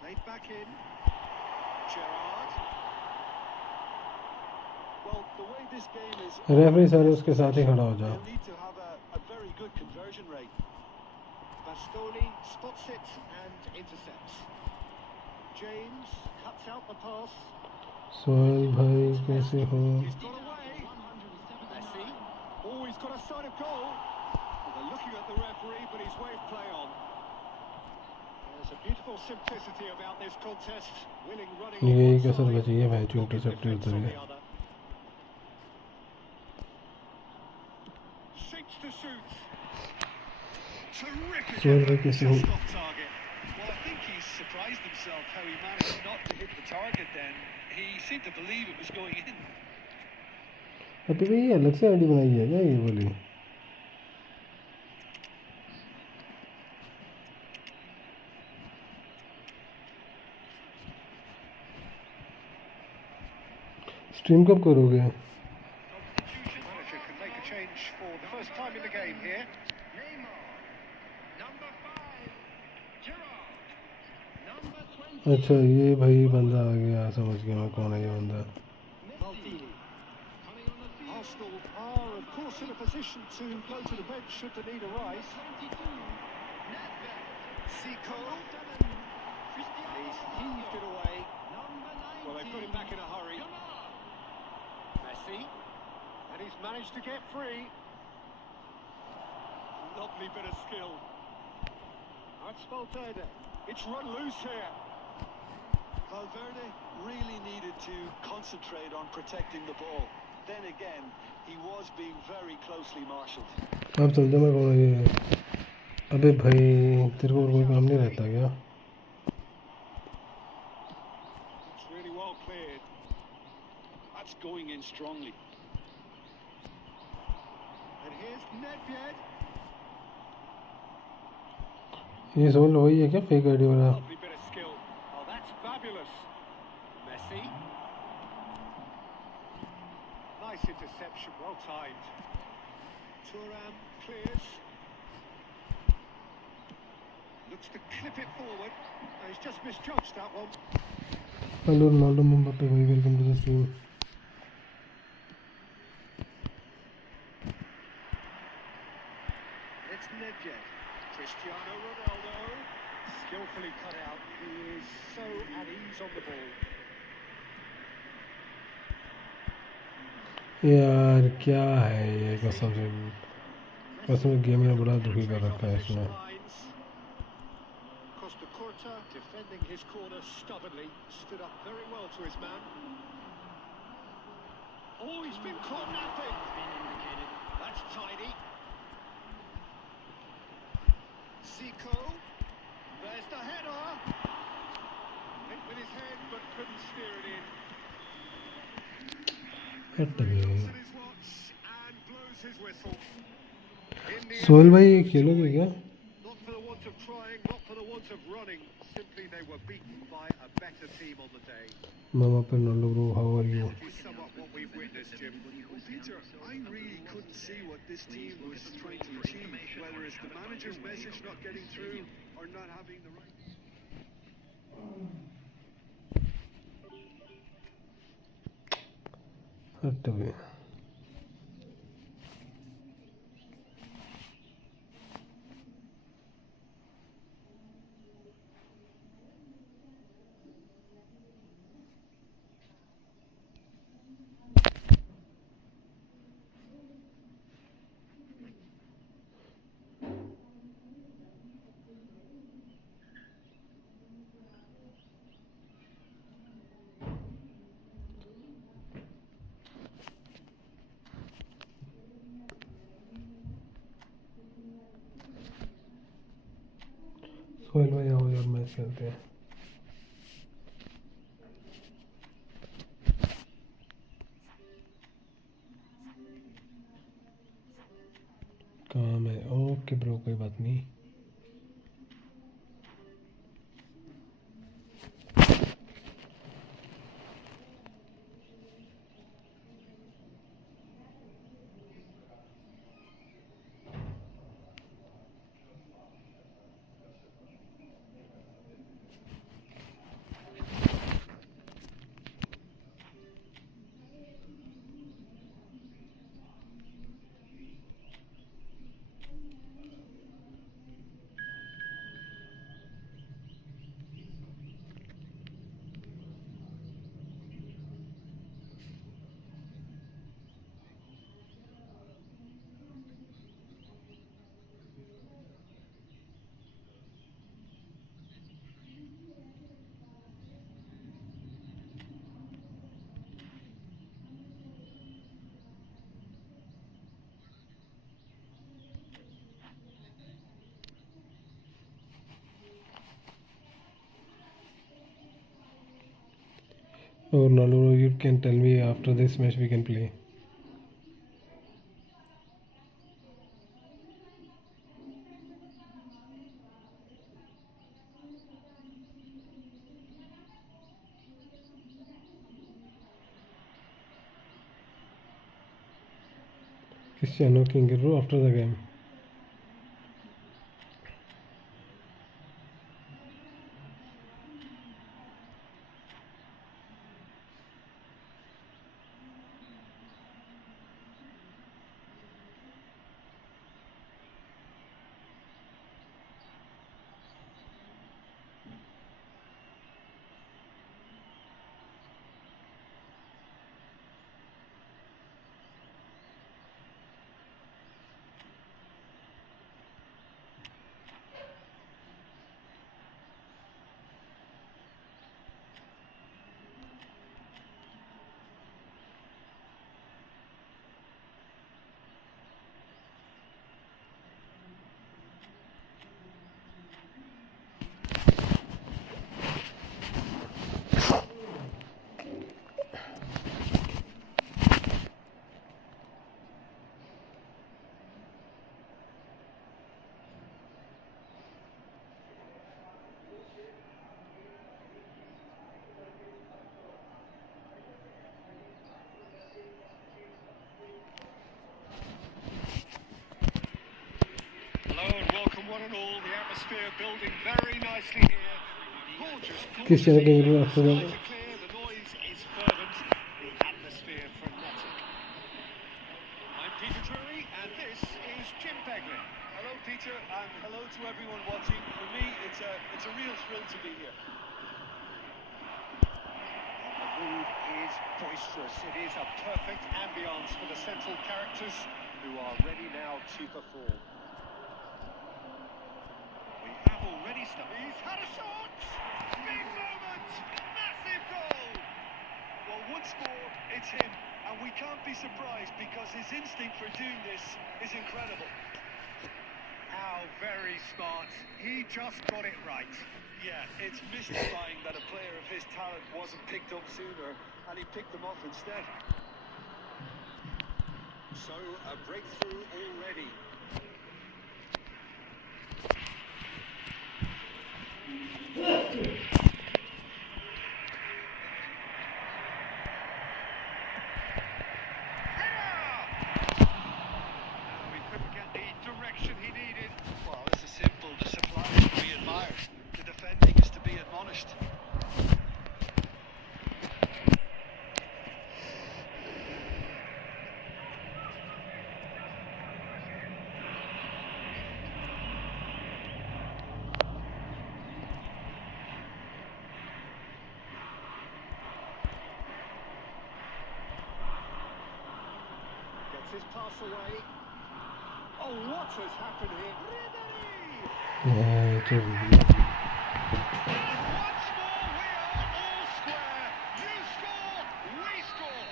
Played back in. Gerrard. Well, the way this game is... referee sir उसके साथ ही खड़ा हो जाओ। They'll need to have a very good conversion rate. Bastoni spots it and intercepts. James cuts out the pass. Sohail भाई कैसे हो? He's got away. Messi. Oh, he's got a side of goal. Well, they're looking at the referee, but he's waved play on. There's a beautiful simplicity about this contest. Willing running on यही one कसर side, बची है भाई, जो focused intercept defence उतर on गया। the other. Seeks to shoot. Terrific Sohail भाई effort कैसे to हो? stop target. Well, I think he's surprised himself how he managed not to hit the target then. He seemed to believe it was going in. अभी भी ये अलग से ID बनाई है क्या ये वाली? स्ट्रीम कब करोगे? Manager can make a change for the first time in the game here. Number 5, Gerrard. Number 20, अच्छा ये भाई बंदा आ गया, समझ गया मैं कौन है ये बंदा। Maldini. Coming on the field, Arsenal are, of course, in a position to go to the bench should the need arise. 22, Nedved. Zico, Cristiano he's heaved it away. Number 19, Well, they've got him back in a hurry. Messi, and he's managed to get free. Lovely bit of skill. That's Valverde. It's run loose here. Valverde really needed to concentrate on protecting the ball. Then again, he was being very closely marshalled. अब चल जा, मैं कौन है ये? अबे भाई तेरे को और कोई काम नहीं रहता क्या? It's really well cleared. That's going in strongly. And here's Nedved. ये सोहेल वही है क्या, फेक आईडी वाला? Lovely bit of skill. Oh, that's fabulous. Messi. Nice interception, well timed. Thuram clears. Looks to clip it forward. He's just misjudged that one. Hello Ronaldo Mumbai भाई, welcome to the stream. It's Nedved. Cristiano Ronaldo. Skillfully cut out. He is so at ease on the ball. यार क्या है ये, कसम से game ने बड़ा दुखी कर रखा है इसमें। Costa Curta defending his corner stubbornly, stood up very well to his man. Oh, he's been caught napping. That's tidy. Zico, there's the header. Hit with his head, but couldn't steer it in. हट गए। Looks at his watch and blows his whistle. In the Sohail end, भाई खेलोगे क्या? not for the want of trying, not for the want of running. Simply they were beaten by a better team on the day. मामा पे Ronaldo bro, how are you? It is somewhat what we've witnessed, Jim. Well, Peter, I really couldn't see what this team was trying to achieve, whether it's the manager's message not getting through or not having the right... हट गए। सोहेल भाई आओ यार match खेलते हैं। काम है, okay bro, कोई बात नहीं। Or Nalu, you can tell me after this match we can play. Cristiano Kingiru after the game. One and all, the atmosphere building very nicely here. Gorgeous, Cristiano Kingiru after the clear, the noise is fervent, the atmosphere frenetic. I'm Peter Drury, and this is Jim Begley. Hello, Peter, and hello to everyone watching. For me, it's a real thrill to be here. The mood is boisterous. It is a perfect ambience for the central characters who are ready now to perform. Already started. He's had a shot! Big moment! Massive goal! Well, once more, it's him, and we can't be surprised because his instinct for doing this is incredible. How very smart. He just got it right. Yeah, it's mystifying that a player of his talent wasn't picked up sooner, and he picked them off instead. So, a breakthrough already. His pass away. Oh, what has happened here? yeah, Once more, we are all square. You score, we score.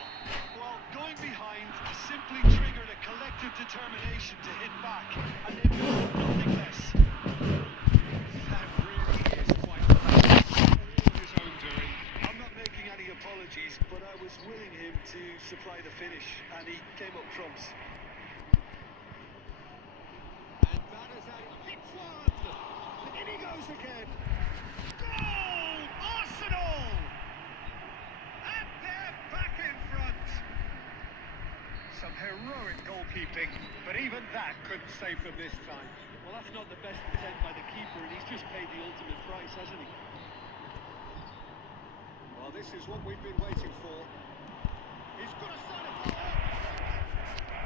Well, going behind simply triggered a collective determination to hit back, and they wanted nothing less. That willing him to supply the finish, and he came up trumps. And that is a hit one. And in he goes again. Goal! Arsenal! And they're back in front. Some heroic goalkeeping, but even that couldn't save them this time. Well, that's not the best attempt by the keeper, and he's just paid the ultimate price, hasn't he? Well, this is what we've been waiting for. He's got a side of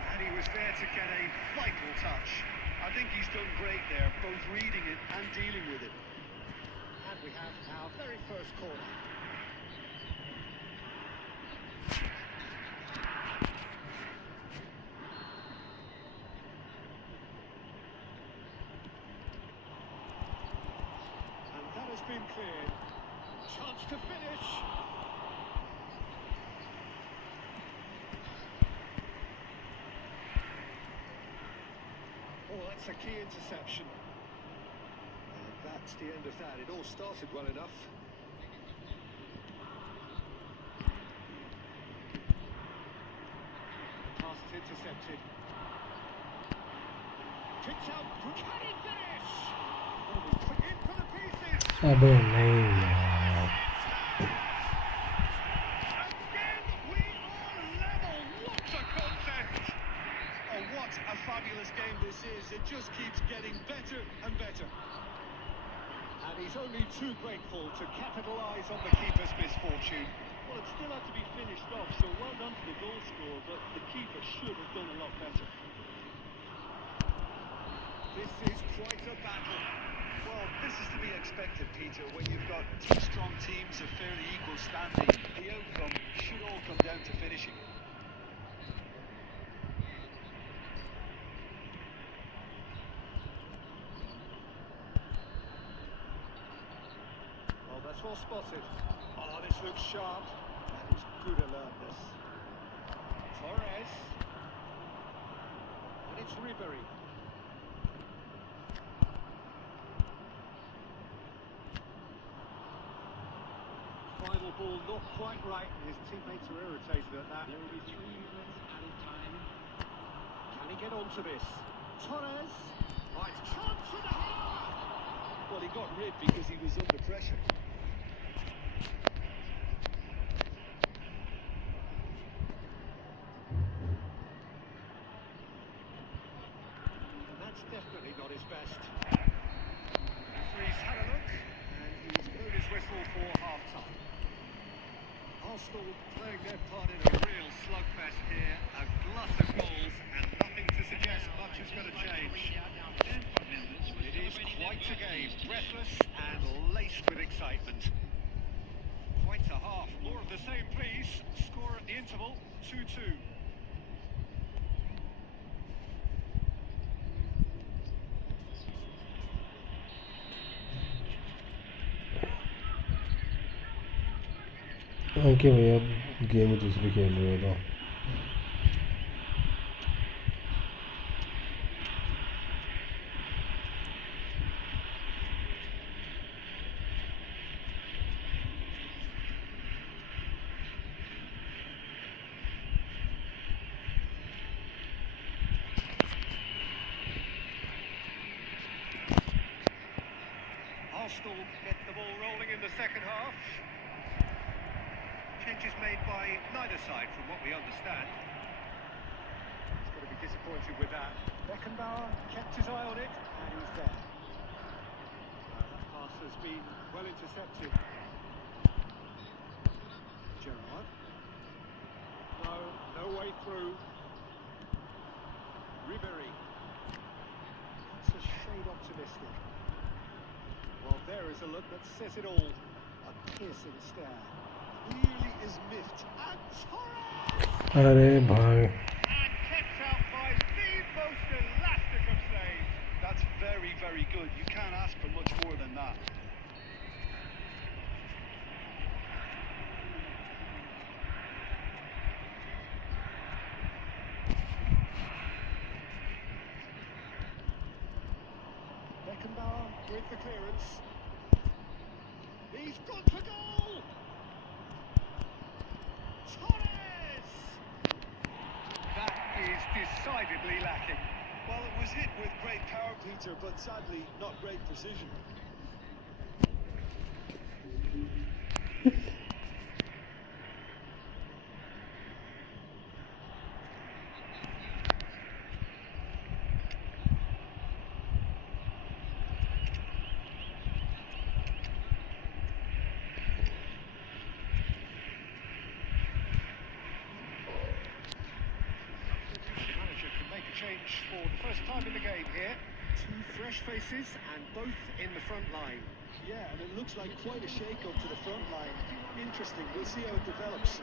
and he was there to get a vital touch. I think he's done great there, both reading it and dealing with it. And we have our very first corner. And that has been cleared. Chance to finish. Oh, that's a key interception. And that's the end of that. It all started well enough. Pass is intercepted. Kicks out. Can he finish? Oh, we put in for the pieces. अबे नहीं यार. Again, we are level. What a contest! Oh, what a fabulous game this is. It just keeps getting better and better. And he's only too grateful to capitalise on the keeper's misfortune. Well, it still had to be finished off, so well done to the goal scorer, but the keeper should have done a lot better. This is quite a battle. Well, this is to be expected, Peter, when you've got two strong teams of fairly equal standing. The outcome should all come down to finishing. Well, that's well spotted. Oh, this looks sharp. That is good alertness. Torres. And it's Ribery. Final ball not quite right, and his teammates are irritated at that. There will be 3 minutes added time. Can he get onto this? Torres. Right, chance for the header. Well, he got rid because he was under pressure. And that's definitely not his best. Referee's had a look, and he's blown his whistle for half-time. Arsenal playing their part in a real slugfest here, a glut of goals, and nothing to suggest much is going to change. It is quite a game, breathless and laced with excitement. Quite a half, more of the same please. Score at the interval, 2-2. Okay भैया game दूसरी खेल रहे हो तो Arsenal get the ball rolling in the second half. Changes made by neither side from what we understand. He's got to be disappointed with that. Beckenbauer kept his eye on it, and he's there. That pass has been well intercepted. Gerrard. No way through. Ribery. That's a shade optimistic. Well, there is a look that says it all. A piercing stare. Really is miffed. And Torres! अरे भाई And kept out by the most elastic of saves. That's very, very good. You can't ask for much more than that. Beckenbauer with the clearance. He's gone for goal! Torres! decidedly lacking. Well, it was hit with great power, Peter, but sadly not great precision. The manager can make a change for the first time in the game here. Two fresh faces and both in the front line. Yeah, and it looks like quite a shake-up to the front line. Interesting. We'll see how it develops.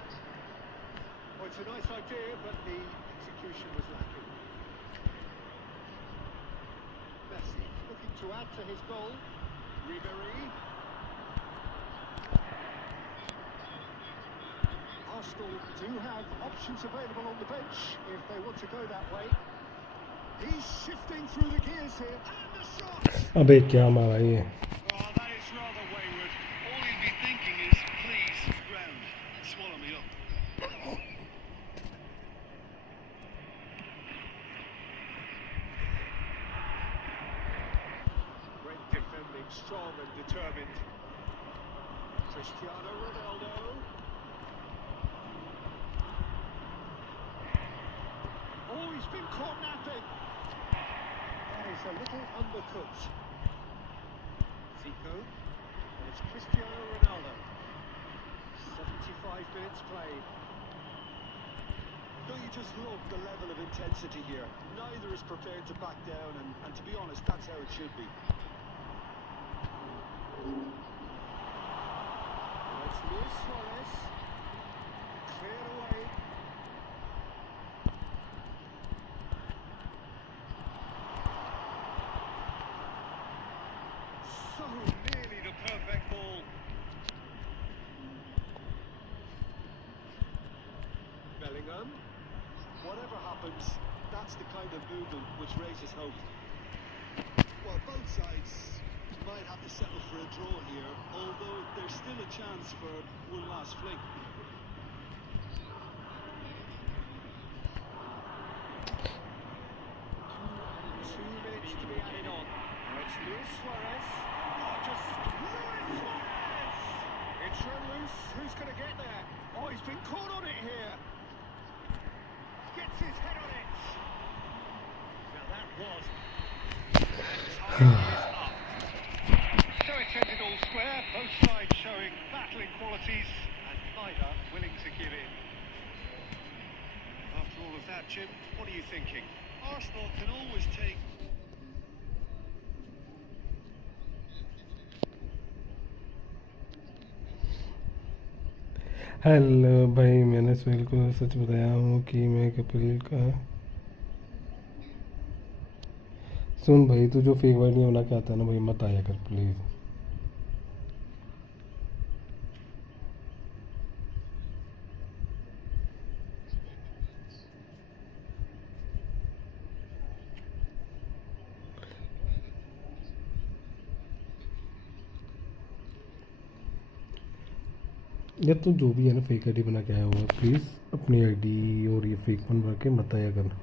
Well, it's a nice idea, but the execution was lacking. Messi looking to add to his goal. Ribery. Arsenal do have options available on the bench if they want to go that way. He's shifting through the gears here, and the shot! अबे क्या मारा ये? Oh, that is rather wayward. All he'd be thinking is, please, ground, swallow me up. Great defending, strong and determined. Cristiano Ronaldo. Oh, he's been caught napping. That is a little undercooked. Zico. And it's Cristiano Ronaldo. 75 minutes played. Don't you just love the level of intensity here? Neither is prepared to back down, and to be honest, that's how it should be. It's Luis Suarez. Cleared away. So nearly the perfect ball. Bellingham. Whatever happens, that's the kind of movement which raises hope. Well, both sides might have to settle for a draw here, although there's still a chance for one last fling. 2 minutes to be added on. Now it's Luis Suarez. Oh, just Luis Suarez! It's run loose. Who's going to get there? Oh, he's been caught on it here. Gets his head on it. Now that was. And time is up. So it's ended all square. Both sides showing battling qualities and neither willing to give in. After all of that, Jim, what are you thinking? Arsenal can always take... hello भाई, मैंने सुहेल को सच बताया हूँ कि मैं कपिल का। सुन भाई, तू जो फेक वाइड नहीं बना के आता है ना भाई, मत आया कर प्लीज़। या तो जो भी है ना फेक आईडी बना के आया हुआ, प्लीज़ अपनी आईडी और ये फेक बनवा के मत आया करना।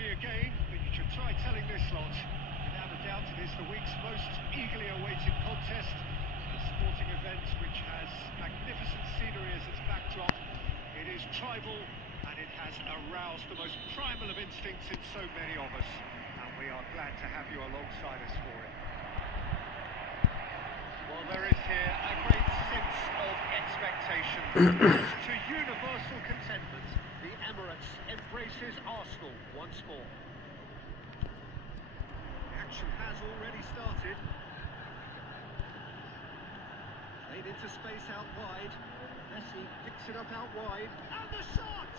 only a game, but you should try telling this lot. Without a doubt, it is the week's most eagerly awaited contest. A sporting event which has magnificent scenery as its backdrop. It is tribal, and it has aroused the most primal of instincts in so many of us. And we are glad to have you alongside us for it. Well, there is here a great sense of expectation. To universal contentment, the Emirates embraces Arsenal once more. The action has already started. Played into space out wide. Messi picks it up out wide. And the shot!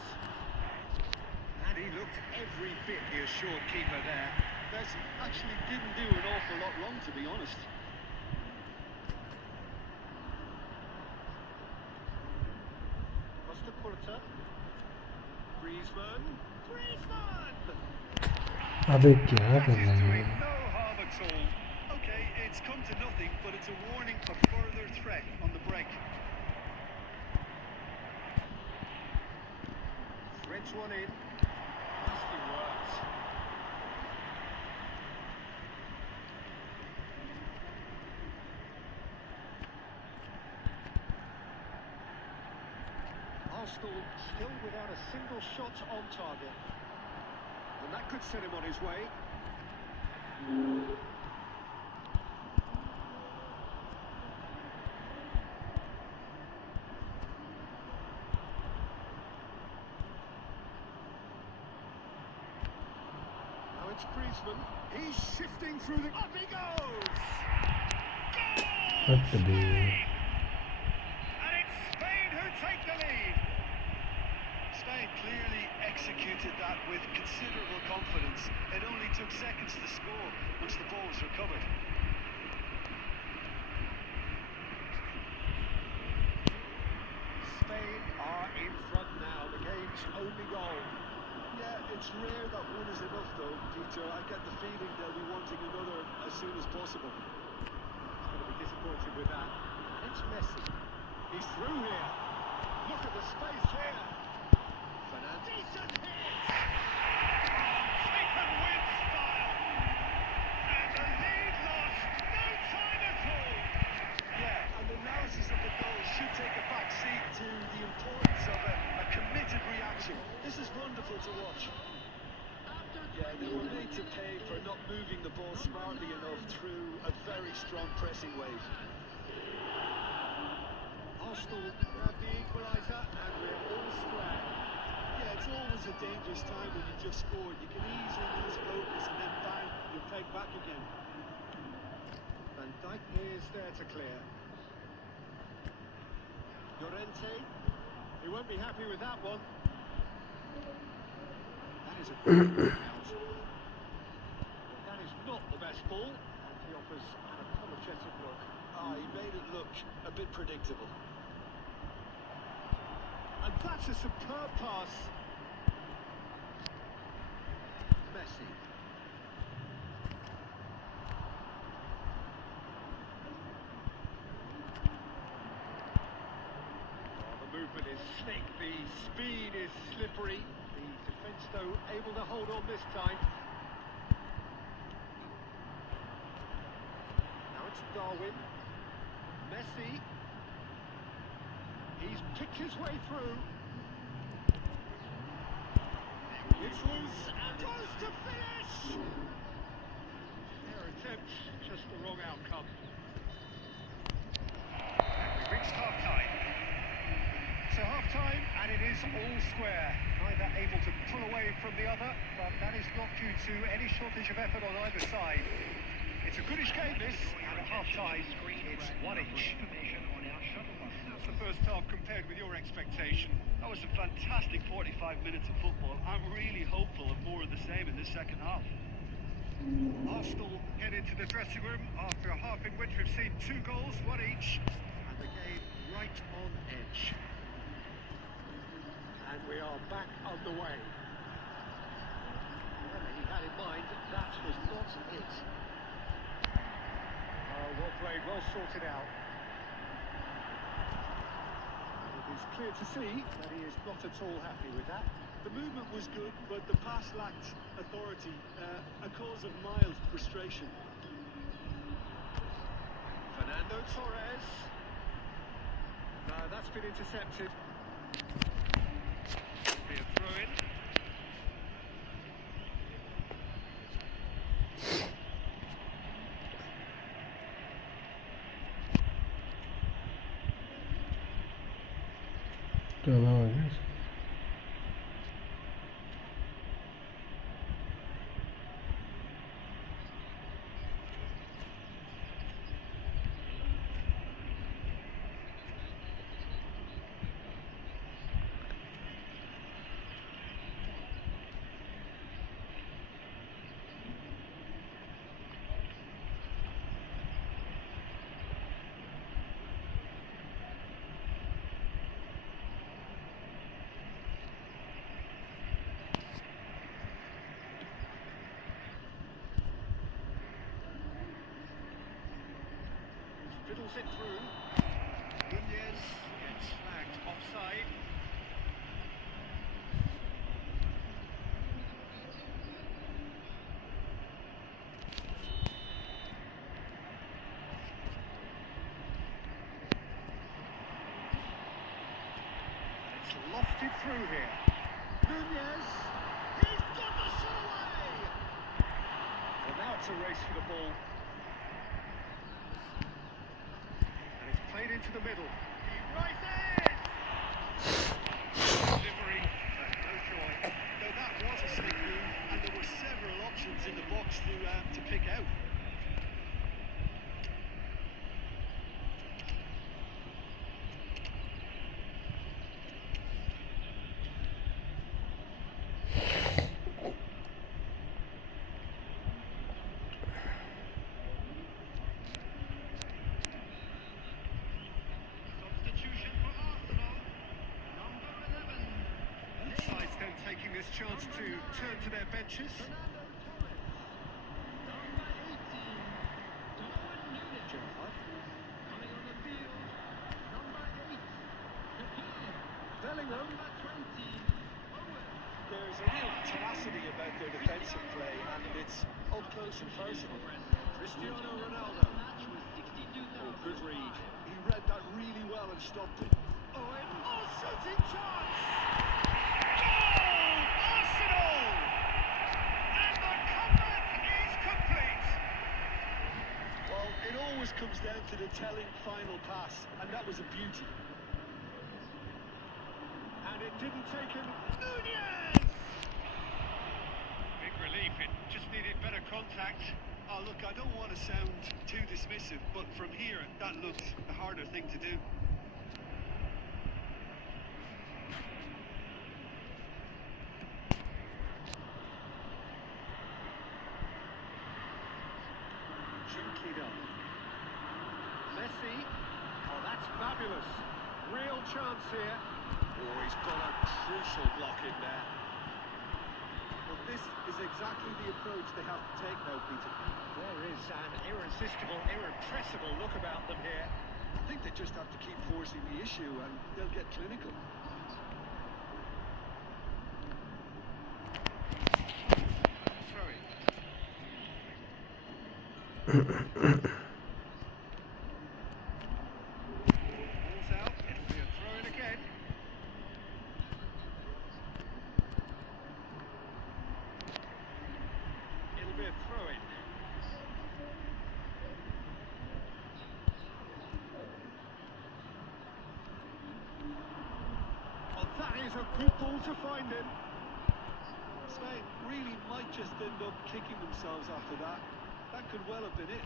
And he looked every bit the assured keeper there. Messi actually didn't do an awful lot wrong, to be honest. Costa Curta. Griezmann. अबे क्या कर रहा है? No harm at all. Okay, it's come to nothing, but it's a warning for further threat on the break. Threads one in. Nicely worked. Arsenal still without a single shot on target. And that could set him on his way. Now it's Griezmann. He's shifting through the... Up he goes! What the be? And it's Spain who take the lead. Spain clearly executed that with considerable confidence. It only took seconds to score once the ball was recovered. Spain are in front now. The game's only goal. Yeah, it's rare that one is enough, though, Peter. I get the feeling they'll be wanting another as soon as possible. He's going to be disappointed with that. And it's Messi. He's through here. Look at the space here. Fernandes. Decent hit! Taken with style. And the lead lost. No time at all. Yeah, and the analysis of the goal should take a back seat to the importance of a committed reaction. This is wonderful to watch. Yeah, they were made to pay for not moving the ball smartly enough through a very strong pressing wave. Arsenal grab the equaliser and we're all square. Yeah, it's always a dangerous time when you just scored. You can easily lose focus and then bang, you're pegged back again. Van Dijk is there to clear. Llorente. He won't be happy with that one. That is a good out. That is not the best ball. And he offers an apologetic look. He made it look a bit predictable. And that's a superb pass. Messi. The movement is slick, the speed is slippery. The defence, though, able to hold on this time. Now it's Darwin. Messi. He's picked his way through. It's loose and goes to finish! Their attempt, just the wrong outcome. And we reached half-time. So half-time, and it is all square. Neither able to pull away from the other, but that is not due to any shortage of effort on either side. It's a goodish game, this, and at half-time, it's one each. That's the first half compared with your expectation. That was a fantastic 45 minutes of football. I'm really hopeful of more of the same in this second half. Arsenal head into the dressing room after a half in which we've seen 2 goals, one each, and the game right on edge. And we are back underway. Whatever he had in mind, that was not it. Oh, well played, well sorted out. It is clear to see that he is not at all happy with that. The movement was good, but the pass lacked authority, a cause of mild frustration. Fernando Torres. No, that's been intercepted. Be a throw-in. Come on, yes. Fiddles it through. Nunez gets flagged offside. It's lofted through here. Nunez. He's got the shot away. Well, now it's a race for the ball. Played into the middle. He rises! Delivery, no joy. Though that was a slick move, and there were several options in the box to pick out. Taking this chance to turn to their benches. Bellingham. There's a real tenacity about their defensive play, and it's up close and personal. Cristiano Ronaldo. Oh, good read. He read that really well and stopped it. Shooting chance! Goal! Arsenal! And the comeback is complete! Well, it always comes down to the telling final pass, and that was a beauty. And it didn't take him. Nunez! Big relief, it just needed better contact. Oh, look, I don't want to sound too dismissive, but from here, that looked the harder thing to do. Messi. Oh, that's fabulous. Real chance here. Oh, he's got a crucial block in there. Well, this is exactly the approach they have to take now, Peter. There is an irresistible, irrepressible look about them here. I think they just have to keep forcing the issue and they'll get clinical. Throwing. Ball's out, it'll be a throw-in again. It'll be a throw-in. Oh, that is a good ball to find him. Spain really might just end up kicking themselves after that. That could well have been it.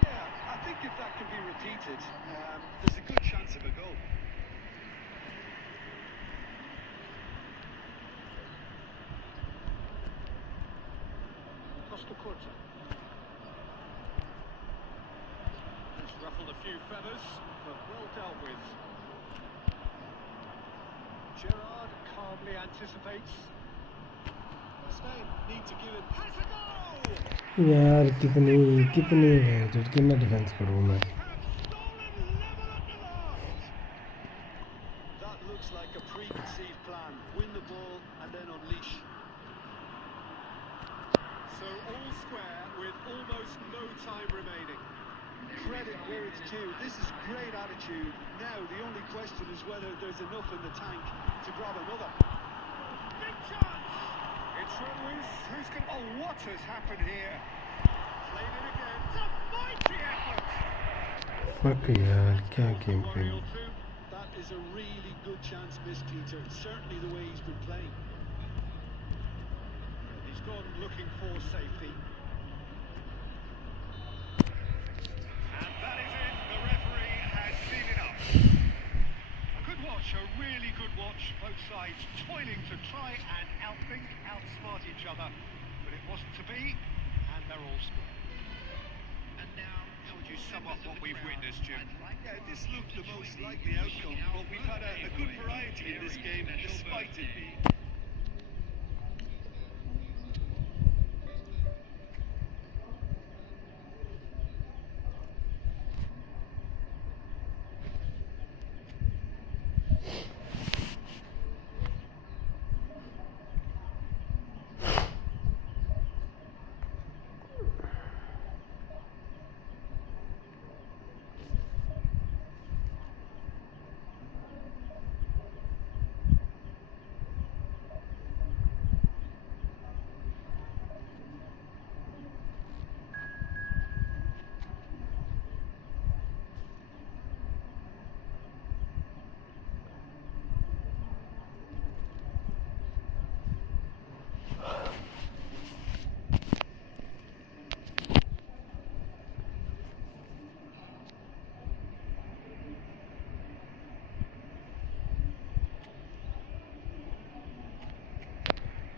Yeah, I think if that can be repeated, there's a good chance of a goal. Costa Curta. Just ruffled a few feathers, but well dealt with. Gerrard calmly anticipates. Spain need to give it. Has a goal! यार कितनी है जो कितना defence करूँ मैं Have stolen level at the last. all square with almost no time remaining. Credit where it's due. This is great attitude. Now the only question is whether there's enough in the tank to grab another. Big chance! It's run loose. Who's going to... Oh, what has happened here? Played it again. It's a mighty effort! Fuck यार क्या game play Warrior through. That is a really good chance missed, Peter. Certainly the way he's been playing. He's gone looking for safety. And that is it. The referee has seen it up. A good watch, a really good watch. Both sides toiling to try and outthink, outsmart each other. But it wasn't to be, and they're all scored. And now, how would you sum up what we've witnessed, Jim? Yeah, this looked the most likely outcome, but we've had a good variety in this game, despite it being.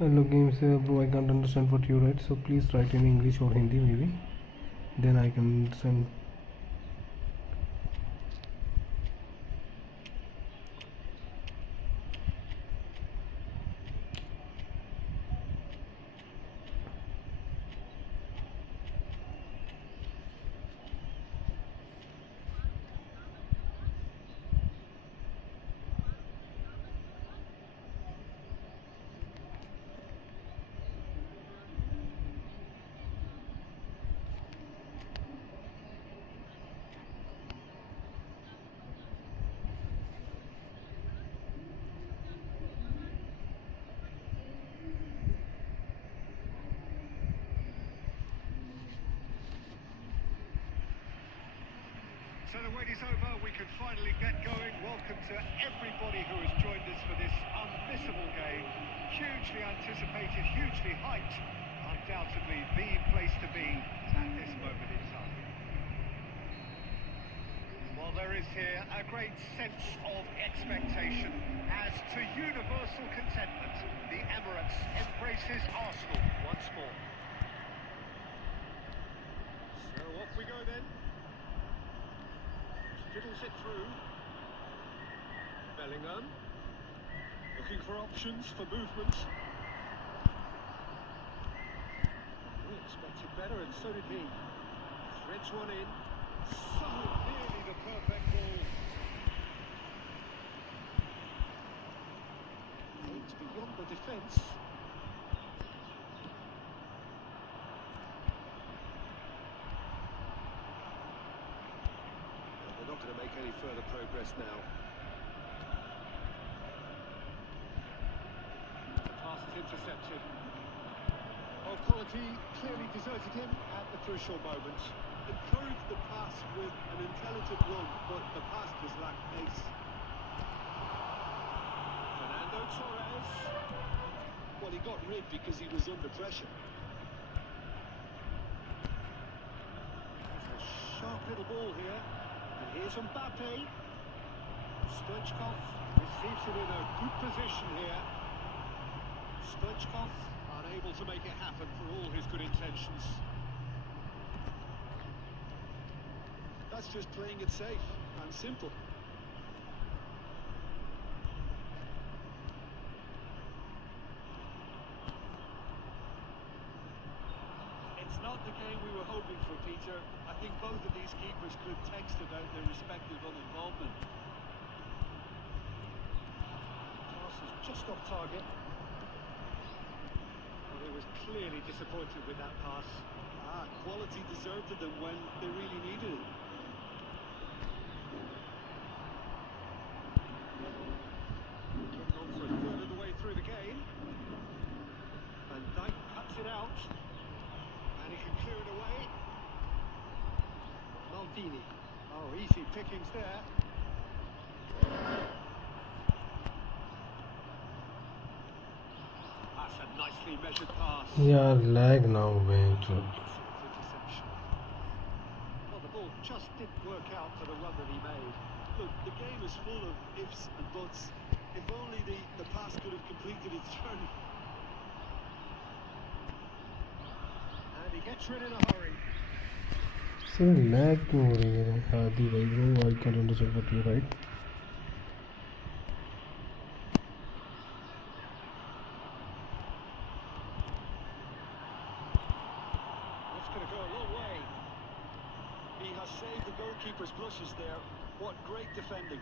Hello games, bro, I can't understand what you write, so please write in English or Hindi maybe, then I can send. So the wait is over, we can finally get going. Welcome to everybody who has joined us for this unmissable game. Hugely anticipated, hugely hyped. Undoubtedly the place to be at this moment in time. Well, there is here a great sense of expectation as to universal contentment. The Emirates embraces Arsenal once more. So off we go then. Fiddles it through. Bellingham looking for options for movement. We expected better, and so did he. Threads one in. So nearly the perfect ball. Aims beyond the defence. Not going to make any further progress now. The pass is intercepted. Oh, quality clearly deserted him at the crucial moment. Improved the pass with an intelligent run, but the pass just lacked pace. Fernando Torres. Well, he got rid because he was under pressure. There's a sharp little ball here. Here's Mbappe. Stoichkov receives it in a good position here. Stoichkov unable to make it happen for all his good intentions. That's just playing it safe and simple. It's not the game we were hoping for, Peter. I think both of these keepers could text about their respective uninvolvement. Pass is just off target. Well, he was clearly disappointed with that pass. Quality deserted them when they really needed it. Getting on for a third of the way through the game. Van Dijk cuts it out. And he can clear it away. Maldini. Oh, easy pickings there. That's a nicely measured pass. यार lag ना हो bench Interception. Well, the ball just didn't work out for the run that he made. Look, the game is full of ifs and buts. If only the pass could have completed its journey. And he gets rid in a hurry. Sir lag क्यों हो रही है हादी भाई bro I can understand what you right That's going to go a long way. He has saved the goalkeeper's blushes there. What great defending.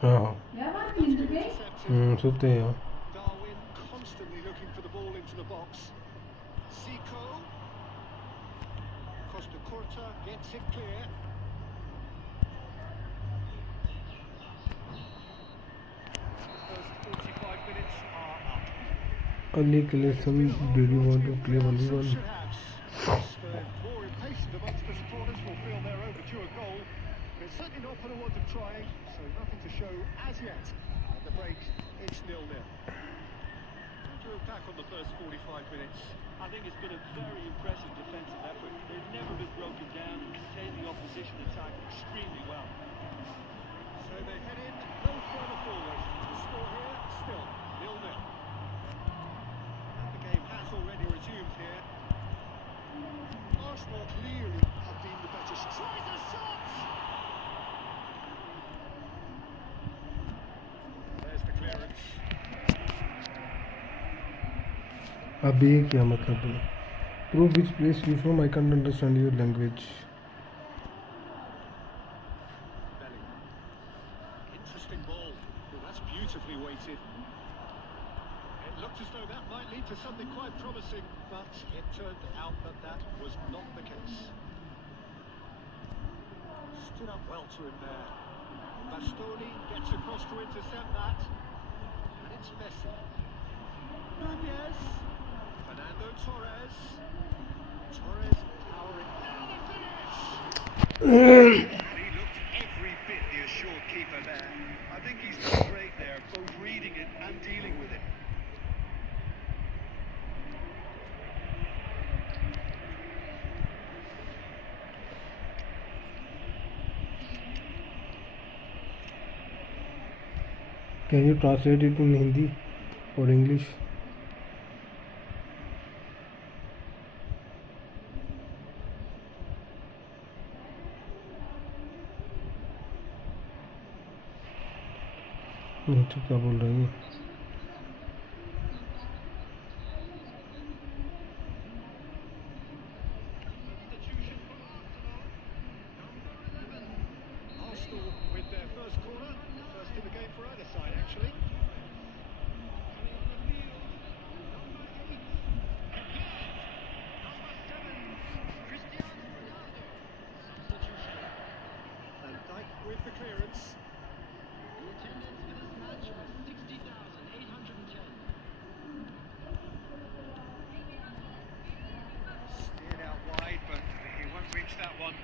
हाँ हाँ Intercepted. सुनते हैं Darwin constantly looking for the ball into the box. Zico. Costa Curta gets it clear. First 45 minutes are up. Ali Clayson, did you want to play volleyball? Should have. More impatient amongst the supporters will feel they're overdue a goal. They're certainly not going to want to try, so nothing to show as yet. At the break, it's 0-0. How do you look back on the first 45 minutes? I think it's been a very impressive defensive effort. They've never been broken down and contained the opposition attack extremely well. So they head in no further forward. The score here still 0-0. And the game has already resumed here. Arsenal clearly have been the better side. Tries a shot! There's the clearance. अभी क्या मतलब है prove which place you from I can't understand your language Bellingham. Interesting ball. Well, that's beautifully weighted. It looked as though that might lead to something quite promising, but it turned out that that was not the case. Stood up well to him there. Bastoni gets across to intercept that. And it's Messi. Nunez. Fernando Torres. Torres powering down the finish. And he looked every bit the assured keeper there. I think he's done great there, both reading it and dealing with it. can you translate it in Hindi or English नहीं तो क्या बोल रही है Arsenal with their first corner, first in the game for either side actually. Van Dijk with the clearance. The attendance for this match was 60,810. Steered out wide, but he won't reach that one.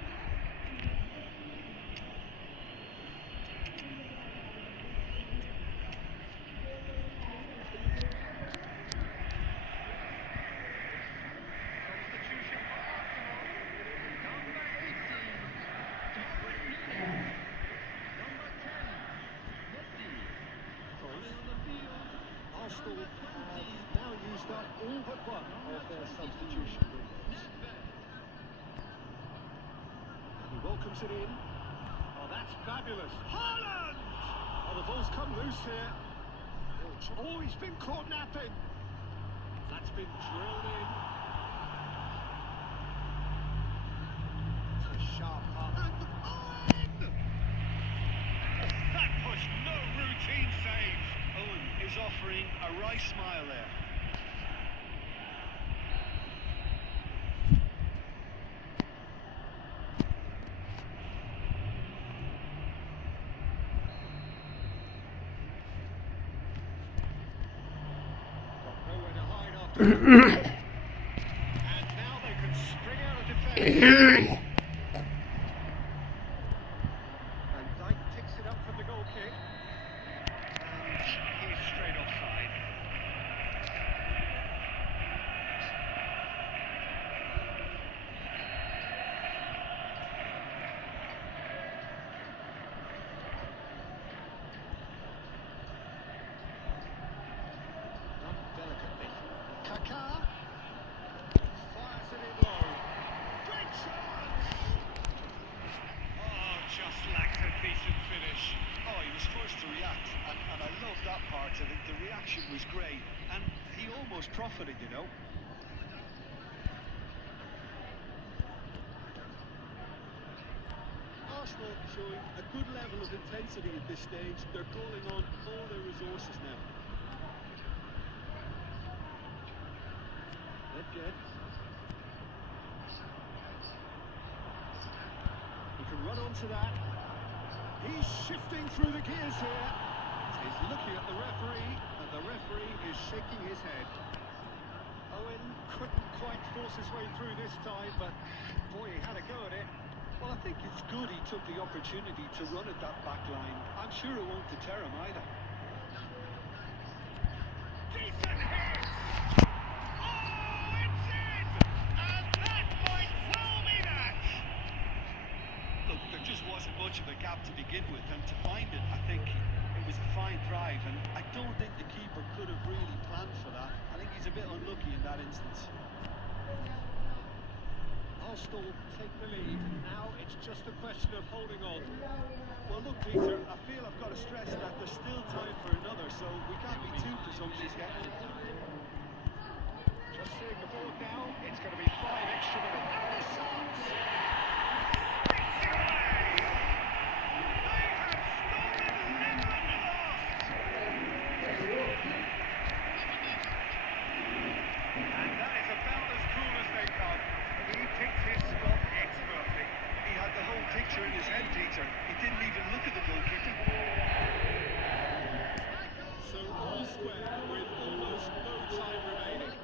Substitution for Arsenal. Number 18, Turnip. Number 10, Messi. Coming on the field. Arsenal have now used up all but one of their substitution windows. And he welcomes it in. Oh, that's fabulous. Haaland! Oh, the ball's come loose here. Oh, he's been caught napping. That's been drilled in. It's a sharp pass. And Owen! That was no routine save. Owen is offering a wry smile there. Nowhere to hide after. And now they can spring out of defence. And Dyke picks it up from the goal kick. And he's straight offside. Not delicately. Kaká fires it in low. Great chance! Oh, just lacked a decent finish. Oh, he was first to react, and I love that part of it. The reaction was great, and he almost profited, you know. Arsenal showing a good level of intensity at this stage. They're calling on all their resources now. Good. He can run onto that. He's shifting through the gears here. He's looking at the referee, and the referee is shaking his head. Owen couldn't quite force his way through this time, but boy, he had a go at it. Well, I think it's good he took the opportunity to run at that back line. I'm sure it won't deter him either. Decent hit! Oh, it's in! And that might well be that! Look, there just wasn't much of a gap to begin with, and to find it, I think it was a fine drive, and I don't think the keeper could have really planned for that. I think he's a bit unlucky in that instance. Arsenal take the lead. Now it's just a question of holding on. Well, look, Peter, I feel I've got to stress that there's still time for another, so we can't be too presumptuous yet. Just seeing the board now, it's going to be 5 extra minutes. And the shots! Spits it away! They have stolen level at last! And that is about as cool as they come. He picked his spot expertly. He had the whole picture in his head, Peter. He didn't even look at the goalkeeper. So all square with almost no time remaining.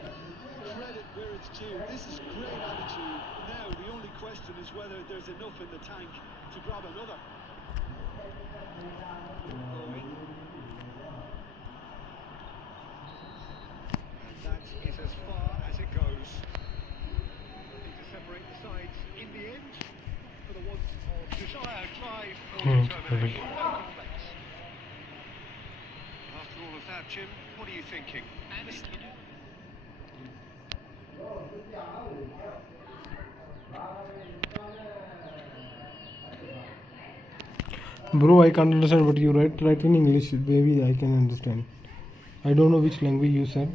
Credit where it's due. This is great attitude. Now the only question is whether there's enough in the tank to grab another. And that is as far as it goes. Looking to separate the sides in the end for the want of desire, drive, or determination. No complaints. After all of that, Jim, what are you thinking? Bro, I can't understand what you write. Write in English. Maybe I can understand. I don't know which language you said.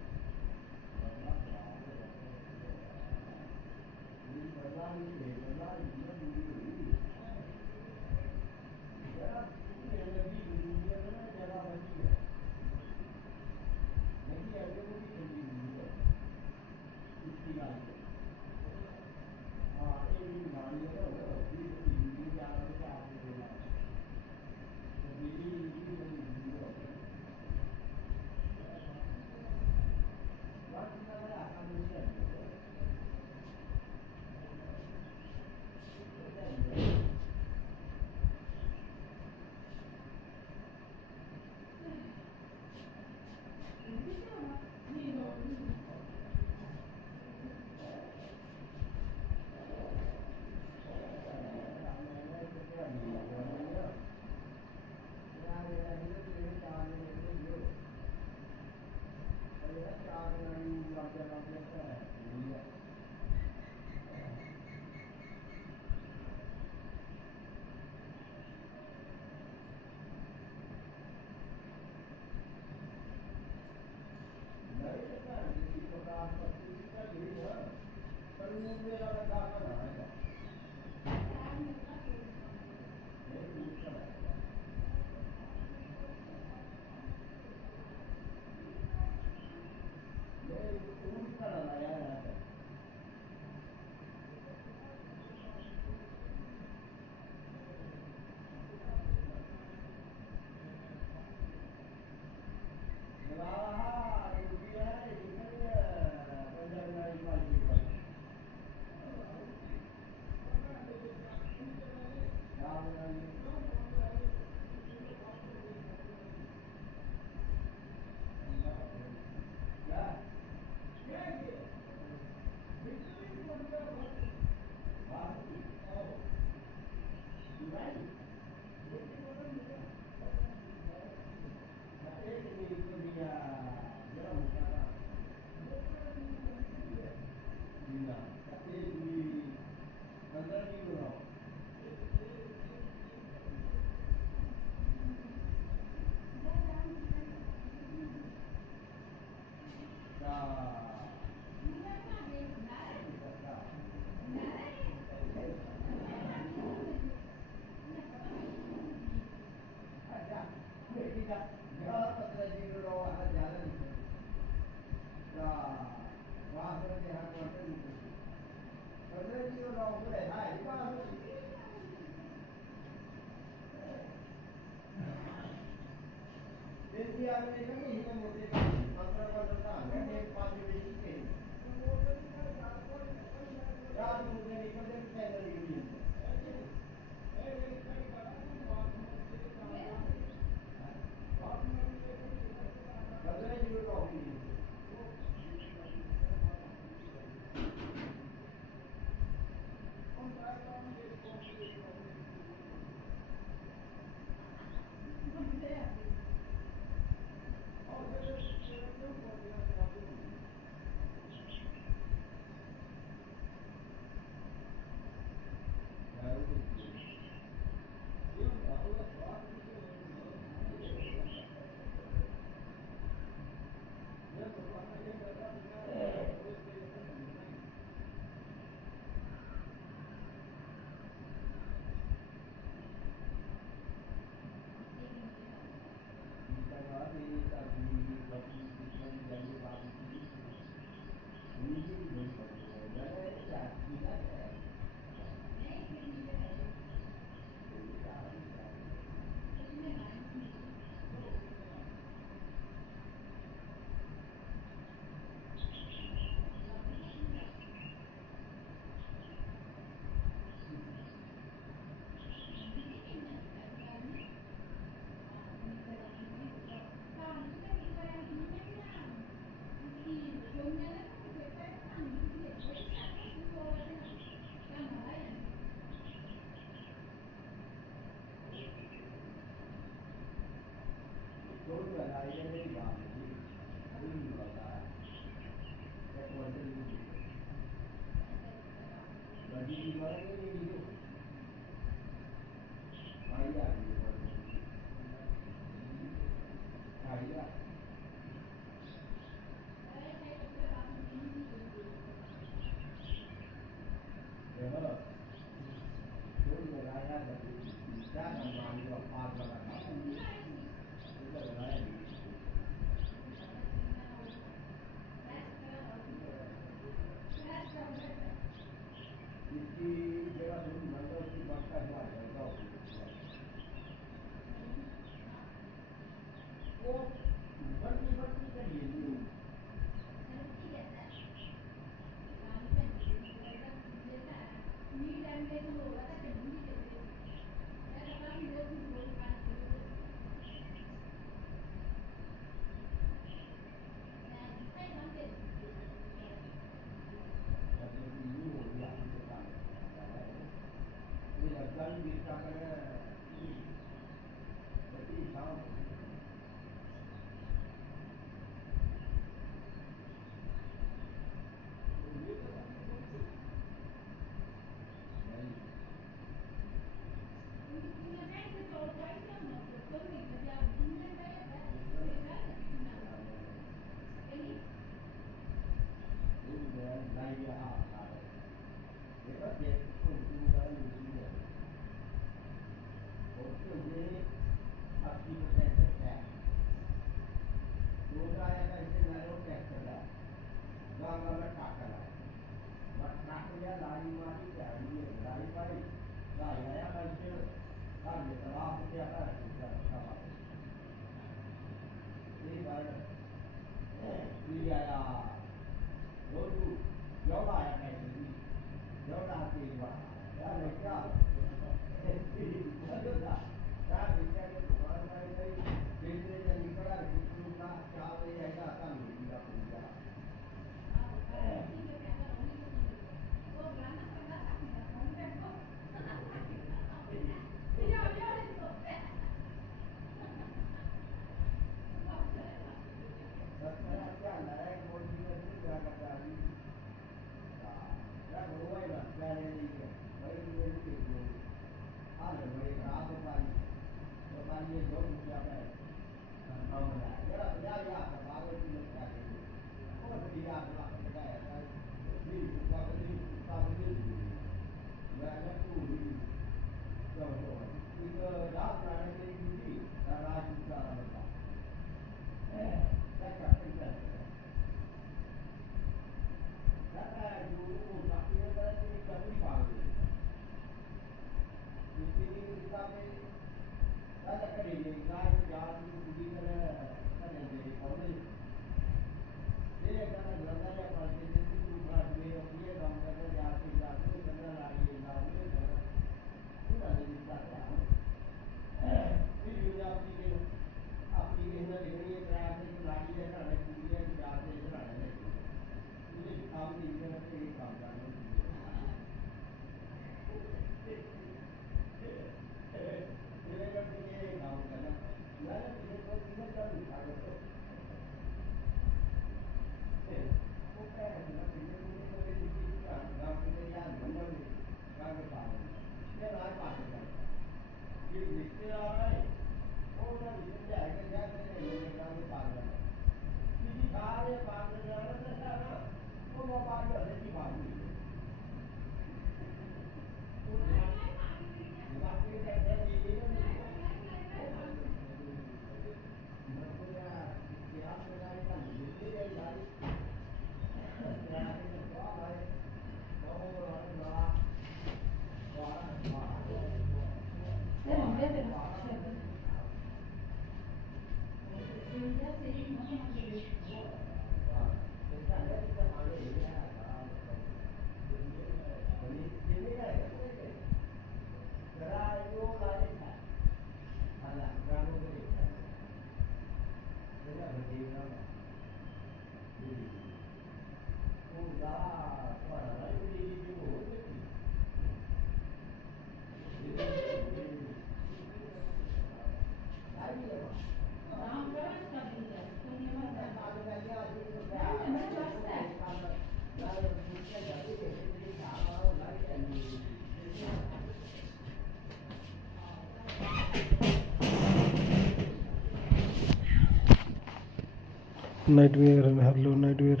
Nightwear, hello Nightwear,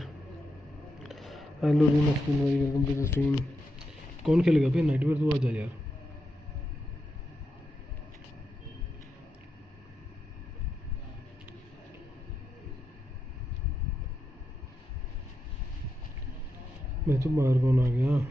hello Rina Skin भाई, welcome to the stream. कौन खेलेगा भाई nightwear? तो आ जा यार। मैं तो बाहर कौन आ गया?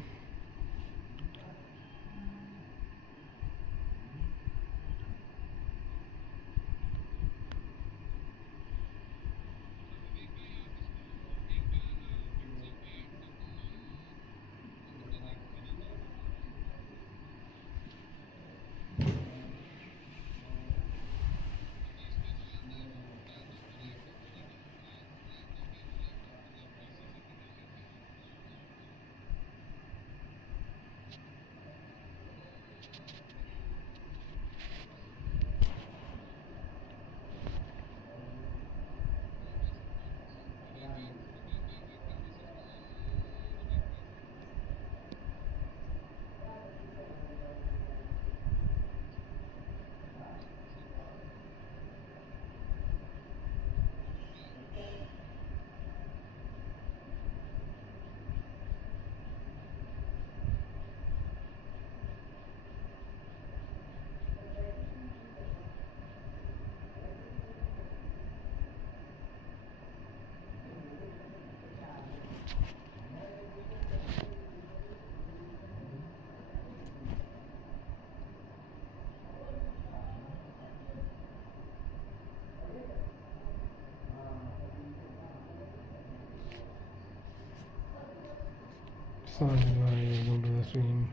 Sorry, welcome to the stream.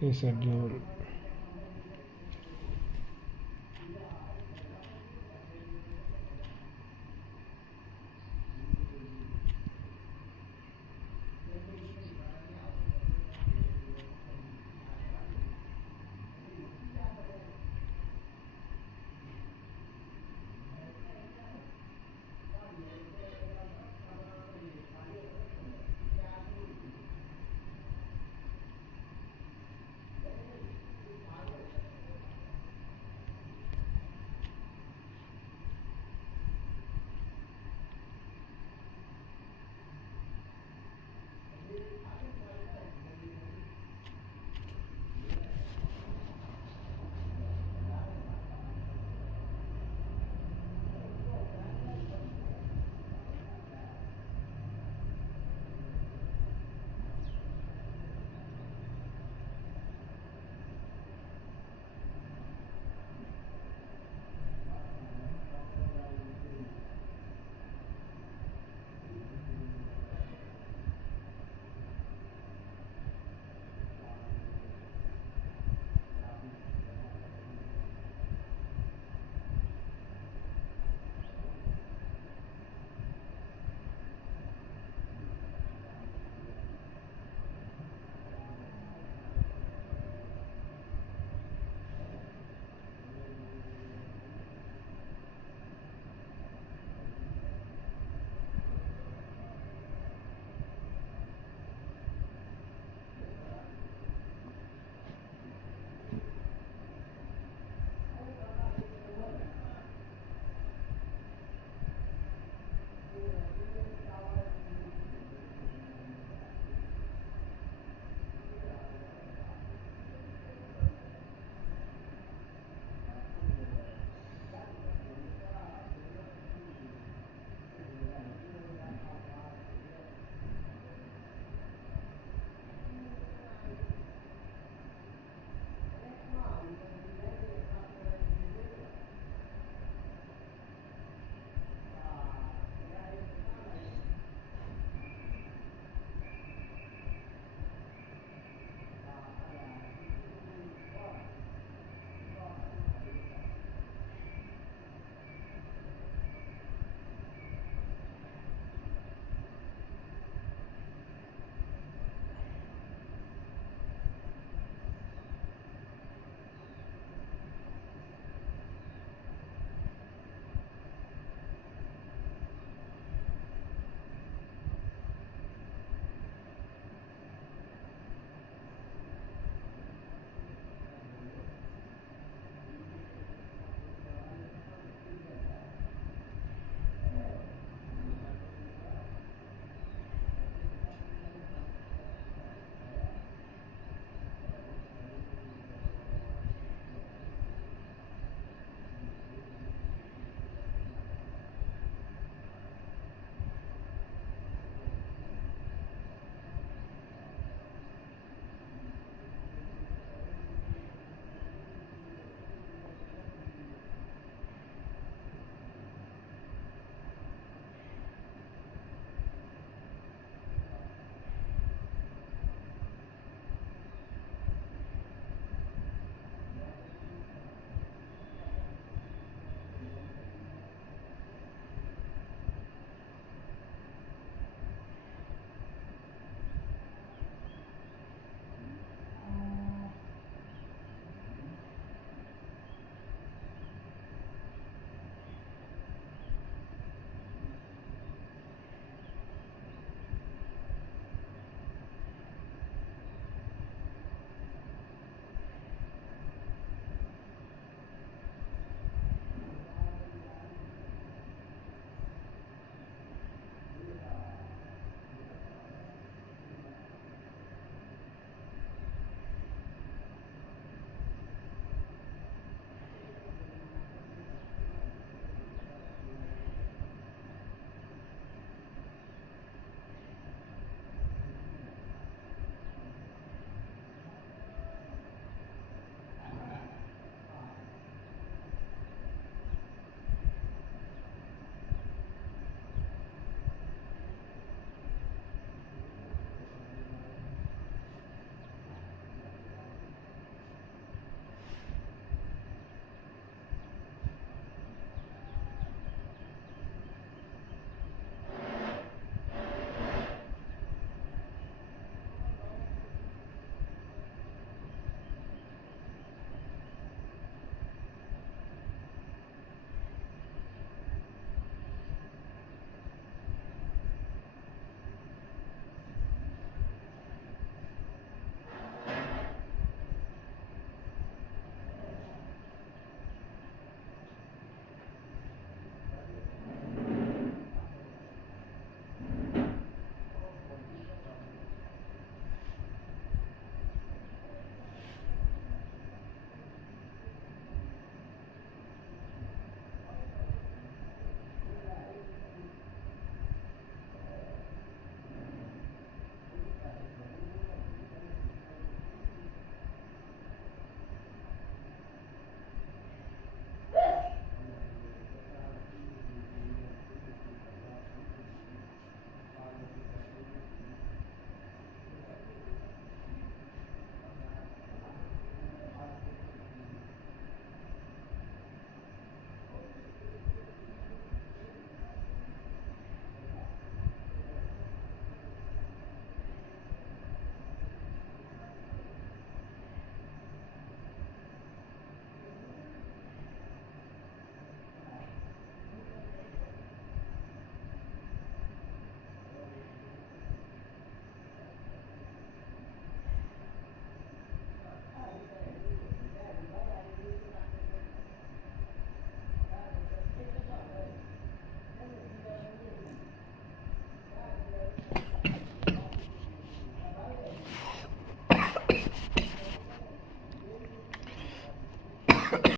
Yes, sir.